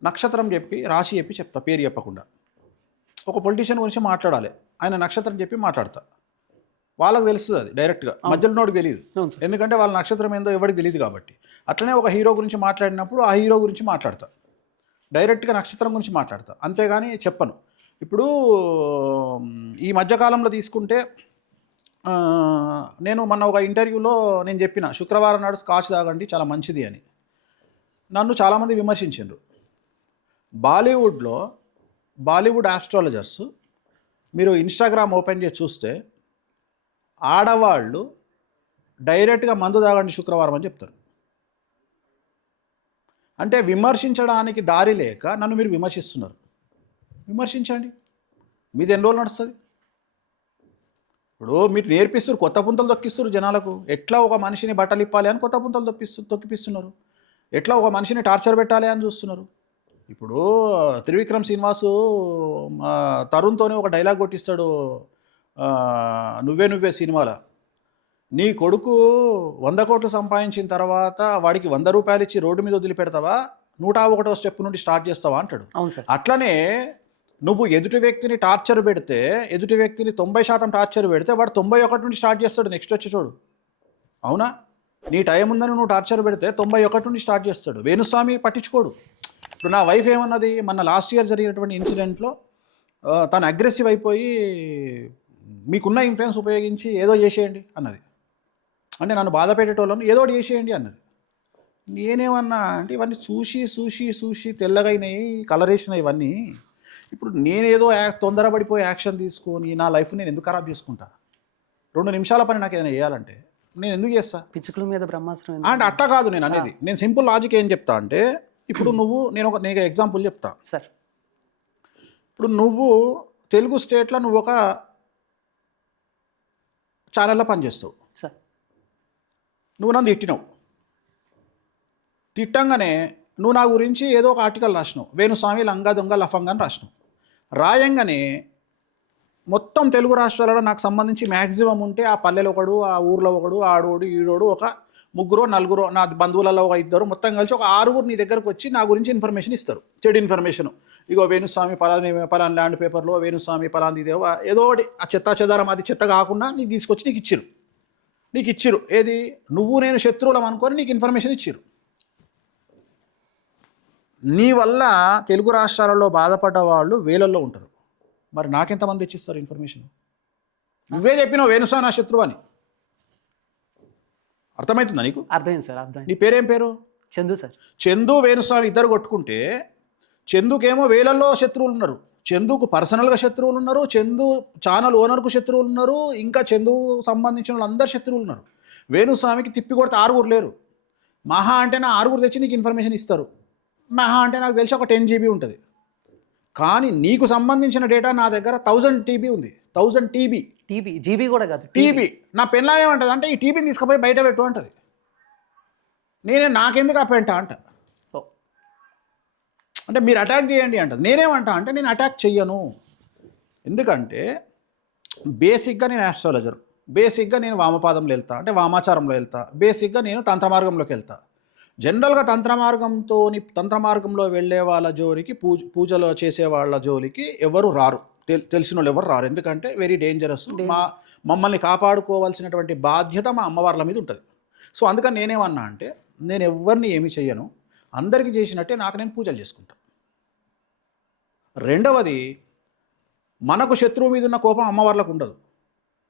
నక్షత్రం చెప్పి రాశి చెప్పి చెప్తా, పేరు చెప్పకుండా. ఒక పొలిటీషియన్ గురించి మాట్లాడాలి, ఆయన నక్షత్రం చెప్పి మాట్లాడతా, వాళ్ళకి తెలుస్తుంది అది డైరెక్ట్గా, మధ్యలో నోడికి తెలియదు. ఎందుకంటే వాళ్ళ నక్షత్రం ఏందో ఎవరికి తెలియదు కాబట్టి. అట్లనే ఒక హీరో గురించి మాట్లాడినప్పుడు ఆ హీరో గురించి మాట్లాడతా, డైరెక్ట్గా నక్షత్రం గురించి మాట్లాడతా, అంతేగాని చెప్పను. ఇప్పుడు ఈ మధ్యకాలంలో తీసుకుంటే నేను మొన్న ఒక ఇంటర్వ్యూలో నేను చెప్పిన, శుక్రవారం నాడు స్కాచ్ తాగండి చాలా మంచిది అని. నన్ను చాలామంది విమర్శించారు. బాలీవుడ్ ఆస్ట్రాలజర్స్ మీరు ఇన్స్టాగ్రామ్ ఓపెన్ చేసి చూస్తే ఆడవాళ్ళు డైరెక్ట్గా మందు తాగండి శుక్రవారం అని చెప్తారు. అంటే విమర్శించడానికి దారి లేక నన్ను మీరు విమర్శిస్తున్నారు. విమర్శించండి, మీది ఎన్ని రోజులు నడుస్తుంది? ఇప్పుడు మీరు నేర్పిస్తారు, కొత్త పుంతలు తొక్కిస్తారు జనాలకు. ఎట్లా ఒక మనిషిని బట్టలు ఇప్పాలి అని కొత్త పుంతలు తొక్కిపిస్తున్నారు, ఎట్లా ఒక మనిషిని టార్చర్ పెట్టాలి అని చూస్తున్నారు. ఇప్పుడు త్రివిక్రమ్ శ్రీనివాసు తరుణ్తోనే ఒక డైలాగ్ కొట్టిస్తాడు నువ్వే సినిమాలో, నీ కొడుకు 100 కోట్లు సంపాదించిన తర్వాత వాడికి 100 రూపాయలు ఇచ్చి రోడ్డు మీద వదిలిపెడతావా, 101వ స్టెప్ నుండి స్టార్ట్ చేస్తావా అంటాడు. అవును సార్. అట్లనే నువ్వు ఎదుటి వ్యక్తిని టార్చర్ పెడితే, ఎదుటి వ్యక్తిని 90% టార్చర్ పెడితే వాడు 91 నుండి స్టార్ట్ చేస్తాడు నెక్స్ట్ వచ్చి చూడు. అవునా? నీ టైం ఉందని నువ్వు టార్చర్ పెడితే 91 నుండి స్టార్ట్ చేస్తాడు. వేణుస్వామి పట్టించుకోడు. ఇప్పుడు నా వైఫ్ ఏమన్నది, మొన్న లాస్ట్ ఇయర్ జరిగినటువంటి ఇన్సిడెంట్లో తను అగ్రెసివ్ అయిపోయి మీకున్న ఇన్ఫ్లుయెన్స్ ఉపయోగించి ఏదో చేసేయండి అన్నది. అంటే నన్ను బాధ పెట్టేటోళ్ళను ఏదో ఒకటి చేసేయండి అన్నది. నేనేమన్నా అంటే ఇవన్నీ చూసి చూసి చూసి తెల్లగైనాయి, కలరేసినాయి ఇవన్నీ. ఇప్పుడు నేనేదో తొందరపడిపోయి యాక్షన్ తీసుకొని నా లైఫ్ నేను ఎందుకు ఖరాబ్ చేసుకుంటా? 2 నిమిషాల పని నాకు ఏదైనా చేయాలంటే నేను ఎందుకు చేస్తా? పిచ్చుకల మీద బ్రహ్మాస్త్రం అంటే అట్లా కాదు నేను అనేది. నేను సింపుల్ లాజిక్ ఏం చెప్తా అంటే, ఇప్పుడు నువ్వు నేను ఎగ్జాంపుల్ చెప్తా. సార్ ఇప్పుడు నువ్వు తెలుగు స్టేట్లో నువ్వు ఒక ఛానల్లో పనిచేస్తావు. సార్ నువ్వు నన్ను తిట్టినావు. తిట్టంగానే నువ్వు నా గురించి ఏదో ఒక ఆర్టికల్ రాసినావు, వేణుస్వామి లంగా దొంగ లఫంగా అని రాసినావు. రాయంగానే మొత్తం తెలుగు రాష్ట్రాలలో నాకు సంబంధించి మ్యాక్సిమం ఉంటే ఆ పల్లెలో ఒకడు, ఆ ఊర్లో ఒకడు, ఆడోడు ఈడోడు, ఒక 3-4 నా బంధువులలో ఒక 2 మొత్తం కలిసి ఒక 6 నీ దగ్గరకు వచ్చి నా గురించి ఇన్ఫర్మేషన్ ఇస్తారు, చెడు ఇన్ఫర్మేషన్. ఇగో వేణుస్వామి పలాని ల్యాండ్ పేపర్లో వేణుస్వామి పలాంది ఏదో ఒకటి ఆ చెత్త చెదారం, అది చెత్త కాకుండా నీకు తీసుకొచ్చి నీకు ఇచ్చిరు. ఏది? నువ్వు నేను శత్రువులం అనుకొని నీకు ఇన్ఫర్మేషన్ ఇచ్చిరు. నీ వల్ల తెలుగు రాష్ట్రాలలో బాధపడ్డ వాళ్ళు వేలల్లో ఉంటారు. మరి నాకెంతమంది ఇచ్చిస్తారు ఇన్ఫర్మేషన్? నువ్వే చెప్పినావు వేణుస్వామి నా శత్రువు అని. అర్థమవుతుందా నీకు? అర్థమైంది సార్, అర్థమైంది. నీ పేరేం పేరు? చందు సార్. చందు వేణుస్వామి ఇద్దరు కొట్టుకుంటే చందుకేమో వేలల్లో శత్రువులు ఉన్నారు, చందుకు పర్సనల్గా శత్రువులు ఉన్నారు, చందు ఛానల్ ఓనర్కు శత్రువులు ఉన్నారు, ఇంకా చందు సంబంధించిన వాళ్ళందరూ శత్రువులు ఉన్నారు. వేణుస్వామికి తిప్పి కొడితే 6 లేరు. మహా అంటే నా 6 తెచ్చి నీకు ఇన్ఫర్మేషన్ ఇస్తారు. మహా అంటే నాకు తెలిసి ఒక 10 GB ఉంటుంది. కానీ నీకు సంబంధించిన డేటా నా దగ్గర 1000 TB ఉంది. 1000 TB. జీబీ కూడా కాదు, టీబీ. నా పెళ్ళ ఏమంటుంది అంటే ఈ టీబీని తీసుకుపోయి బయట పెట్టు అంటది. నాకెందుకు ఆ పెంట అంట. అంటే మీరు అటాక్ చేయండి అంటది. నేనేమంటా అంటే నేను అటాక్ చెయ్యను. ఎందుకంటే బేసిక్గా నేను ఆస్ట్రాలజర్, బేసిక్గా నేను వామపాదంలో వెళ్తా, అంటే వామాచారంలో వెళ్తా, బేసిక్గా నేను తంత్రమార్గంలోకి వెళ్తా. జనరల్గా తంత్రమార్గంలో వెళ్ళే వాళ్ళ జోలికి, పూజలు చేసే వాళ్ళ జోలికి ఎవరు రారు, తెలిసిన వాళ్ళు ఎవరు రారు. ఎందుకంటే వెరీ డేంజరస్. మమ్మల్ని కాపాడుకోవాల్సినటువంటి బాధ్యత మా అమ్మవార్ల మీద ఉంటుంది. సో అందుకని నేనేమన్నా అంటే నేను ఎవరిని ఏమి చెయ్యను, అందరికీ చేసినట్టే నాకు నేను పూజలు చేసుకుంటా. రెండవది, మనకు శత్రువు మీద ఉన్న కోపం అమ్మవార్లకు ఉండదు.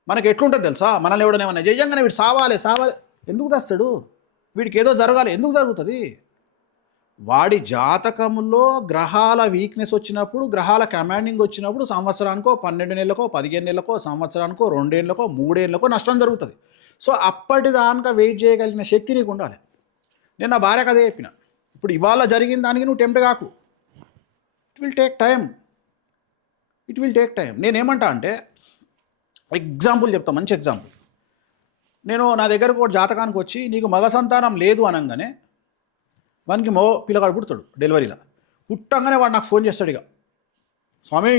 మనకి ఎట్లుంటుంది తెలుసా? మనల్ని ఎవడనేమన్నా చెయ్యంగానే వీడు సావాలి ఎందుకు తెస్తాడు? వీడికి ఏదో జరగాలి, ఎందుకు జరుగుతుంది? వాడి జాతకంలో గ్రహాల వీక్నెస్ వచ్చినప్పుడు, గ్రహాల కమాండింగ్ వచ్చినప్పుడు సంవత్సరానికో 12 నెలలకో 15 నెలలకో సంవత్సరానికో 2 ఏళ్ళకో 3 ఏళ్ళకో నష్టం జరుగుతుంది. సో అప్పటిదాకా వెయిట్ చేయగలిగిన శక్తి నీకు ఉండాలి. నేను నా భార్యకు అదే చెప్పిన. ఇప్పుడు ఇవాళ జరిగిన దానికి నువ్వు టెంప్ట్ కాకు. It will take time. నేనేమంటా అంటే ఎగ్జాంపుల్ చెప్తా, మంచి ఎగ్జాంపుల్. నేను నా దగ్గరకు ఒక జాతకానికి వచ్చి నీకు మగ సంతానం లేదు అనగానే వానికి పిల్లగాడు పుడతాడు డెలివరీలో. పుట్టంగానే వాడు నాకు ఫోన్ చేస్తాడు, ఇక స్వామి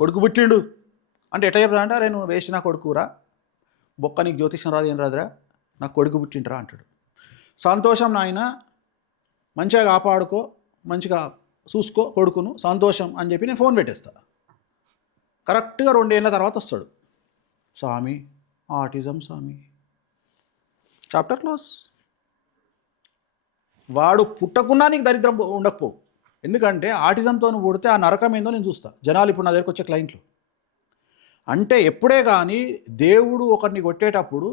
కొడుకు పుట్టిండు అంటే ఎట్లా చెప్తా అంటే, అరే నువ్వు వేస్ట్ నా కొడుకురా, బొక్క నీకు జ్యోతిష్యం రాదు ఏం రాదురా, నాకు కొడుకు పుట్టింటరా అంటాడు. సంతోషం నాయన, మంచిగా కాపాడుకో, మంచిగా చూసుకో కొడుకును, సంతోషం అని చెప్పి నేను ఫోన్ పెట్టేస్తా. కరెక్ట్గా 2 ఏళ్ళ తర్వాత వస్తాడు, స్వామి ఆటిజం స్వామి, చాప్టర్ క్లోజ్. వాడు పుట్టకున్నా నీకు దరిద్రం ఉండకపోవు. ఎందుకంటే ఆటిజంతో నువ్వు పుడితే ఆ నరకం ఏందో నేను చూస్తా. జనాలు ఇప్పుడు నా దగ్గరకు వచ్చే క్లయింట్లు అంటే ఎప్పుడే కానీ దేవుడు ఒకరిని కొట్టేటప్పుడు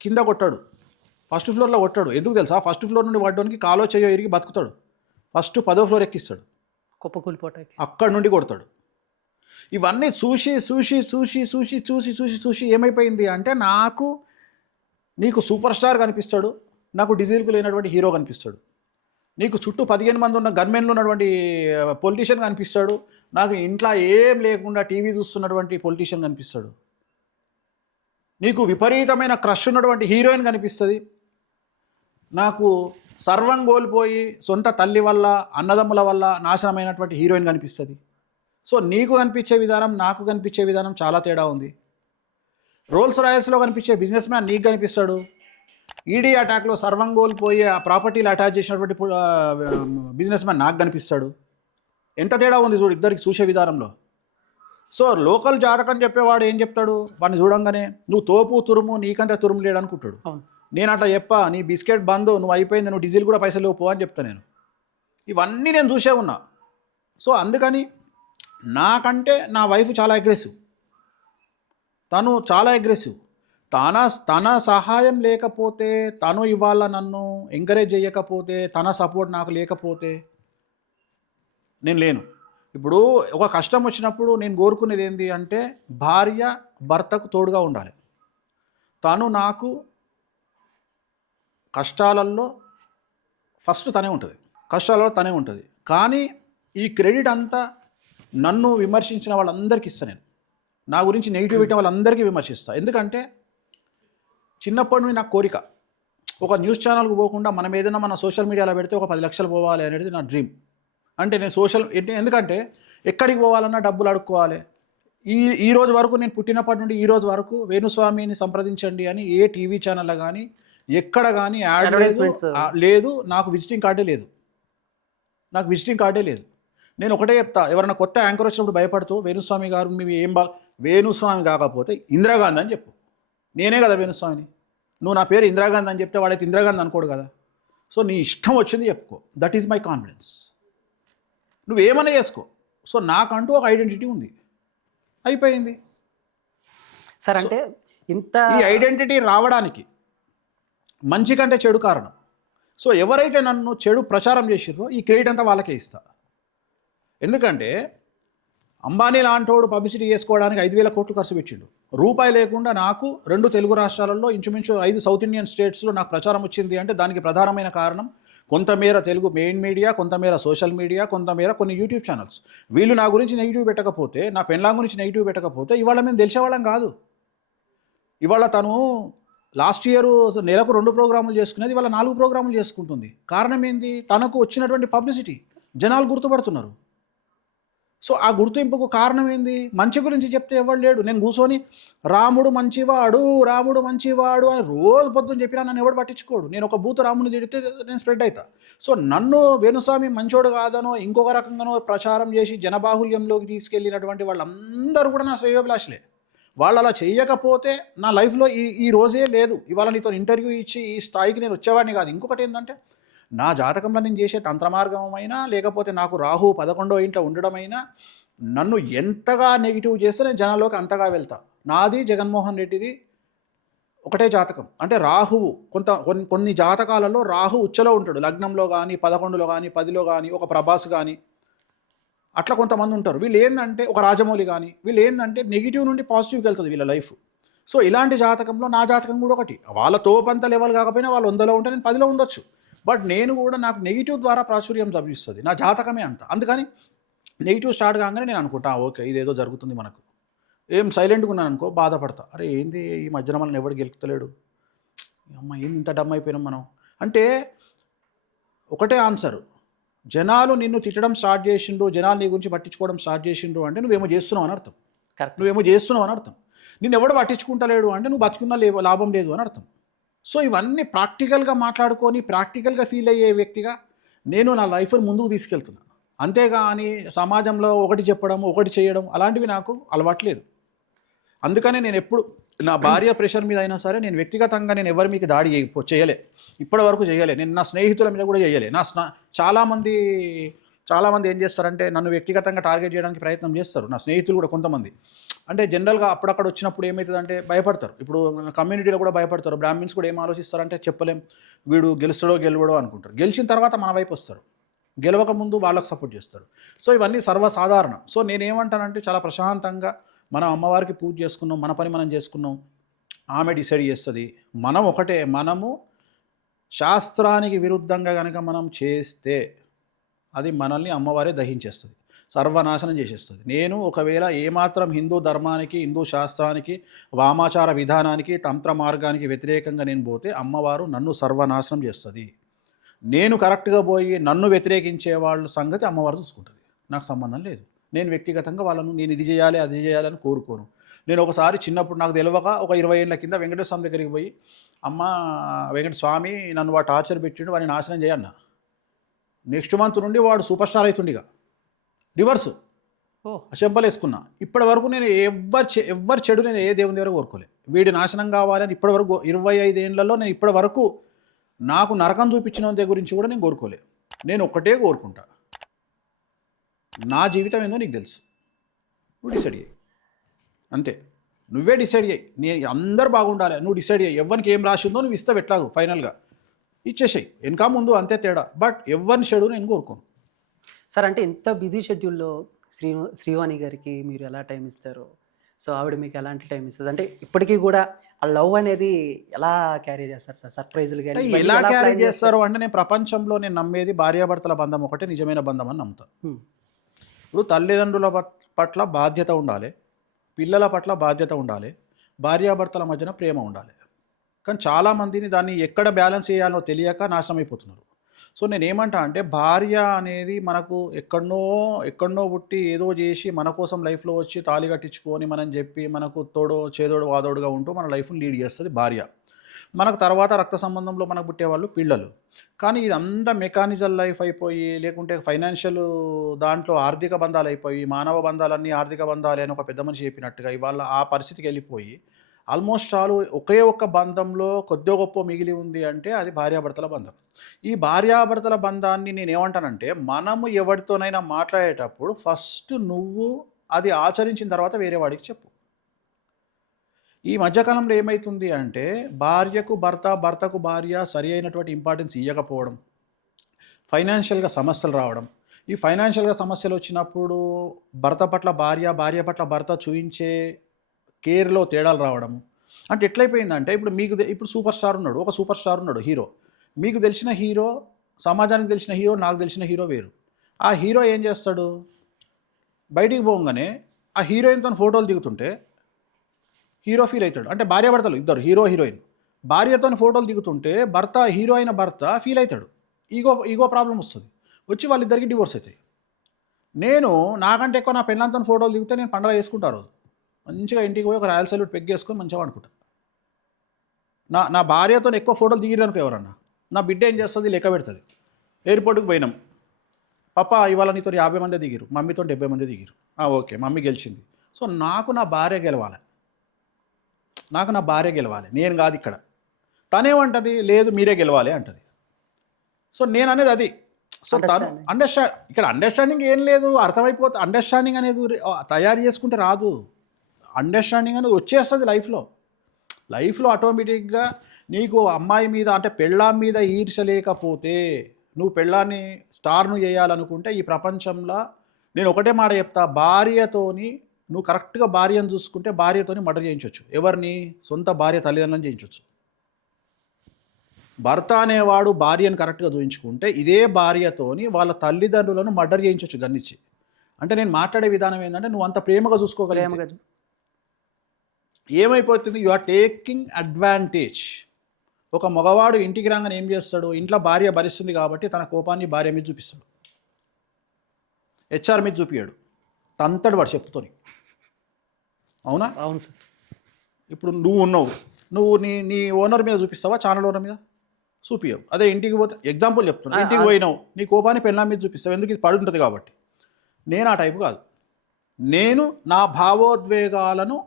కింద కొట్టాడు, ఫస్ట్ ఫ్లోర్లో కొట్టాడు. ఎందుకు తెలుసా? ఫస్ట్ ఫ్లోర్ నుండి పడ్డానికి కాలో చెయ్యో ఇరిగి బతుకుతాడు. ఫస్ట్ 10వ ఫ్లోర్ ఎక్కిస్తాడు, కుప్పకూలిపోటానికి అక్కడి నుండి కొడతాడు. ఇవన్నీ చూసి ఏమైపోయింది అంటే, నీకు సూపర్ స్టార్ కనిపిస్తాడు, నాకు డిజైల్కు లేనటువంటి హీరో కనిపిస్తాడు, నీకు చుట్టూ 15 మంది ఉన్న గన్మెన్లు ఉన్నటువంటి పొలిటీషియన్ కనిపిస్తాడు, నాకు ఇంట్లో ఏం లేకుండా టీవీ చూస్తున్నటువంటి పొలిటీషియన్ కనిపిస్తాడు, నీకు విపరీతమైన క్రష్ ఉన్నటువంటి హీరోయిన్ కనిపిస్తుంది, నాకు సర్వం కోల్పోయి సొంత తల్లి వల్ల అన్నదమ్ముల వల్ల నాశనమైనటువంటి హీరోయిన్ కనిపిస్తుంది. సో నీకు కనిపించే విధానం నాకు కనిపించే విధానం చాలా తేడా ఉంది. రోల్స్ రాయల్స్లో కనిపించే బిజినెస్ మ్యాన్ నీకు కనిపిస్తాడు, ఈడీ అటాక్లో సర్వం కోల్పోయి ఆ ప్రాపర్టీలు అటాచ్ చేసినటువంటి బిజినెస్ మ్యాన్ నాకు కనిపిస్తాడు. ఎంత తేడా ఉంది చూడు ఇద్దరికి చూసే విధానంలో. సో లోకల్ జాతకం చెప్పేవాడు ఏం చెప్తాడు, వాడిని చూడంగానే నువ్వు తోపు తురుము, నీకంటే తురుము లేడు అనుకుంటాడు. నేను అట్లా చెప్పా, నీ బిస్కెట్ బంద్, నువ్వు అయిపోయింది, నువ్వు డీజిల్ కూడా పైసలు లేవు పో అని చెప్తా నేను. ఇవన్నీ నేను చూసే ఉన్నా. సో అందుకని నాకంటే నా వైఫ్ చాలా అగ్రెసివ్, తను చాలా అగ్రెసివ్. తన సహాయం లేకపోతే, తను ఇవాళ నన్ను ఎంకరేజ్ చేయకపోతే, తన సపోర్ట్ నాకు లేకపోతే నేను లేను. ఇప్పుడు ఒక కష్టం వచ్చినప్పుడు నేను కోరుకునేది ఏంటి అంటే భార్య భర్తకు తోడుగా ఉండాలి. తను నాకు కష్టాలలో ఫస్ట్ తనే ఉంటుంది, కష్టాలలో తనే ఉంటుంది. కానీ ఈ క్రెడిట్ అంతా నన్ను విమర్శించిన వాళ్ళందరికీ ఇస్తాను. నేను నా గురించి నెగిటివ్ పెట్టిన వాళ్ళందరికీ విమర్శిస్తాను. ఎందుకంటే చిన్నప్పటి నుండి నాకు కోరిక, ఒక న్యూస్ ఛానల్కి పోకుండా మనం ఏదైనా మన సోషల్ మీడియాలో పెడితే ఒక 10 లక్షలు పోవాలి అనేది నా డ్రీమ్. అంటే నేను ఎందుకంటే ఎక్కడికి పోవాలన్నా డబ్బులు అడుక్కోవాలి. ఈ రోజు వరకు నేను పుట్టినప్పటి నుండి ఈ రోజు వరకు వేణుస్వామిని సంప్రదించండి అని ఏ టీవీ ఛానల్లో కానీ ఎక్కడ కానీ యాడ్ లేదు. నాకు విజిటింగ్ కార్డే లేదు. నేను ఒకటే చెప్తా, ఎవరైనా కొత్త యాంకర్ వచ్చినప్పుడు భయపడుతూ వేణుస్వామి గారు మేము ఏం వేణుస్వామి కాకపోతే ఇందిరాగాంధీ అని చెప్పు. నేనే కదా వేణుస్వామిని. నువ్వు నా పేరు ఇందిరాగాంధీ అని చెప్తే వాడైతే ఇందిరాగాంధీ అనుకోడు కదా. సో నీ ఇష్టం వచ్చింది చెప్పుకో, దట్ ఈజ్ మై కాన్ఫిడెన్స్. నువ్వేమన్నా చేసుకో. సో నాకంటూ ఒక ఐడెంటిటీ ఉంది, అయిపోయింది సార్. అంటే ఇంత ఈ ఐడెంటిటీ రావడానికి మంచి కంటే చెడు కారణం. సో ఎవరైతే నన్ను చెడు ప్రచారం చేసిర్రో ఈ క్రెడిట్ అంతా వాళ్ళకే ఇస్తా. ఎందుకంటే అంబానీ లాంటోడు పబ్లిసిటీ చేసుకోవడానికి 5,000 కోట్లు ఖర్చు పెట్టిండు. రూపాయి లేకుండా నాకు 2 తెలుగు రాష్ట్రాలలో ఇంచుమించు 5 సౌత్ ఇండియన్ స్టేట్స్లో నాకు ప్రచారం వచ్చింది. అంటే దానికి ప్రధానమైన కారణం కొంతమేర తెలుగు మెయిన్ మీడియా, కొంతమేర సోషల్ మీడియా, కొంతమేర కొన్ని యూట్యూబ్ ఛానల్స్. వీళ్ళు నా గురించి నెగిటివ్ పెట్టకపోతే, నా పెళ్ళాం గురించి నెగిటివ్ పెట్టకపోతే ఇవాళ మేము తెలిసేవాళ్ళం కాదు. ఇవాళ తను లాస్ట్ ఇయర్ నెలకు 2 ప్రోగ్రాములు చేసుకునేది ఇవాళ 4 ప్రోగ్రాములు చేసుకుంటుంది. కారణం ఏంది? తనకు వచ్చినటువంటి పబ్లిసిటీ, జనాలు గుర్తుపడుతున్నారు. సో ఆ గుర్తింపుకు కారణం ఏంది? మంచి గురించి చెప్తే ఎవరు లేడు. నేను కూర్చొని రాముడు మంచివాడు అని రోజు పొద్దున్న చెప్పినా నన్ను ఎవడు పట్టించుకోడు. నేను ఒక బూతు రాముని తిడితే నేను స్ప్రెడ్ అవుతా. సో నన్ను వేణుస్వామి మంచోడు కాదనో ఇంకొక రకంగానో ప్రచారం చేసి జనబాహుల్యంలోకి తీసుకెళ్ళినటువంటి వాళ్ళందరూ కూడా నా శ్రేయోభిలాషులే. వాళ్ళు అలా చేయకపోతే నా లైఫ్లో ఈ రోజే లేదు. ఇవాళ నీతో ఇంటర్వ్యూ ఇచ్చి ఈ స్థాయికి నేను వచ్చేవాడిని కాదు. ఇంకొకటి ఏంటంటే నా జాతకంలో నేను చేసే తంత్రమార్గమైనా లేకపోతే నాకు రాహు 11వ ఇంట్లో ఉండడమైనా నన్ను ఎంతగా నెగిటివ్ చేస్తే నేను జనాల్లోకి అంతగా వెళ్తా. నాది జగన్మోహన్ రెడ్డిది ఒకటే జాతకం. అంటే రాహువు కొన్ని జాతకాలలో రాహు ఉచ్చలో ఉంటాడు, లగ్నంలో కానీ 11లో కానీ 10లో కానీ, ఒక ప్రభాస్ కానీ అట్లా కొంతమంది ఉంటారు. వీళ్ళు ఏంటంటే ఒక రాజమౌళి కానీ వీళ్ళు ఏంటంటే నెగిటివ్ నుండి పాజిటివ్కి వెళ్తుంది వీళ్ళ లైఫ్. సో ఇలాంటి జాతకంలో నా జాతకం కూడా ఒకటి. వాళ్ళ తోపంత లెవెల్ కాకపోయినా వాళ్ళు 100లో ఉంటే నేను 10లో ఉండొచ్చు. బట్ నేను కూడా నాకు నెగిటివ్ ద్వారా ప్రాచుర్యం లభిస్తుంది. నా జాతకమే అంత. అందుకని నెగిటివ్ స్టార్ట్ కాగానే నేను అనుకుంటా ఓకే ఇదేదో జరుగుతుంది మనకు. ఏం సైలెంట్గా ఉన్నాను అనుకో బాధపడతా, అరే ఏంది ఈ మధ్యన మనల్ని ఎవడు గెలుపుతలేడు, అమ్మ ఏంది ఇంత డమ్ అయిపోయినాం మనం అంటే ఒకటే ఆన్సర్. జనాలు నిన్ను తిట్టడం స్టార్ట్ చేసిండ్రు, జనాలు నీ గురించి పట్టించుకోవడం స్టార్ట్ చేసిండ్రు అంటే నువ్వేమో చేస్తున్నావు అని అర్థం. నువ్వేమో చేస్తున్నావు అని అర్థం. నిన్ను ఎవడు పట్టించుకుంటలేడు అంటే నువ్వు బతుకున్నా లాభం లేదు అని అర్థం. సో ఇవన్నీ ప్రాక్టికల్గా మాట్లాడుకొని ప్రాక్టికల్గా ఫీల్ అయ్యే వ్యక్తిగా నేను నా లైఫ్ని ముందుకు తీసుకెళ్తున్నాను. అంతేగాని సమాజంలో ఒకటి చెప్పడం ఒకటి చేయడం అలాంటివి నాకు అలవాట్లేదు. అందుకనే నేను ఎప్పుడు నా భార్య ప్రెషర్ మీద అయినా సరే నేను వ్యక్తిగతంగా నేను ఎవరి మీకు దాడి చేయలే, ఇప్పటి వరకు చేయలే. నేను నా స్నేహితుల మీద కూడా చేయలే. చాలామంది ఏం చేస్తారంటే నన్ను వ్యక్తిగతంగా టార్గెట్ చేయడానికి ప్రయత్నం చేస్తారు. నా స్నేహితులు కూడా కొంతమంది అంటే జనరల్గా అప్పుడక్కడ వచ్చినప్పుడు ఏమవుతుందంటే భయపడతారు. ఇప్పుడు కమ్యూనిటీలో కూడా భయపడతారు. బ్రాహ్మిన్స్ కూడా ఏం ఆలోచిస్తారంటే చెప్పలేం, వీడు గెలుస్తాడో గెలవడో అనుకుంటారు. గెలిచిన తర్వాత మన వైపు వస్తారు, గెలవక ముందు వాళ్ళకు సపోర్ట్ చేస్తారు. సో ఇవన్నీ సర్వసాధారణం. సో నేనేమంటానంటే చాలా ప్రశాంతంగా మనం అమ్మవారికి పూజ చేసుకున్నాం, మన పని మనం చేసుకున్నాం, ఆమె డిసైడ్ చేస్తుంది. మనము శాస్త్రానికి విరుద్ధంగా కనుక మనం చేస్తే అది మనల్ని అమ్మవారే దహించేస్తుంది, సర్వనాశనం చేసేస్తుంది. నేను ఒకవేళ ఏమాత్రం హిందూ ధర్మానికి, హిందూ శాస్త్రానికి, వామాచార విధానానికి, తంత్ర మార్గానికి వ్యతిరేకంగా నేను పోతే అమ్మవారు నన్ను సర్వనాశనం చేస్తుంది. నేను కరెక్ట్గా పోయి నన్ను వ్యతిరేకించే వాళ్ళ సంగతి అమ్మవారు చూసుకుంటుంది, నాకు సంబంధం లేదు. నేను వ్యక్తిగతంగా వాళ్ళను నేను ఇది చేయాలి అది చేయాలని కోరుకోను. నేను ఒకసారి చిన్నప్పుడు నాకు తెలియక ఒక 20 ఏళ్ళ కింద వెంకటేశ్వర స్వామి దగ్గరికి పోయి అమ్మ వెంకట స్వామి నన్ను వాడు టార్చర్ పెట్టిండు, వాడిని నాశనం చేయన్న. నెక్స్ట్ మంత్ నుండి వాడు సూపర్ స్టార్ అవుతుండిగా రివర్స్ చెంపలేసుకున్నా. ఇప్పటి వరకు నేను ఎవ్వరు చెడు నేను ఏ దేవుని దగ్గర కోరుకోలే. వీడి నాశనం కావాలని ఇప్పటి వరకు 25 ఏళ్లలో నేను ఇప్పటి వరకు నాకు నరకం చూపించిన గురించి కూడా నేను కోరుకోలే. నేను ఒక్కటే కోరుకుంటా, నా జీవితం ఏందో నీకు తెలుసు, నువ్వు డిసైడ్ చేయి అంతే. నువ్వే డిసైడ్ చేయి. నేను అందరు బాగుండాలి, నువ్వు డిసైడ్ చేయి. ఎవరికి ఏం రాసి ఉందో నువ్వు ఇస్తావు ఎట్లాగో ఫైనల్గా ఇచ్చేసాయి, వెనక ముందు అంతే తేడా. బట్ ఎవరిని చెడు నేను కోరుకోను. సార్ అంటే ఇంత బిజీ షెడ్యూల్లో శ్రీవాణి గారికి మీరు ఎలా టైం ఇస్తారు? సో ఆవిడ మీకు ఎలాంటి టైం ఇస్తుంది? అంటే ఇప్పటికీ కూడా ఆ లవ్ అనేది ఎలా క్యారీ చేస్తారు సార్? సర్ప్రైజులు కానీ ఎలా క్యారీ చేస్తారు అంటే, నేను ప్రపంచంలో నేను నమ్మేది భార్యాభర్తల బంధం ఒకటే నిజమైన బంధం అని నమ్ముతాను. ఇప్పుడు తల్లిదండ్రుల పట్ల బాధ్యత ఉండాలి, పిల్లల పట్ల బాధ్యత ఉండాలి, భార్యాభర్తల మధ్యన ప్రేమ ఉండాలి. కానీ చాలామందిని దాన్ని ఎక్కడ బ్యాలెన్స్ చేయాలో తెలియక నాశనం అయిపోతున్నారు. సో నేనేమంటా అంటే, భార్య అనేది మనకు ఎక్కడనో పుట్టి ఏదో చేసి మన కోసం లైఫ్లో వచ్చి తాళి కట్టించుకొని మనం చెప్పి మనకు తోడో చేదోడు వాదోడుగా ఉంటూ మన లైఫ్ని లీడ్ చేస్తుంది భార్య. మనకు తర్వాత రక్త సంబంధంలో మనకు పుట్టేవాళ్ళు పిల్లలు. కానీ ఇదంతా మెకానిజల్ లైఫ్ అయిపోయి, లేకుంటే ఫైనాన్షియల్ దాంట్లో ఆర్థిక బంధాలు అయిపోయి, మానవ బంధాలన్నీ ఆర్థిక బంధాలే అని ఒక పెద్ద మనిషి చెప్పినట్టుగా ఇవాళ ఆ పరిస్థితికి వెళ్ళిపోయి ఆల్మోస్ట్ ఆల్ ఒకే ఒక్క బంధంలో కొద్దిగా గొప్ప మిగిలి ఉంది అంటే అది భార్యాభర్తల బంధం. ఈ భార్యాభర్తల బంధాన్ని నేను ఏమంటానంటే, మనము ఎవరితోనైనా మాట్లాడేటప్పుడు ఫస్ట్ నువ్వు అది ఆచరించిన తర్వాత వేరే వాడికి చెప్పు. ఈ మధ్యకాలంలో ఏమవుతుంది అంటే, భార్యకు భర్త, భర్తకు భార్య సరి అయినటువంటి ఇంపార్టెన్స్ ఇవ్వకపోవడం, ఫైనాన్షియల్గా సమస్యలు రావడం. ఈ ఫైనాన్షియల్గా సమస్యలు వచ్చినప్పుడు భర్త పట్ల భార్య, భార్య పట్ల భర్త చూయించే కేర్లో తేడాలు రావడం. అంటే ఎట్లయిపోయిందంటే, ఇప్పుడు సూపర్ స్టార్ ఉన్నాడు, ఒక సూపర్ స్టార్ ఉన్నాడు హీరో. మీకు తెలిసిన హీరో, సమాజానికి తెలిసిన హీరో, నాకు తెలిసిన హీరో వేరు. ఆ హీరో ఏం చేస్తాడు, బయటికి పోగానే ఆ హీరోయిన్తో ఫోటోలు దిగుతుంటే హీరో ఫీల్ అవుతాడు. అంటే భార్యాభర్తలు ఇద్దరు, హీరో హీరోయిన్, భార్యతో ఫోటోలు దిగుతుంటే హీరో అయిన భర్త ఫీల్ అవుతాడు. ఈగో ప్రాబ్లం వస్తుంది, వచ్చి వాళ్ళిద్దరికి డివోర్స్ అవుతాయి. నాకంటే ఎక్కువ నా పెళ్ళంతో ఫోటోలు దిగితే నేను పండుగ వేసుకుంటా రోజు. మంచిగా ఇంటికి పోయి ఒక రాయల్ సల్యూట్ పెగ్గేసుకొని మంచిగా అనుకుంటా. నా భార్యతో ఎక్కువ ఫోటోలు దిగిరనుకో ఎవరన్నా, నా బిడ్డ ఏం చేస్తుంది, లెక్క పెడుతుంది. ఎయిర్పోర్ట్కి పోయినాం, పాప ఇవాళ నీతో 50 మంది దిగిరు, మమ్మీతో 70 మంది దిగిరు, ఓకే మమ్మీ గెలిచింది. సో నాకు నా భార్య గెలవాలి, నేను కాదు ఇక్కడ. తనేమంటది, లేదు మీరే గెలవాలి అంటది. సో నేను అనేది అది. సో తను ఇక్కడ అండర్స్టాండింగ్ ఏం లేదు, అర్థమైపోతుంది. అండర్స్టాండింగ్ అనేది తయారు చేసుకుంటే రాదు. అండర్స్టాండింగ్ అనేది వచ్చేస్తుంది లైఫ్లో ఆటోమేటిక్గా. నీకు అమ్మాయి మీద అంటే పెళ్ళాం మీద ఈర్ష్య లేకపోతే, నువ్వు పెళ్ళాన్ని స్టార్ను చేయాలనుకుంటే ఈ ప్రపంచంలో నేను ఒకటే మాట చెప్తా, భార్యతోని నువ్వు కరెక్ట్గా భార్యను చూసుకుంటే భార్యతోని మర్డర్ చేయించవచ్చు. ఎవరిని? సొంత భార్య తల్లిదండ్రులను చేయించవచ్చు. భర్త అనేవాడు భార్యను కరెక్ట్గా చూయించుకుంటే ఇదే భార్యతోని వాళ్ళ తల్లిదండ్రులను మర్డర్ చేయించవచ్చు గన్నిచ్చి. అంటే నేను మాట్లాడే విధానం ఏంటంటే, నువ్వు అంత ప్రేమగా చూసుకోగలిగితే ఏమైపోతుంది, యు ఆర్ టేకింగ్ అడ్వాంటేజ్. ఒక మగవాడు ఇంటికి రాగానే ఏం చేస్తాడు, ఇంట్లో భార్య భరిస్తుంది కాబట్టి తన కోపాన్ని భార్య మీద చూపిస్తాడు, హెచ్ఆర్ మీద చూపియాడు, తంతడు వాడు చెప్తూని. అవునా? అవును సార్. ఇప్పుడు నువ్వు నీ ఓనర్ మీద చూపిస్తావా, ఛానల్ ఓనర్ మీద చూపియవు. అదే ఇంటికి పోతే, ఎగ్జాంపుల్ చెప్తున్నా, ఇంటికి పోయినావు, నీ కోపాన్ని పెళ్ళాం మీద చూపిస్తావు, ఎందుకు ఇది పడి ఉంటుంది కాబట్టి. నేను ఆ టైపు కాదు. నేను నా భావోద్వేగాలను,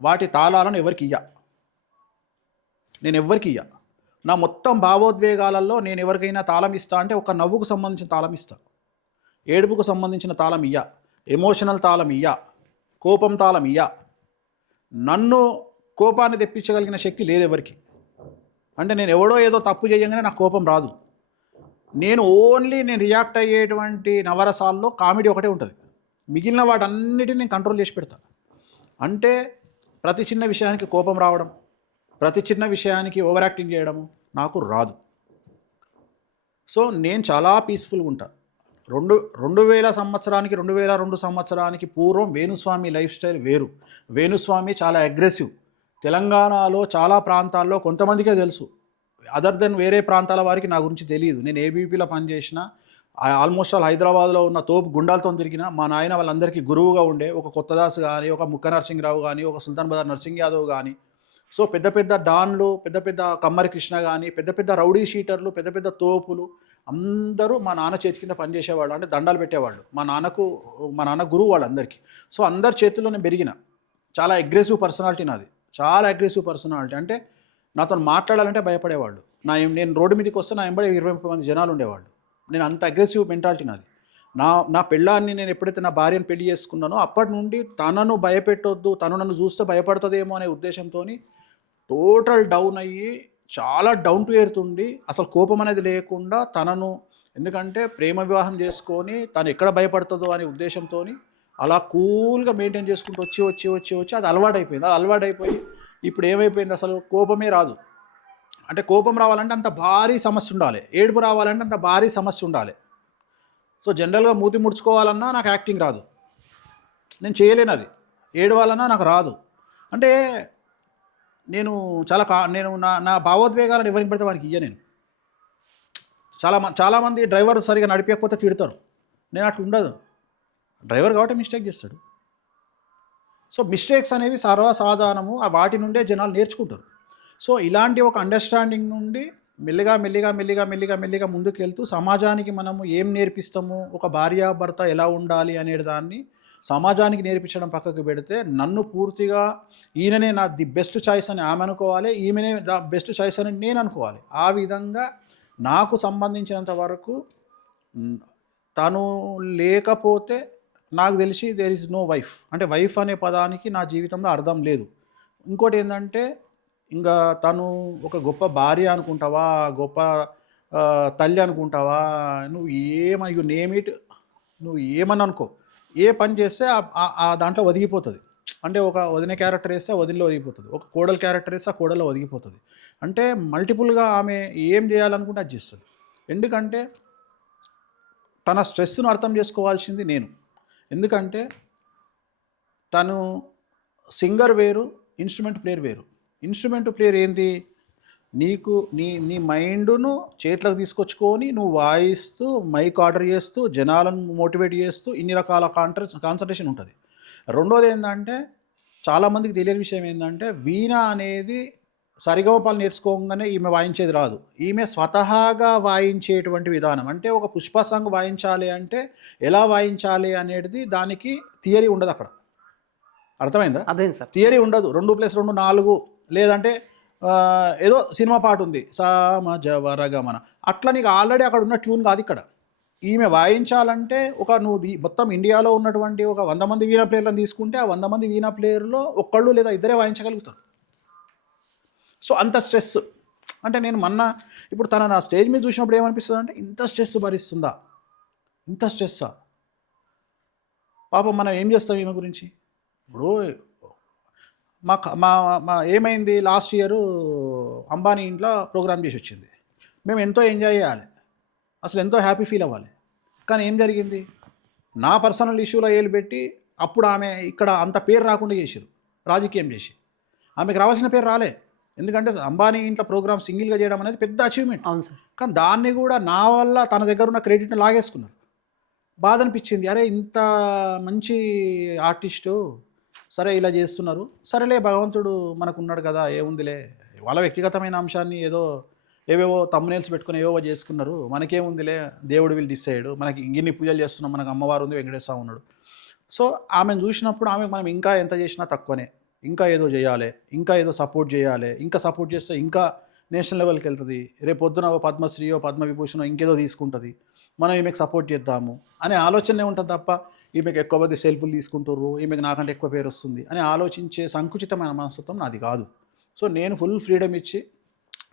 వాటి తాళాలను ఎవరికి ఇయ్య. నా మొత్తం భావోద్వేగాలలో నేను ఎవరికైనా తాళం ఇస్తా అంటే, ఒక నవ్వుకు సంబంధించిన తాళం ఇస్తా, ఏడుపుకు సంబంధించిన తాళం ఇయ్య, ఎమోషనల్ తాళం ఇయ్య, కోపం తాళం ఇయ్య. నన్ను కోపాన్ని తెప్పించగలిగిన శక్తి లేదు ఎవరికి. అంటే నేను ఎవడో ఏదో తప్పు చేయగానే నాకు కోపం రాదు. నేను రియాక్ట్ అయ్యేటువంటి నవరసాల్లో కామెడీ ఒకటే ఉంటుంది, మిగిలిన వాటన్నిటిని నేను కంట్రోల్ చేసి పెడతాను. అంటే ప్రతి చిన్న విషయానికి కోపం రావడం, ప్రతి చిన్న విషయానికి ఓవర్ యాక్టింగ్ చేయడము నాకు రాదు. సో నేను చాలా పీస్ఫుల్గా ఉంటా. 2000 సంవత్సరానికి 2002 సంవత్సరానికి పూర్వం వేణుస్వామి లైఫ్ స్టైల్ వేరు. వేణుస్వామి చాలా అగ్రెసివ్. తెలంగాణలో చాలా ప్రాంతాల్లో కొంతమందికే తెలుసు, అదర్ దెన్ వేరే ప్రాంతాల వారికి నా గురించి తెలియదు. నేను ఏబీపీలో పనిచేసిన, ఆల్మోస్ట్ ఆల్ హైదరాబాద్లో ఉన్న తోపు గుండాలతో తిరిగిన, మా నాయన వాళ్ళందరికీ గురువుగా ఉండే ఒక కొత్తదాస్ కానీ, ఒక ముక్క నరసింహరావు కానీ, ఒక సుల్తాన్ బజార్ నర్సింగ్ యాదవ్ కానీ, సో పెద్ద పెద్ద డాన్లు, పెద్ద పెద్ద కమ్మరి కృష్ణ కానీ, పెద్ద పెద్ద రౌడీ షీటర్లు, పెద్ద పెద్ద తోపులు అందరూ మా నాన్న చేతి కింద పనిచేసేవాళ్ళు. అంటే దండాలు పెట్టేవాళ్ళు. మా నాన్న గురువు వాళ్ళందరికీ. సో అందరి చేతుల్లో నేను పెరిగిన. చాలా అగ్రెసివ్ పర్సనాలిటీ నాది, చాలా అగ్రెసివ్ పర్సనాలిటీ. అంటే నాతో మాట్లాడాలంటే భయపడేవాళ్ళు. నేను రోడ్డు మీదకి వస్తే నా వెంబడి 20-30 మంది జనాలు ఉండేవాళ్ళు. నేను అంత అగ్రెసివ్ మెంటాలిటీ నాది. నా నా పెళ్ళాన్ని నేను ఎప్పుడైతే నా భార్యను పెళ్లి చేసుకున్నానో అప్పటి నుండి తనను భయపెట్టొద్దు, తను నన్ను చూస్తే భయపడుతుందేమో అనే ఉద్దేశంతోని టోటల్ డౌన్ అయ్యి చాలా డౌన్ టు ఎర్త్ ఉండి అసలు కోపం అనేది లేకుండా తనను, ఎందుకంటే ప్రేమ వివాహం చేసుకొని తను ఎక్కడ భయపడుతుందో అనే ఉద్దేశంతోని అలా కూల్గా మెయింటైన్ చేసుకుంటూ వచ్చి వచ్చి వచ్చి వచ్చి అది అలవాటైపోయింది. అది అలవాటైపోయి ఇప్పుడు ఏమైపోయింది, అసలు కోపమే రాదు. అంటే కోపం రావాలంటే అంత భారీ సమస్య ఉండాలి, ఏడుపు రావాలంటే అంత భారీ సమస్య ఉండాలి. సో జనరల్గా మూతి ముడుచుకోవాలన్నా నాకు యాక్టింగ్ రాదు, నేను చేయలేను. అది ఏడవాలన్నా నాకు రాదు. అంటే నేను నేను నా భావోద్వేగాలను ఎవరికి పడితే వారికి ఇయ్య. నేను చాలామంది డ్రైవర్ సరిగా నడిపకపోతే తిడతారు, నేను అట్లా ఉండదు. డ్రైవర్ కాబట్టి మిస్టేక్ చేస్తాడు. సో మిస్టేక్స్ అనేవి సర్వసాధారణము, వాటి నుండే జనాలు నేర్చుకుంటారు. సో ఇలాంటి ఒక అండర్స్టాండింగ్ నుండి మెల్లిగా మెల్లిగా మెల్లిగా మెల్లిగా మెల్లిగా ముందుకు వెళ్తూ సమాజానికి మనము ఏం నేర్పిస్తాము, ఒక భార్యాభర్త ఎలా ఉండాలి అనే దాన్ని సమాజానికి నేర్పించడం పక్కకు పెడితే నన్ను పూర్తిగా ఈయననే నా ది బెస్ట్ చాయిస్ అని ఆమె అనుకోవాలి, ఈమెనే ద బెస్ట్ చాయిస్ అని నేను అనుకోవాలి. ఆ విధంగా నాకు సంబంధించినంత వరకు తను లేకపోతే నాకు తెలిసి దేర్ ఇస్ నో వైఫ్. అంటే వైఫ్ అనే పదానికి నా జీవితంలో అర్థం లేదు. ఇంకోటి ఏంటంటే ఇంకా తను ఒక గొప్ప భార్య అనుకుంటావా, గొప్ప తల్లి అనుకుంటావా, నువ్వు యు నేమ్ ఇట్, నువ్వు ఏమని అనుకో, ఏ పని చేస్తే ఆ దాంట్లో ఒదిగిపోతుంది. అంటే ఒక వదిన క్యారెక్టర్ వేస్తే ఆ వదినలో ఒదిగిపోతుంది, ఒక కోడలు క్యారెక్టర్ వేస్తే ఆ కోడల్లో ఒదిగిపోతుంది. అంటే మల్టిపుల్గా ఆమె ఏం చేయాలనుకుంటే అది చేస్తుంది. ఎందుకంటే తన స్ట్రెస్ను అర్థం చేసుకోవాల్సింది నేను. ఎందుకంటే తను సింగర్ వేరు, ఇన్స్ట్రుమెంట్ ప్లేయర్ వేరు. ఇన్స్ట్రుమెంట్ ప్లేయర్ ఏంటి, నీకు నీ మైండ్ను చేతులకు తీసుకొచ్చుకొని నువ్వు వాయిస్తూ, మైక్ ఆర్డర్ చేస్తూ, జనాలను మోటివేట్ చేస్తూ ఇన్ని రకాల కాన్సన్ట్రేషన్ ఉంటుంది. రెండోది ఏంటంటే చాలామందికి తెలియని విషయం ఏంటంటే వీణ అనేది సరిగమపాలు నేర్చుకోగానే ఈమె వాయించేది రాదు. ఈమె స్వతహాగా వాయించేటువంటి విధానం, అంటే ఒక పుష్ప సాంగ్ వాయించాలి అంటే ఎలా వాయించాలి అనేది దానికి థియరీ ఉండదు అక్కడ. అర్థమైందా? అదే సార్, థియరీ ఉండదు. 2+2 4, లేదంటే ఏదో సినిమా పాట ఉంది సామజవరగమన, అట్లా నీకు ఆల్రెడీ అక్కడ ఉన్న ట్యూన్ కాదు ఇక్కడ. ఈమె వాయించాలంటే నువ్వు మొత్తం ఇండియాలో ఉన్నటువంటి ఒక 100 మంది వీణా ప్లేయర్లను తీసుకుంటే ఆ 100 మంది వీణా ప్లేయర్లో ఒక్కళ్ళు లేదా ఇద్దరే వాయించగలుగుతారు. సో అంత స్ట్రెస్. అంటే నేను ఇప్పుడు తన నా స్టేజ్ మీద చూసినప్పుడు ఏమనిపిస్తుంది అంటే ఇంత స్ట్రెస్ భరిస్తుందా, ఇంత స్ట్రెస్సా, పాపం మనం ఏం చేస్తాం ఈమె గురించి. ఇప్పుడు మా ఏమైంది, లాస్ట్ ఇయర్ అంబానీ ఇంట్లో ప్రోగ్రామ్ చేసి వచ్చింది. మేము ఎంతో ఎంజాయ్ చేయాలి, అసలు ఎంతో హ్యాపీ ఫీల్ అవ్వాలి. కానీ ఏం జరిగింది, నా పర్సనల్ ఇష్యూలో ఏలు పెట్టి అప్పుడు ఆమె ఇక్కడ అంత పేరు రాకుండా చేసారు, రాజకీయం చేసి. ఆమెకు రావాల్సిన పేరు రాలే, ఎందుకంటే అంబానీ ఇంట్లో ప్రోగ్రామ్ సింగిల్గా చేయడం అనేది పెద్ద అచీవ్మెంట్. అవును సార్. కానీ దాన్ని కూడా నా వల్ల తన దగ్గర ఉన్న క్రెడిట్ని లాగేసుకున్నారు. బాధ అనిపించింది, అరే ఇంత మంచి ఆర్టిస్టు సరే ఇలా చేస్తున్నారు, సరేలే భగవంతుడు మనకు ఉన్నాడు కదా, ఏముందిలే, వాళ్ళ వ్యక్తిగతమైన అంశాన్ని ఏవేవో తమ్మునేల్స్ పెట్టుకుని ఏవో చేసుకున్నారు, మనకేముందిలే, దేవుడు వీళ్ళు డిసైడ్, మనకి ఇన్ని పూజలు చేస్తున్నాం, మనకు అమ్మవారు ఉంది, వెంకటేశ్వర ఉన్నాడు. సో ఆమెను చూసినప్పుడు ఆమెకు మనం ఇంకా ఎంత చేసినా తక్కువనే, ఇంకా ఏదో చేయాలి, ఇంకా ఏదో సపోర్ట్ చేయాలి, ఇంకా సపోర్ట్ చేస్తే ఇంకా నేషనల్ లెవెల్కి వెళ్తుంది, రేపు పొద్దున పద్మశ్రీయో పద్మవిభూషణో ఇంకేదో తీసుకుంటుంది, మనం ఈమెకు సపోర్ట్ చేద్దాము అనే ఆలోచనే ఉంటుంది తప్ప ఈమెకు ఎక్కువ మంది సెల్ఫ్లు తీసుకుంటారు, ఈమెకు నాకంటే ఎక్కువ పేరు వస్తుంది అని ఆలోచించే సంకుచితమైన మనస్తత్వం నాది కాదు. సో నేను ఫుల్ ఫ్రీడమ్ ఇచ్చి,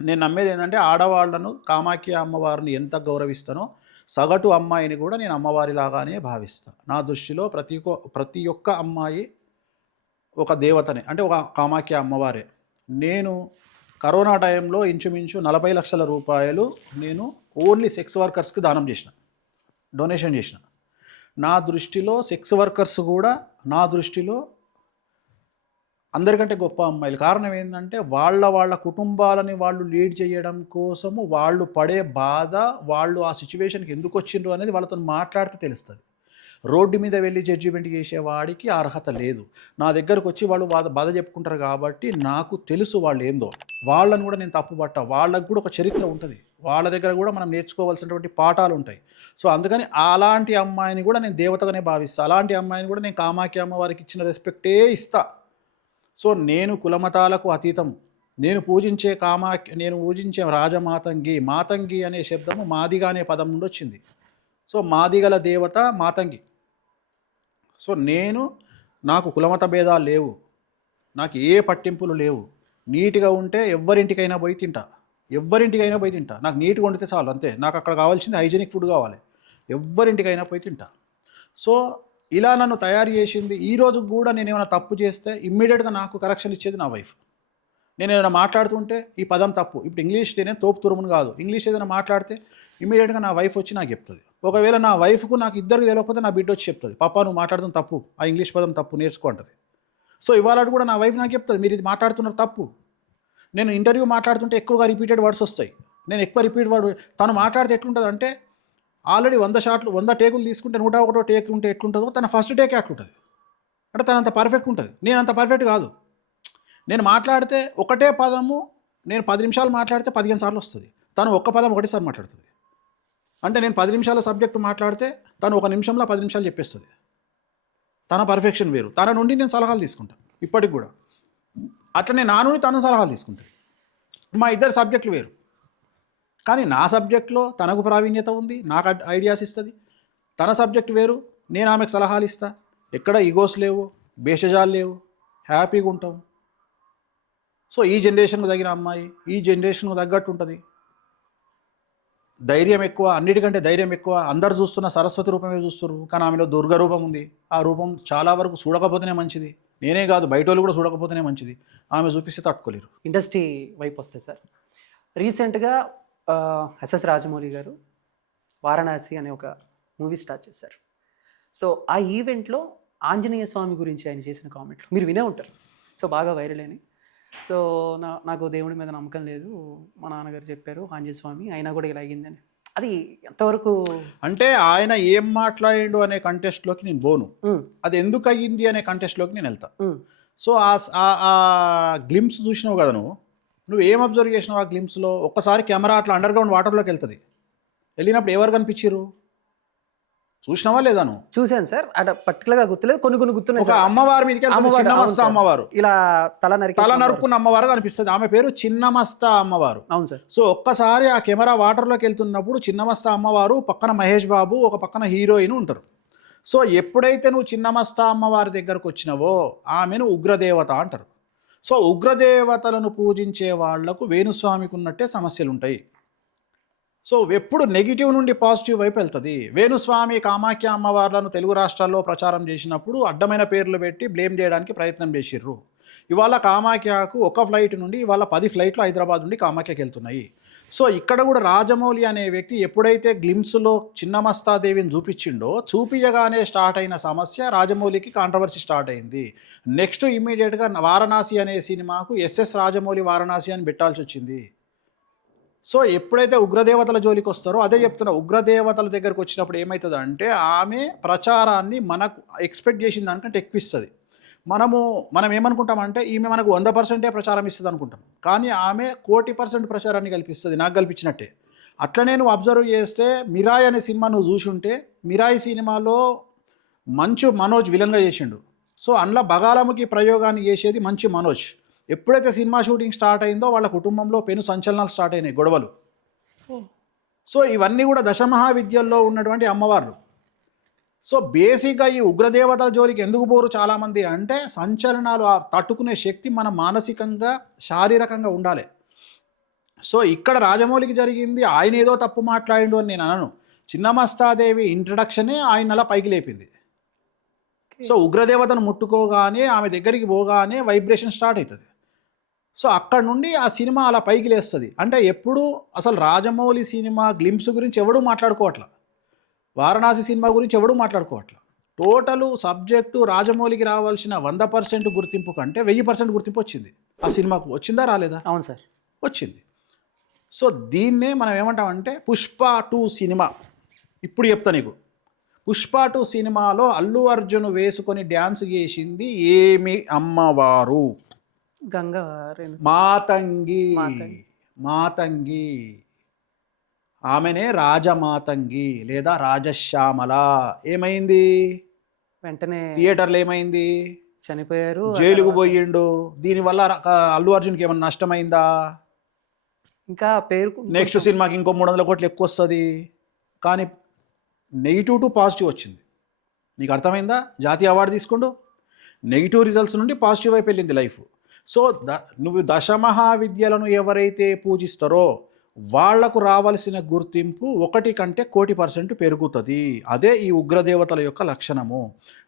నేను నమ్మేది ఏంటంటే ఆడవాళ్లను కామాఖ్య అమ్మవారిని ఎంత గౌరవిస్తానో సగటు అమ్మాయిని కూడా నేను అమ్మవారిలాగానే భావిస్తాను. నా దృష్టిలో ప్రతి ఒక్క అమ్మాయి ఒక దేవతనే, అంటే ఒక కామాఖ్య అమ్మవారే. నేను కరోనా టైంలో ఇంచుమించు 40 లక్షల రూపాయలు నేను ఓన్లీ సెక్స్ వర్కర్స్కి దానం చేసిన, డొనేషన్ చేసిన. నా దృష్టిలో సెక్స్ వర్కర్స్ కూడా నా దృష్టిలో అందరికంటే గొప్ప అమ్మాయిలు. కారణం ఏంటంటే వాళ్ళ కుటుంబాలని వాళ్ళు లీడ్ చేయడం కోసము వాళ్ళు పడే బాధ, వాళ్ళు ఆ సిచ్యువేషన్కి ఎందుకు వచ్చిండ్రు అనేది వాళ్ళతో మాట్లాడితే తెలుస్తుంది. రోడ్డు మీద వెళ్ళి జడ్జిమెంట్ చేసేవాడికి అర్హత లేదు. నా దగ్గరకు వచ్చి వాళ్ళు బాధ చెప్పుకుంటారు కాబట్టి నాకు తెలుసు వాళ్ళు ఏందో. వాళ్ళని కూడా నేను తప్పుపట్ట, వాళ్ళకు కూడా ఒక చరిత్ర ఉంటుంది, వాళ్ళ దగ్గర కూడా మనం నేర్చుకోవాల్సినటువంటి పాఠాలు ఉంటాయి. సో అందుకని అలాంటి అమ్మాయిని కూడా నేను దేవతగానే భావిస్తాను. అలాంటి అమ్మాయిని కూడా నేను కామాఖ్య అమ్మవారికి ఇచ్చిన రెస్పెక్టే ఇస్తా. సో నేను కులమతాలకు అతీతం, నేను పూజించే రాజమాతంగి, మాతంగి అనే శబ్దము మాదిగ అనే పదం నుండి వచ్చింది. సో మాదిగల దేవత మాతంగి. సో నాకు కులమత భేదాలు లేవు, నాకు ఏ పట్టింపులు లేవు. నీట్గా ఉంటే ఎవరింటికైనా పోయి తింటా, నాకు నీట్గా వండితే చాలు, అంతే. నాకు అక్కడ కావాల్సింది హైజీనిక్ ఫుడ్ కావాలి, ఎవరింటికైనా పోయి తింటా. సో ఇలా నన్ను తయారు చేసింది. ఈ రోజు కూడా నేను ఏమైనా తప్పు చేస్తే ఇమ్మీడియట్గా నాకు కరెక్షన్ ఇచ్చేది నా వైఫ్. నేను ఏదైనా మాట్లాడుతుంటే ఈ పదం తప్పు, ఇప్పుడు ఇంగ్లీష్ నేను తోపు తురుమును కాదు, ఇంగ్లీష్ ఏదైనా మాట్లాడితే ఇమ్మీడియట్గా నా వైఫ్ వచ్చి నాకు చెప్తుంది. ఒకవేళ నా వైఫ్కు నాకు ఇద్దరికి తెలియకపోతే నా బిడ్డ వచ్చి చెప్తుంది, పాపా నువ్వు మాట్లాడుతున్న తప్పు, ఆ ఇంగ్లీష్ పదం తప్పు, నేర్చుకో అంటది. సో ఇవాళ కూడా నా వైఫ్ నాకు చెప్తుంది, మీరు ఇది మాట్లాడుతున్నారు తప్పు. నేను ఇంటర్వ్యూ మాట్లాడుతుంటే ఎక్కువగా రిపీటెడ్ వర్డ్స్ వస్తాయి, నేను ఎక్కువ రిపీట్ వర్డ్. తను మాట్లాడితే ఎట్లుంటుంది అంటే ఆల్రెడీ 100 టేకులు తీసుకుంటే 101 టేక్ ఉంటే ఎట్లుంటుందో తన ఫస్ట్ టేకే అట్లుంటుంది. అంటే తను అంత పర్ఫెక్ట్ ఉంటుంది, నేను అంత పర్ఫెక్ట్ కాదు. నేను మాట్లాడితే ఒకటే పదము నేను 10 నిమిషాలు మాట్లాడితే 15 సార్లు వస్తుంది, తను ఒక్క పదం ఒకటేసారి మాట్లాడుతుంది. అంటే నేను 10 నిమిషాల సబ్జెక్టు మాట్లాడితే తను 1 నిమిషంలో 10 నిమిషాలు చెప్పేస్తుంది. తన పర్ఫెక్షన్ వేరు, తన నుండి నేను సలహాలు తీసుకుంటాను ఇప్పటికి కూడా. అట్లనే నా నుండి తను సలహాలు తీసుకుంటాను. మా ఇద్దరు సబ్జెక్టులు వేరు, కానీ నా సబ్జెక్ట్లో తనకు ప్రావీణ్యత ఉంది, నాకు ఐడియాస్ ఇస్తుంది. తన సబ్జెక్ట్ వేరు, నేను ఆమెకు సలహాలు ఇస్తా. ఎక్కడ ఈగోస్ లేవు, భేషజాలు లేవు, హ్యాపీగా ఉంటాం. సో ఈ జనరేషన్కు తగిన అమ్మాయి ఈ జనరేషన్కు తగ్గట్టు ఉంటుంది. ధైర్యం ఎక్కువ, అన్నిటికంటే ధైర్యం ఎక్కువ. అందరు చూస్తున్న సరస్వతి రూపమే చూస్తున్నారు, కానీ ఆమెలో దుర్గ రూపం ఉంది. ఆ రూపం చాలా వరకు చూడకపోతేనే మంచిది, నేనే కాదు బయట వాళ్ళు కూడా చూడకపోతేనే మంచిది. ఆమె చూపిస్తే తట్టుకోలేరు. ఇండస్ట్రీ వైపు వస్తే సార్, రీసెంట్గా ఎస్ఎస్ రాజమౌళి గారు వారణాసి అనే ఒక మూవీ స్టార్ట్ చేశారు. సో ఆ ఈవెంట్లో ఆంజనేయ స్వామి గురించి ఆయన చేసిన కామెంట్లు మీరు వినే ఉంటారు. సో బాగా వైరల్ అయినాయి. సో నాకు దేవుడి మీద నమ్మకం లేదు, మా నాన్నగారు చెప్పారు ఆంజనేయ స్వామి, అయినా కూడా ఇలా అయ్యిందని. అది ఎంతవరకు అంటే ఆయన ఏం మాట్లాడిండు అనే కంటెస్ట్లోకి నేను పోను, అది ఎందుకు అయ్యింది అనే కంటెస్ట్లోకి నేను వెళ్తా. సో ఆ గ్లిమ్స్ చూసినావు కదా, నువ్వు ఏం అబ్జర్వ్ చేసినావు ఆ గ్లిమ్స్లో? ఒక్కసారి కెమెరా అట్లా అండర్ గ్రౌండ్ వాటర్లోకి వెళ్తుంది, వెళ్ళినప్పుడు ఎవరు కనిపించారు చూసినావా లేదా? నువ్వు చూశాను సార్, అక్కడ పర్టికులర్గా గుర్తులేదు, కొన్ని గుర్తున్నాయి. ఒక అమ్మవారి మీదకి చిన్నమస్తా అమ్మవారు, ఇలా తల నరుక్కున్న అమ్మవారు కనిపిస్తుంది. ఆమె పేరు చిన్నమస్తా అమ్మవారు. అవును సార్. సో ఒక్కసారి ఆ కెమెరా వాటర్లోకి వెళ్తున్నప్పుడు చిన్నమస్తా అమ్మవారు పక్కన మహేష్ బాబు, ఒక పక్కన హీరోయిన్ ఉంటారు. సో ఎప్పుడైతే నువ్వు చిన్నమస్తా అమ్మవారి దగ్గరకు వచ్చినావో ఆమెను ఉగ్రదేవత అంటారు. సో ఉగ్రదేవతలను పూజించే వాళ్లకు వేణుస్వామికి ఉన్నట్టే సమస్యలు ఉంటాయి. సో ఎప్పుడు నెగిటివ్ నుండి పాజిటివ్ వైపు వెళ్తుంది. వేణుస్వామి కామాఖ్య అమ్మవార్లను తెలుగు రాష్ట్రాల్లో ప్రచారం చేసినప్పుడు అడ్డమైన పేర్లు పెట్టి బ్లేమ్ చేయడానికి ప్రయత్నం చేసిర్రు. ఇవాళ కామాఖ్యకు ఒక ఫ్లైట్ నుండి ఇవాళ 10 ఫ్లైట్లు హైదరాబాద్ నుండి కామాఖ్యకి వెళ్తున్నాయి. సో ఇక్కడ కూడా రాజమౌళి అనే వ్యక్తి ఎప్పుడైతే గ్లిమ్స్లో చిన్నమస్తాదేవిని చూపించగానే స్టార్ట్ అయిన సమస్య రాజమౌళికి కాంట్రవర్సీ స్టార్ట్ అయింది. నెక్స్ట్ ఇమ్మీడియట్గా వారణాసి అనే సినిమాకు ఎస్ఎస్ రాజమౌళి వారణాసి అని పెట్టాల్సి వచ్చింది. సో ఎప్పుడైతే ఉగ్రదేవతల జోలికి వస్తారో అదే చెప్తున్నా, ఉగ్రదేవతల దగ్గరకు వచ్చినప్పుడు ఏమవుతుంది అంటే ఆమె ప్రచారాన్ని మనకు ఎక్స్పెక్ట్ చేసిన దానికంటే ఎక్కువ ఇస్తుంది. మనం ఏమనుకుంటామంటే ఈమె మనకు 100% ప్రచారం ఇస్తుంది అనుకుంటాం, కానీ ఆమె 1,000,000% ప్రచారాన్ని కల్పిస్తుంది, నాకు కల్పించినట్టే. అట్లనే నువ్వు అబ్జర్వ్ చేస్తే మిరాయి అనే సినిమా నువ్వు చూసుంటే, మిరాయి సినిమాలో మంచు మనోజ్ విలన్గా చేసిండు. సో అందులో బగాలముకి ప్రయోగాన్ని చేసేది మంచు మనోజ్. ఎప్పుడైతే సినిమా షూటింగ్ స్టార్ట్ అయిందో వాళ్ళ కుటుంబంలో పెను సంచలనాలు స్టార్ట్ అయినాయి, గొడవలు. సో ఇవన్నీ కూడా దశమహావిద్యల్లో ఉన్నటువంటి అమ్మవార్లు. సో బేసిక్గా ఈ ఉగ్రదేవతల జోలికి ఎందుకు పోరు చాలామంది అంటే, సంచలనాలు తట్టుకునే శక్తి మన మానసికంగా శారీరకంగా ఉండాలి. సో ఇక్కడ రాజమౌళికి జరిగింది, ఆయన ఏదో తప్పు మాట్లాడిండు అని నేను అనను. చిన్నమస్తాదేవి ఇంట్రడక్షనే ఆయన అలా పైకి లేపింది. సో ఉగ్రదేవతను ముట్టుకోగానే ఆమె దగ్గరికి పోగానే వైబ్రేషన్ స్టార్ట్ అవుతుంది. సో అక్కడ నుండి ఆ సినిమా అలా పైకి లేస్తుంది. అంటే ఎప్పుడు అసలు రాజమౌళి సినిమా గ్లిమ్స్ గురించి ఎవడూ మాట్లాడుకోవట్ల, వారణాసి సినిమా గురించి ఎవడూ మాట్లాడుకోవట్ల. టోటలు సబ్జెక్టు రాజమౌళికి రావాల్సిన 100% గుర్తింపు కంటే 1000% గుర్తింపు వచ్చింది ఆ సినిమాకు. వచ్చిందా రాలేదా? అవును సార్, వచ్చింది. సో దీన్నే మనం ఏమంటామంటే పుష్ప 2 సినిమా. ఇప్పుడు చెప్తా నీకు, పుష్ప 2 సినిమాలో అల్లు అర్జున్ వేసుకొని డ్యాన్స్ చేసింది ఏమి అమ్మవారు? మాతంగి. ఆమెనే రాజమాతంగి లేదా రాజశ్యామల. ఏమైంది వెంటనే థియేటర్లో? ఏమైంది? చనిపోయారు. ఆ జైలుకు తర్వాత పోయిండు. దీనివల్ల అల్లు అర్జున్కి ఏమైనా నష్టమైందా? ఇంకా పేరు నెక్స్ట్ కొంచెం సినిమాకి ఇంకో 300 కోట్లు ఎక్కువ వస్తుంది. కానీ నెగిటివ్ టు పాజిటివ్ వచ్చింది. నీకు అర్థమైందా? జాతీయ అవార్డు తీసుకుండు, నెగిటివ్ రిజల్ట్స్ నుండి పాజిటివ్ వైపు వెళ్ళింది లైఫ్. సో నువ్వు దశమహావిద్యలను ఎవరైతే పూజిస్తారో వాళ్లకు రావాల్సిన గుర్తింపు 1 కంటే 1,000% పెరుగుతుంది. అదే ఈ ఉగ్రదేవతల యొక్క లక్షణము.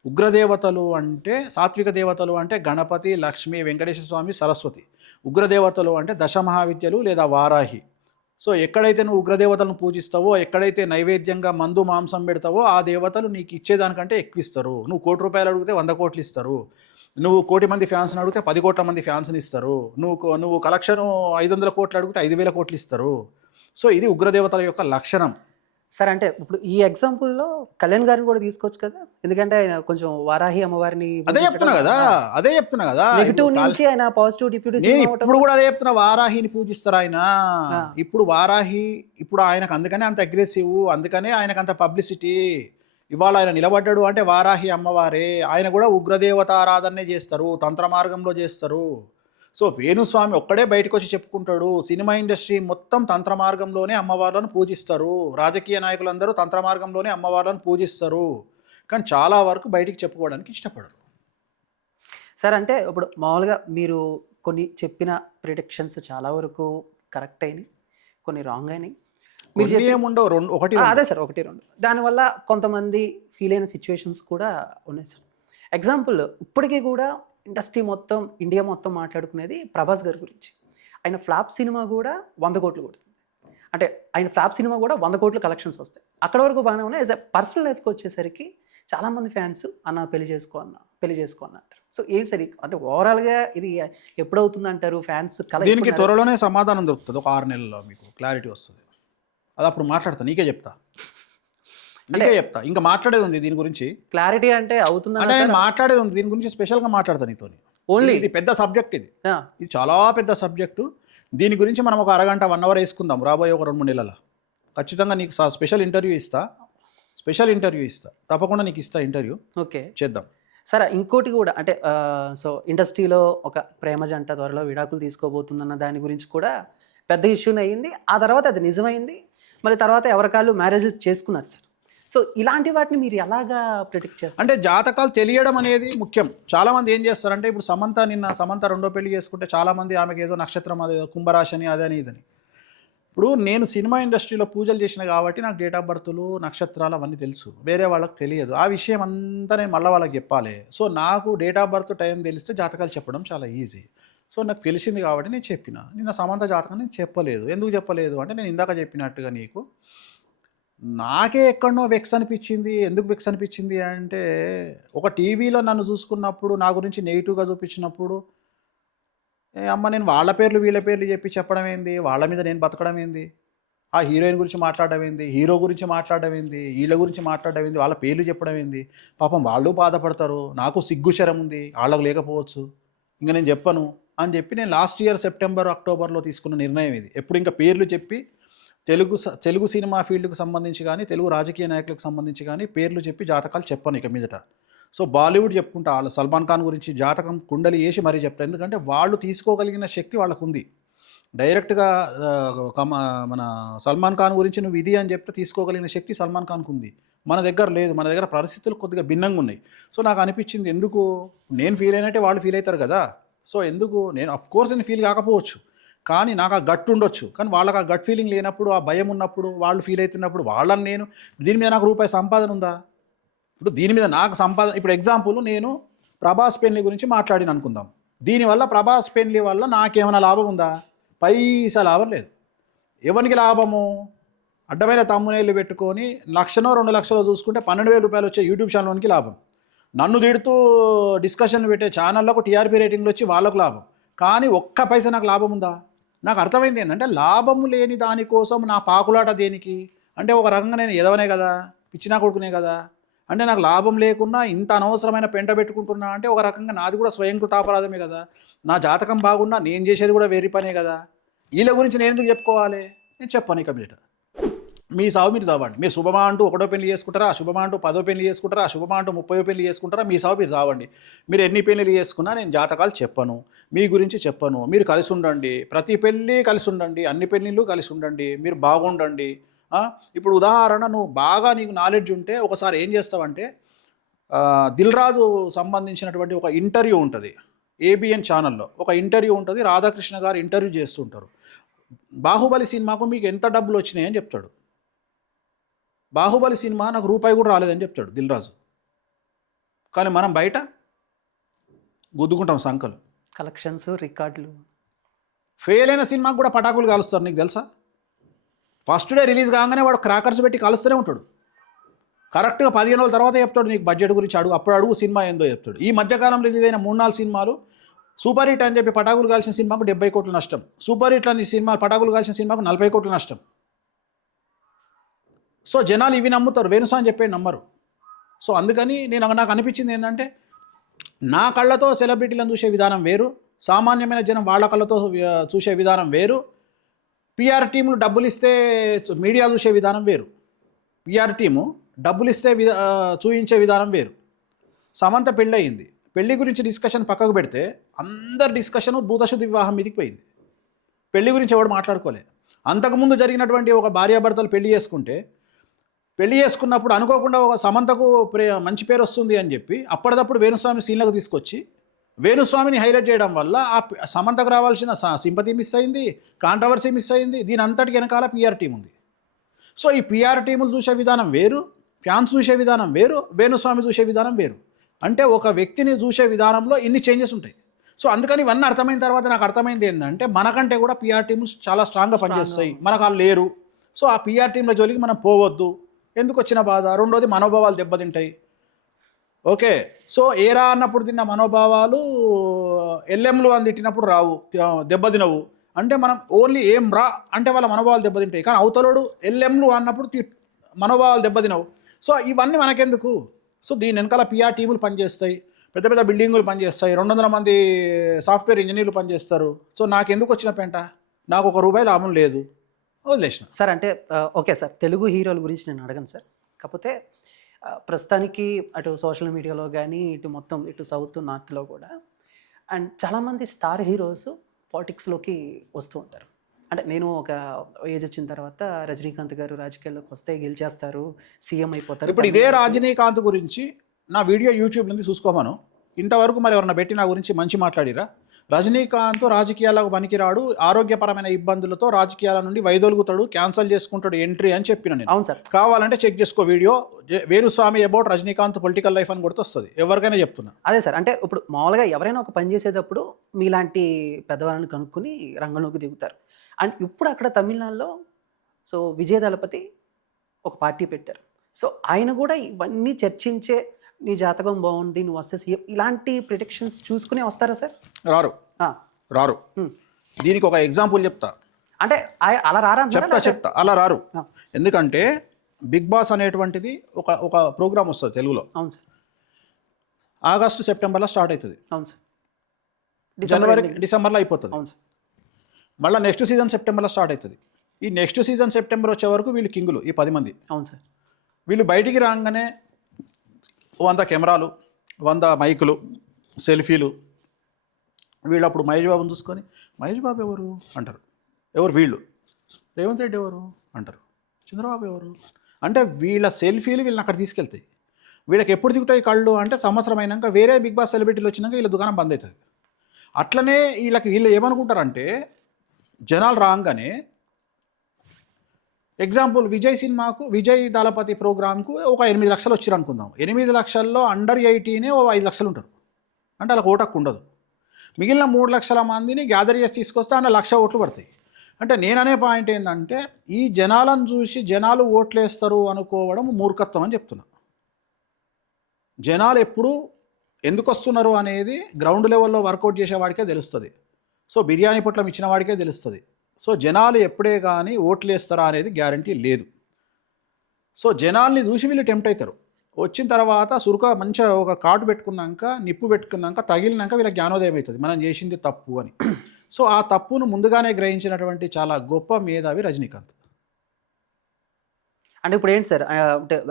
ఉగ్రదేవతలు అంటే సాత్విక దేవతలు అంటే గణపతి, లక్ష్మి, వెంకటేశ్వర స్వామి, సరస్వతి. ఉగ్రదేవతలు అంటే దశమహావిద్యలు లేదా వారాహి. సో ఎక్కడైతే నువ్వు ఉగ్రదేవతలను పూజిస్తావో, ఎక్కడైతే నైవేద్యంగా మందు మాంసం పెడతావో ఆ దేవతలు నీకు ఇచ్చేదానికంటే ఎక్కువ ఇస్తారు. నువ్వు ₹1,00,00,000 అడిగితే 100 కోట్లు ఇస్తారు. నువ్వు 1,00,00,000 మంది ఫ్యాన్స్ని అడిగితే 10 కోట్ల మంది ఫ్యాన్స్ని ఇస్తారు. నువ్వు కలెక్షన్ 500 కోట్లు అడిగితే 5,000 కోట్లు ఇస్తారు. సో ఇది ఉగ్రదేవతల యొక్క లక్షణం. సరే, అంటే ఇప్పుడు ఈ ఎగ్జాంపుల్‌లో కళ్యాణ్ గారిని కూడా తీసుకోవచ్చు కదా! ఎందుకంటే ఆయన కొంచెం వారాహి అమ్మవారిని అదే చెప్తున్నా కదా, నెగటివ్ నుంచి ఆయన పాజిటివ్ డిప్యూటీ నేను సీఎం ఇప్పుడు కూడా అదే చెప్తున్నా. వారాహిని పూజిస్తారు ఆయన. ఆ. ఇప్పుడు వారాహి ఇప్పుడు ఆయనకు అందుకనే అంత అగ్రెసివ్, అందుకనే ఆయనకు అంత పబ్లిసిటీ. ఇవాళ ఆయన నిలబడ్డాడు అంటే వారాహి అమ్మవారే. ఆయన కూడా ఉగ్రదేవత ఆరాధనే చేస్తారు, తంత్ర మార్గంలో చేస్తారు. సో వేణుస్వామి ఒక్కడే బయటకు వచ్చి చెప్పుకుంటాడు. సినిమా ఇండస్ట్రీ మొత్తం తంత్ర మార్గంలోనే అమ్మవార్లను పూజిస్తారు. రాజకీయ నాయకులందరూ తంత్ర మార్గంలోనే అమ్మవార్లను పూజిస్తారు. కానీ చాలా వరకు బయటికి చెప్పుకోవడానికి ఇష్టపడరు. సార్, అంటే ఇప్పుడు మామూలుగా మీరు కొన్ని చెప్పిన ప్రిడిక్షన్స్ చాలా వరకు కరెక్ట్ అయినాయి, కొన్ని రాంగ్ అయినాయి. మీరు కొన్ని ఏముండవు, ఒకటి అదే సార్, 1, 2. దానివల్ల కొంతమంది ఫీల్ అయిన సిచ్యువేషన్స్ కూడా ఉన్నాయి సార్. ఎగ్జాంపుల్, ఇప్పటికీ కూడా ఇండస్ట్రీ మొత్తం, ఇండియా మొత్తం మాట్లాడుకునేది ప్రభాస్ గారి గురించి. ఆయన ఫ్లాప్ సినిమా కూడా 100 కోట్లు కొడుతుంది. అంటే ఆయన ఫ్లాప్ సినిమా కూడా 100 కోట్ల కలెక్షన్స్ వస్తాయి. అక్కడ వరకు బాగానే ఉన్నాయి. యాజ్ ఎ పర్సనల్ లైఫ్కి వచ్చేసరికి చాలామంది ఫ్యాన్స్ పెళ్లి చేసుకో అన్న అంటారు. సో ఏంటి సార్, అంటే ఓవరాల్గా ఇది ఎప్పుడవుతుంది అంటారు ఫ్యాన్స్ దీనికి త్వరలోనే సమాధానం దొరుకుతుంది. ఒక 6 నెలల్లో మీకు క్లారిటీ వస్తుంది. అది అప్పుడు మాట్లాడతా, నీకే చెప్తా. ఇంకా మాట్లాడేది ఉంది దీని గురించి. క్లారిటీ అంటే అవుతుంది అంటే నేను మాట్లాడేది ఉంది దీని గురించి, స్పెషల్గా మాట్లాడతా నీతో. ఓన్లీ ఇది పెద్ద సబ్జెక్ట్, ఇది చాలా పెద్ద సబ్జెక్టు. దీని గురించి మనం ఒక అరగంట 1 అవర్ వేసుకుందాం రాబోయే ఒక 2-3 నెలల. ఖచ్చితంగా నీకు స్పెషల్ ఇంటర్వ్యూ ఇస్తా, తప్పకుండా నీకు ఇస్తా ఇంటర్వ్యూ. ఓకే, చేద్దాం. సరే, ఇంకోటి కూడా అంటే సో ఇండస్ట్రీలో ఒక ప్రేమ జంట త్వరలో విడాకులు తీసుకోబోతుందన్న దాని గురించి కూడా పెద్ద ఇష్యూని అయ్యింది. ఆ తర్వాత అది నిజమైంది. మళ్ళీ తర్వాత ఎవరికాళ్ళు మ్యారేజెస్ చేసుకున్నారు సార్. సో ఇలాంటి వాటిని మీరు ఎలాగా ప్రిడిక్ట్ చేస్తారు? అంటే జాతకాలు తెలియడం అనేది ముఖ్యం. చాలామంది ఏం చేస్తారంటే, ఇప్పుడు సమంత రెండో పెళ్లి చేసుకుంటే చాలామంది ఆమెకి ఏదో నక్షత్రం, అదేదో కుంభరాశి అని అదని ఇదని. ఇప్పుడు నేను సినిమా ఇండస్ట్రీలో పూజలు చేసిన కాబట్టి నాకు డేట్ ఆఫ్ బర్త్లు, నక్షత్రాలు అవన్నీ తెలుసు. వేరే వాళ్ళకి తెలియదు. ఆ విషయం అంతా నేను మళ్ళీ వాళ్ళకి చెప్పాలి. సో నాకు డేట్ ఆఫ్ బర్త్ టైం తెలిస్తే జాతకాలు చెప్పడం చాలా ఈజీ. సో నాకు తెలిసింది కాబట్టి నేను చెప్పిన. నిన్న సమంత జాతకం నేను చెప్పలేదు. ఎందుకు చెప్పలేదు అంటే, నేను ఇందాక చెప్పినట్టుగా నీకు నాకే ఎక్కడనో వెక్స్ అనిపించింది. ఎందుకు వెక్స్ అనిపించింది అంటే, ఒక టీవీలో నన్ను చూసుకున్నప్పుడు నా గురించి నెగిటివ్గా చూపించినప్పుడు, అమ్మ నేను వాళ్ళ పేర్లు వీళ్ళ పేర్లు చెప్పడం ఏంది, వాళ్ళ మీద నేను బతకడం ఏంది, ఆ హీరోయిన్ గురించి మాట్లాడడం ఏంది, హీరో గురించి మాట్లాడడం ఏంది, వీళ్ళ గురించి మాట్లాడడం ఏంది, వాళ్ళ పేర్లు చెప్పడం ఏంది. పాపం వాళ్ళు బాధపడతారు, నాకు సిగ్గుశరం ఉంది, వాళ్ళకు లేకపోవచ్చు, ఇంకా నేను చెప్పను అని చెప్పి నేను లాస్ట్ ఇయర్ సెప్టెంబర్, అక్టోబర్లో తీసుకున్న నిర్ణయం ఇది. ఎప్పుడు ఇంకా పేర్లు చెప్పి తెలుగు సినిమా ఫీల్డ్కి సంబంధించి కానీ, తెలుగు రాజకీయ నాయకులకు సంబంధించి కానీ పేర్లు చెప్పి జాతకాలు చెప్పను ఇక మీదట. సో బాలీవుడ్ చెప్పుకుంటా, వాళ్ళు సల్మాన్ ఖాన్ గురించి జాతకం కుండలి వేసి మరీ చెప్తారు. ఎందుకంటే వాళ్ళు తీసుకోగలిగిన శక్తి వాళ్ళకు ఉంది. డైరెక్ట్గా మన సల్మాన్ ఖాన్ గురించి నువ్వు ఇది అని చెప్తే తీసుకోగలిగిన శక్తి సల్మాన్ ఖాన్కు ఉంది. మన దగ్గర లేదు. మన దగ్గర పరిస్థితులు కొద్దిగా భిన్నంగా ఉన్నాయి. సో నాకు అనిపించింది, ఎందుకు నేను ఫీల్ అయినట్టే వాళ్ళు ఫీల్ అవుతారు కదా. సో ఎందుకు నేను అఫ్కోర్స్ నేను ఫీల్ కాకపోవచ్చు, కానీ నాకు ఆ గట్ ఉండొచ్చు. కానీ వాళ్ళకి ఆ గట్ ఫీలింగ్ లేనప్పుడు, ఆ భయం ఉన్నప్పుడు, వాళ్ళు ఫీల్ అవుతున్నప్పుడు వాళ్ళని నేను దీని మీద నాకు రూపాయి సంపాదన ఉందా? ఇప్పుడు దీని మీద నాకు సంపాదన, ఇప్పుడు ఎగ్జాంపుల్ నేను ప్రభాస్ పెళ్లి గురించి మాట్లాడిన అనుకుందాం. దీనివల్ల ప్రభాస్ పెళ్లి వల్ల నాకేమైనా లాభం ఉందా? పైసా లాభం లేదు. ఎవరికి లాభము? అడ్డమైన తమ్మునేళ్ళు పెట్టుకొని 1,00,000 2 లక్షలు చూసుకుంటే 12,000 రూపాయలు వచ్చే యూట్యూబ్ ఛానల్కి లాభం. నన్ను తిడుతూ డిస్కషన్ పెట్టే ఛానళ్ళకు టీఆర్పీ రేటింగ్లు వచ్చి వాళ్ళకు లాభం. కానీ ఒక్క పైసా నాకు లాభం ఉందా? నాకు అర్థమైంది ఏంటంటే, లాభము లేని దానికోసం నా పాకులాట దేనికి అంటే, ఒక రకంగా నేను ఎదవనే కదా, పిచ్చినా కొడుకునే కదా. అంటే నాకు లాభం లేకున్నా ఇంత అనవసరమైన పెంట పెట్టుకుంటున్నా అంటే, ఒక రకంగా నాది కూడా స్వయంకృతాపరాధమే కదా. నా జాతకం బాగున్నా నేను చేసేది కూడా వేరే పనే కదా. వీళ్ళ గురించి నేను ఎందుకు చెప్పుకోవాలి? నేను చెప్పాను ఇక మీదట. మీ సావు మీరు చావండి. మీరు శుభమా అంటూ 1వ పెళ్లి చేసుకుంటారా, అశుభమా అంటూ 10వ పెళ్లి చేసుకుంటారా, అశుభమా అంటూ 30వ పెళ్లి చేసుకుంటారా, మీ సావు మీరు చావండి. మీరు ఎన్ని పెళ్ళిళ్ళు చేసుకున్నా నేను జాతకాలు చెప్పను, మీ గురించి చెప్పను. మీరు కలిసి ఉండండి, ప్రతి పెళ్ళి కలిసి ఉండండి, అన్ని పెళ్ళిళ్ళు కలిసి ఉండండి, మీరు బాగుండండి. ఇప్పుడు ఉదాహరణ, నువ్వు బాగా నీకు నాలెడ్జ్ ఉంటే ఒకసారి ఏం చేస్తావంటే, దిల్ రాజు సంబంధించినటువంటి ఒక ఇంటర్వ్యూ ఉంటుంది ఏబిఎన్ ఛానల్లో. ఒక ఇంటర్వ్యూ ఉంటుంది, రాధాకృష్ణ గారు ఇంటర్వ్యూ చేస్తుంటారు. బాహుబలి సినిమాకు మీకు ఎంత డబ్బులు వచ్చినాయి అని చెప్తాడు. బాహుబలి సినిమా నాకు రూపాయి కూడా రాలేదని చెప్తాడు దిల్ రాజు. కానీ మనం బయట గుద్దుకుంటాం సంకలు. కలెక్షన్స్, రికార్డులు. ఫెయిల్ అయిన సినిమాకు కూడా పటాకులు కాలుస్తారు, నీకు తెలుసా? ఫస్ట్ డే రిలీజ్ కాగానే వాడు క్రాకర్స్ పెట్టి కాలుస్తూనే ఉంటాడు. కరెక్ట్గా 15 రోజుల తర్వాత చెప్తాడు నీకు బడ్జెట్ గురించి, అప్పుడు అడుగు సినిమా ఏందో చెప్తాడు. ఈ మధ్యకాలంలో రిలీజ్ అయిన 3-4 సినిమాలు సూపర్ హిట్ అని చెప్పి పటాకులు కాల్చిన సినిమాకు 70 కోట్లు నష్టం, సూపర్ హిట్ అని సినిమా పటాకులు కాల్చిన సినిమాకు 40 కోట్లు నష్టం. సో జనాలు ఇవి నమ్ముతారు, వేణుస్వామి అని చెప్పి నమ్మరు. సో అందుకని నాకు అనిపించింది ఏంటంటే, నా కళ్ళతో సెలబ్రిటీలను చూసే విధానం వేరు, సామాన్యమైన జనం వాళ్ళ కళ్ళతో చూసే విధానం వేరు, పిఆర్ టీములు డబ్బులు ఇస్తే మీడియా చూసే విధానం వేరు. పిఆర్ టీము డబ్బులు ఇస్తే చూయించే విధానం వేరు. సమంత పెళ్ళి అయింది, పెళ్లి గురించి డిస్కషన్ పక్కకు పెడితే అందరి డిస్కషను భూతశుద్ధి వివాహం మీదకి పోయింది. పెళ్లి గురించి ఎవడు మాట్లాడుకోలే. అంతకుముందు జరిగినటువంటి ఒక భార్యాభర్తలు పెళ్లి చేసుకున్నప్పుడు అనుకోకుండా ఒక సమంతకు మంచి పేరు వస్తుంది అని చెప్పి అప్పటిదప్పుడు వేణుస్వామి సీన్లకు తీసుకొచ్చి వేణుస్వామిని హైలైట్ చేయడం వల్ల ఆ సమంతకు రావాల్సిన సింపతి మిస్ అయింది, కాంట్రవర్సీ మిస్ అయింది. దీని అంతటికి వెనకాల పిఆర్ టీం ఉంది. సో ఈ పిఆర్ టీములు చూసే విధానం వేరు, ఫ్యాన్స్ చూసే విధానం వేరు, వేణుస్వామి చూసే విధానం వేరు. అంటే ఒక వ్యక్తిని చూసే విధానంలో ఇన్ని చేంజెస్ ఉంటాయి. సో అందుకని ఇవన్నీ అర్థమైన తర్వాత నాకు అర్థమైంది ఏంటంటే, మనకంటే కూడా పిఆర్ టీమ్లు చాలా స్ట్రాంగ్గా పనిచేస్తాయి, మనకు వాళ్ళు లేరు. సో ఆ పిఆర్ టీంల జోలికి మనం పోవద్దు. ఎందుకు వచ్చిన బాధ? రెండోది మనోభావాలు దెబ్బతింటాయి. ఓకే, సో ఏరా అన్నప్పుడు తిన్న మనోభావాలు ఎల్ఎంలు అని తిట్టినప్పుడు రావు, దెబ్బతినవు. అంటే మనం ఓన్లీ ఏం రా అంటే వాళ్ళ మనోభావాలు దెబ్బతింటాయి, కానీ అవతలోడు ఎల్ఎంలు అన్నప్పుడు మనోభావాలు దెబ్బతినవు. సో ఇవన్నీ మనకెందుకు? సో దీని వెనకాల పిఆర్ టీములు పనిచేస్తాయి, పెద్ద పెద్ద బిల్డింగులు పనిచేస్తాయి, 200 మంది సాఫ్ట్వేర్ ఇంజనీర్లు పనిచేస్తారు. సో నాకు ఎందుకు వచ్చిన పెంట? నాకు ₹1 లాభం లేదు, వదిలేసిన. సార్ అంటే ఓకే సార్, తెలుగు హీరోల గురించి నేను అడగను సార్. కాకపోతే ప్రస్తుతానికి అటు సోషల్ మీడియాలో కానీ ఇటు సౌత్ నార్త్లో కూడా అండ్ చాలామంది స్టార్ హీరోస్ పాలిటిక్స్లోకి వస్తూ ఉంటారు. అంటే నేను ఒక ఏజ్ వచ్చిన తర్వాత రజనీకాంత్ గారు రాజకీయాల్లోకి వస్తే గెలిచేస్తారు, సీఎం అయిపోతారు. ఇప్పుడు ఇదే రజనీకాంత్ గురించి నా వీడియో యూట్యూబ్ నుండి చూసుకోమను. ఇంతవరకు మరి ఎవరన్నా పెట్టి నా గురించి మంచి మాట్లాడిరా? రజనీకాంత్ రాజకీయాలకు పనికిరాడు, ఆరోగ్యపరమైన ఇబ్బందులతో రాజకీయాల నుండి వైదొలుగుతాడు, క్యాన్సల్ చేసుకుంటాడు ఎంట్రీ అని చెప్పిన నేను. అవును సార్, కావాలంటే చెక్ చేసుకో video, Venu Swamy about Rajinikanth political life అని కొడితే వస్తుంది, ఎవరికైనా చెప్తున్నా. అదే సార్, అంటే ఇప్పుడు మామూలుగా ఎవరైనా ఒక పని చేసేటప్పుడు మీలాంటి పెద్దవాళ్ళని కనుక్కొని రంగంలోకి దిగుతారు. అండ్ ఇప్పుడు అక్కడ తమిళనాడులో సో విజయ దళపతి ఒక పార్టీ పెట్టారు. సో ఆయన కూడా ఇవన్నీ చర్చించే, నీ జాతకం బాగుంది, నువ్వు వస్తే సీఎం, ఇలాంటి ప్రిడిక్షన్స్ చూసుకునే వస్తారా సార్? రారు. దీనికి ఒక ఎగ్జాంపుల్ చెప్తా. అంటే అలా రారా? చెప్తా అలా రారు. ఎందుకంటే బిగ్ బాస్ అనేటువంటిది ఒక ప్రోగ్రామ్ వస్తుంది తెలుగులో. అవును సార్. ఆగస్టు సెప్టెంబర్లో స్టార్ట్ అవుతుంది. అవును సార్. డిసెంబర్లో అయిపోతుంది. అవును సార్. మళ్ళీ నెక్స్ట్ సీజన్ సెప్టెంబర్లో స్టార్ట్ అవుతుంది. ఈ నెక్స్ట్ సీజన్ సెప్టెంబర్ వచ్చే వరకు వీళ్ళు కింగులు, ఈ 10 మంది. అవును సార్. వీళ్ళు బయటికి రాగానే 100 కెమెరాలు, 100 మైకులు, సెల్ఫీలు. వీళ్ళు అప్పుడు మహేష్ బాబుని చూసుకొని, మహేష్ బాబు ఎవరు అంటారు, ఎవరు వీళ్ళు, రేవంత్ రెడ్డి ఎవరు అంటారు, చంద్రబాబు ఎవరు అంటే వీళ్ళ సెల్ఫీలు వీళ్ళని అక్కడ తీసుకెళ్తాయి. వీళ్ళకి ఎప్పుడు దిగుతాయి కళ్ళు అంటే సంవత్సరం అయినాక వేరే బిగ్ బాస్ సెలబ్రిటీలు వచ్చినాక వీళ్ళ దుకాణం బంద్ అవుతుంది. అట్లనే వీళ్ళు ఏమనుకుంటారంటే, జనాలు రాగానే ఎగ్జాంపుల్ విజయ్ దళపతి ప్రోగ్రామ్కు ఒక 8 లక్షలు వచ్చారు అనుకుందాం. 8 లక్షల్లో అండర్ 18 ఓ 5 లక్షలు ఉంటారు. అంటే అలా ఓటకు ఉండదు. మిగిలిన 3 లక్షల మందిని గ్యాదర్ చేసి తీసుకొస్తే అన్న 1,00,000 ఓట్లు పడతాయి. అంటే నేననే పాయింట్ ఏంటంటే, ఈ జనాలను చూసి జనాలు ఓట్లేస్తారు అనుకోవడం మూర్ఖత్వం అని చెప్తున్నా. జనాలు ఎప్పుడు ఎందుకు వస్తున్నారు అనేది గ్రౌండ్ లెవెల్లో వర్కౌట్ చేసేవాడికే తెలుస్తుంది. సో బిర్యానీ పొట్లం ఇచ్చిన వాడికే తెలుస్తుంది. సో జనాలు ఎప్పుడే కానీ ఓట్లు వేస్తారా అనేది గ్యారంటీ లేదు. సో జనాల్ని చూసి వీళ్ళు టెంప్ట్ అవుతారు. వచ్చిన తర్వాత మంచిగా ఒక కాటు పెట్టుకున్నాక, నిప్పు పెట్టుకున్నాక, తగిలినాక వీళ్ళకి జ్ఞానోదయం అవుతుంది, మనం చేసింది తప్పు అని. సో ఆ తప్పును ముందుగానే గ్రహించినటువంటి చాలా గొప్ప మేధావి రజనీకాంత్. అంటే ఇప్పుడు ఏంటి సార్ అంటే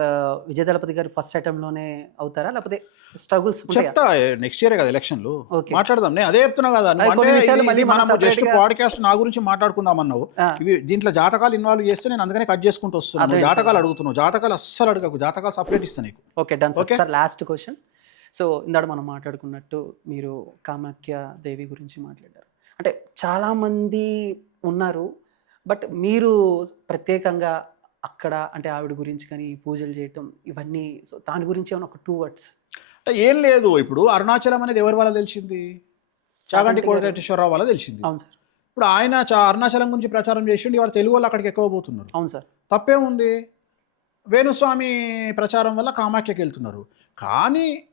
విజయ దళపతి గారు ఫస్ట్ అటెంప్ట్లోనే అవుతారా లేకపోతే స్ట్రగుల్స్ ఉంటాయా? చెప్తా నెక్స్ట్ ఇయర్ కదా ఎలక్షన్లు, ఓకే. మాట్లాడదాం. నేను అదే చెప్తున్నా కదా, నువ్వు అది కొన్ని అంటే విషయాలు మళ్ళీ మనం మనం జస్ట్ separate గా- పాడ్కాస్ట్ నా గురించి మాట్లాడుకుందాం అన్నావు. ఆ, ఇవి దీంట్లో జాతకాలు ఇన్వాల్వ్ చేస్తే నేను అందుకనే కట్ చేసుకుంటూ వస్తున్నాను. నువ్వు అర్థమైంది జాతకాలు సార్. అడుగుతున్నావు, జాతకాలు అస్సలు అడగకు, జాతకాలు సపరేట్ ఇస్తాను నీకు. Okay done sir. Okay. Sir last question. So ఇందాక మనం మాట్లాడుకున్నట్టు మీరు కామాఖ్య దేవి గురించి మాట్లాడారు. అంటే చాలామంది ఉన్నారు, బట్ మీరు ప్రత్యేకంగా అక్కడ అంటే ఆవిడ గురించి కానీ పూజలు చేయటం ఇవన్నీ, సో దాని గురించి ఏమైనా ఒక 2 words. అంటే ఏం లేదు, ఇప్పుడు అరుణాచలం అనేది ఎవరి వల్ల తెలిసింది? చాగంటి కోటేశ్వరరావు వల్ల తెలిసింది. అవును సార్. ఇప్పుడు ఆయన అరుణాచలం గురించి ప్రచారం చేసిండు, ఇవాళ తెలుగు వాళ్ళు అక్కడికి ఎక్కువ పోతున్నారు. అవును సార్. తప్పే ఉంది. వేణుస్వామి ప్రచారం వల్ల కామాఖ్యకి వెళ్తున్నారు. కానీ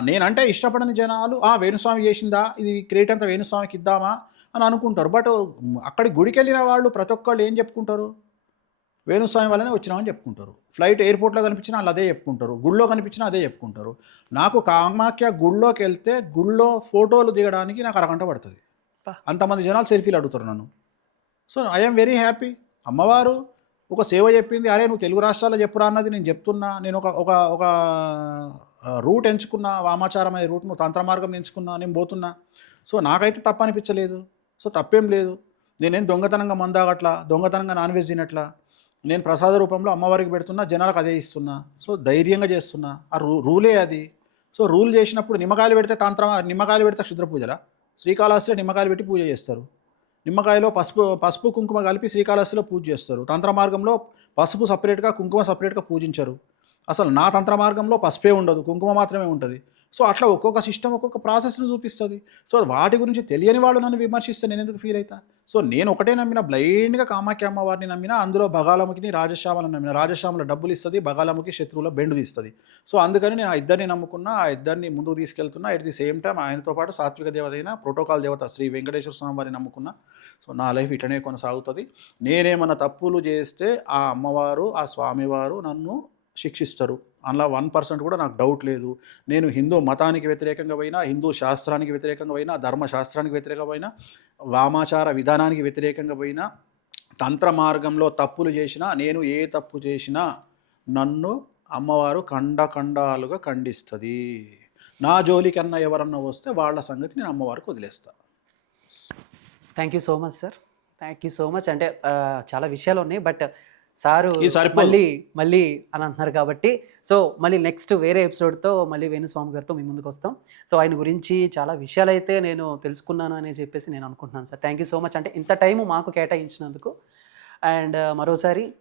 నేనంటే ఇష్టపడని జనాలు వేణుస్వామి చేసిందా, ఇది క్రెడిట్ అంతా వేణుస్వామికి ఇద్దామా అని అనుకుంటారు. బట్ అక్కడి గుడికి వెళ్ళిన వాళ్ళు ప్రతి ఒక్కళ్ళు ఏం చెప్పుకుంటారు? వేణుస్వామి వల్లనే వచ్చినామని చెప్పుకుంటారు. ఫ్లైట్ ఎయిర్పోర్ట్లో కనిపించినా వాళ్ళు అదే చెప్పుకుంటారు, గుళ్ళో కనిపించినా అదే చెప్పుకుంటారు. నాకు కామాఖ్య గుళ్ళోకి వెళ్తే గుళ్ళో ఫోటోలు దిగడానికి నాకు అరగంట పడుతుంది. అంతమంది జనాలు సెల్ఫీలు అడుగుతారు నన్ను. So I'm very happy. అమ్మవారు ఒక సేవ చెప్పింది, అరే నువ్వు తెలుగు రాష్ట్రాల్లో చెప్పురా అన్నది నేను చెప్తున్నా. నేను ఒక రూట్ ఎంచుకున్నా, వామాచారం అనే రూట్, నువ్వు తంత్ర మార్గం ఎంచుకున్నా, నేను పోతున్నా. సో నాకైతే తప్పు అనిపించలేదు. సో తప్పేం లేదు. నేనేం దొంగతనంగా మందాగట్లా, దొంగతనంగా నాన్ వెజ్ తినట్లా. నేను ప్రసాద రూపంలో అమ్మవారికి పెడుతున్నా, జనాలకు అదే ఇస్తున్నా. సో ధైర్యంగా చేస్తున్నా. ఆ రూలే అది. సో రూల్ చేసినప్పుడు నిమ్మకాయలు పెడితే నిమ్మకాయలు పెడితే క్షుద్ర పూజలా? శ్రీకాళహస్తిలో నిమ్మకాయలు పెట్టి పూజ చేస్తారు. నిమ్మకాయలో పసుపు కుంకుమ కలిపి శ్రీకాళహస్తిలో పూజ చేస్తారు. తంత్ర మార్గంలో పసుపు సపరేట్గా, కుంకుమ సపరేట్గా పూజించరు. అసలు నా తంత్ర మార్గంలో పసుపే ఉండదు, కుంకుమ మాత్రమే ఉంటుంది. సో అట్లా ఒక్కొక్క సిస్టమ్ ఒక్కొక్క ప్రాసెస్ను చూపిస్తుంది. సో వాటి గురించి తెలియని వాళ్ళు నన్ను విమర్శిస్తే నేను ఎందుకు ఫీల్ అవుతా? సో నేను ఒకటే నమ్మిన, బ్లైండ్గా కామాఖ్య అమ్మవారిని నమ్మిన. అందులో బగాలముఖిని, రాజశ్యామలను నమ్మిన. రాజశ్యామల డబ్బులు ఇస్తుంది, బగాలముఖి శత్రువుల బెండు తీస్తుంది. సో అందుకని నేను ఆ ఇద్దరిని నమ్ముకున్నా, ఆ ఇద్దరిని ముందుకు తీసుకెళ్తున్నా. ఎట్ ది సేమ్ టైం ఆయనతో పాటు సాత్విక దేవతైన ప్రోటోకాల్ దేవత శ్రీ వెంకటేశ్వర స్వామి వారిని నమ్ముకున్నా. సో నా లైఫ్ ఇట్లనే కొనసాగుతుంది. నేనేమన్నా తప్పులు చేస్తే ఆ అమ్మవారు, ఆ స్వామివారు నన్ను శిక్షిస్తారు. అందులో 1% కూడా నాకు డౌట్ లేదు. నేను హిందూ మతానికి వ్యతిరేకంగా పోయినా, హిందూ శాస్త్రానికి వ్యతిరేకంగా పోయినా, ధర్మశాస్త్రానికి వ్యతిరేకంగా పోయినా, వామాచార విధానానికి వ్యతిరేకంగా పోయినా, తంత్ర మార్గంలో తప్పులు చేసినా, నేను ఏ తప్పు చేసినా నన్ను అమ్మవారు ఖండాలుగా ఖండిస్తుంది. నా జోలికన్నా ఎవరన్నా వస్తే వాళ్ళ సంగతి నేను అమ్మవారికి వదిలేస్తాను. Thank you so much sir. Thank you so much. అంటే చాలా విషయాలు ఉన్నాయి, బట్ సారు ఈసారి మళ్ళీ అని అంటున్నారు కాబట్టి, సో మళ్ళీ నెక్స్ట్ వేరే ఎపిసోడ్తో మళ్ళీ వేణుస్వామి గారితో మీ ముందుకు వస్తాం. సో ఆయన గురించి చాలా విషయాలు అయితే నేను తెలుసుకున్నాను అని చెప్పేసి నేను అనుకుంటున్నాను sir. Thank you so much. అంటే ఇంత టైం మాకు కేటాయించినందుకు. అండ్ మరోసారి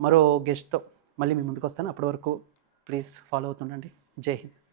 మరో గెస్ట్తో మళ్ళీ మీ ముందుకు వస్తాను. అప్పటి వరకు ప్లీజ్ ఫాలో అవుతుండండి. జై హింద్.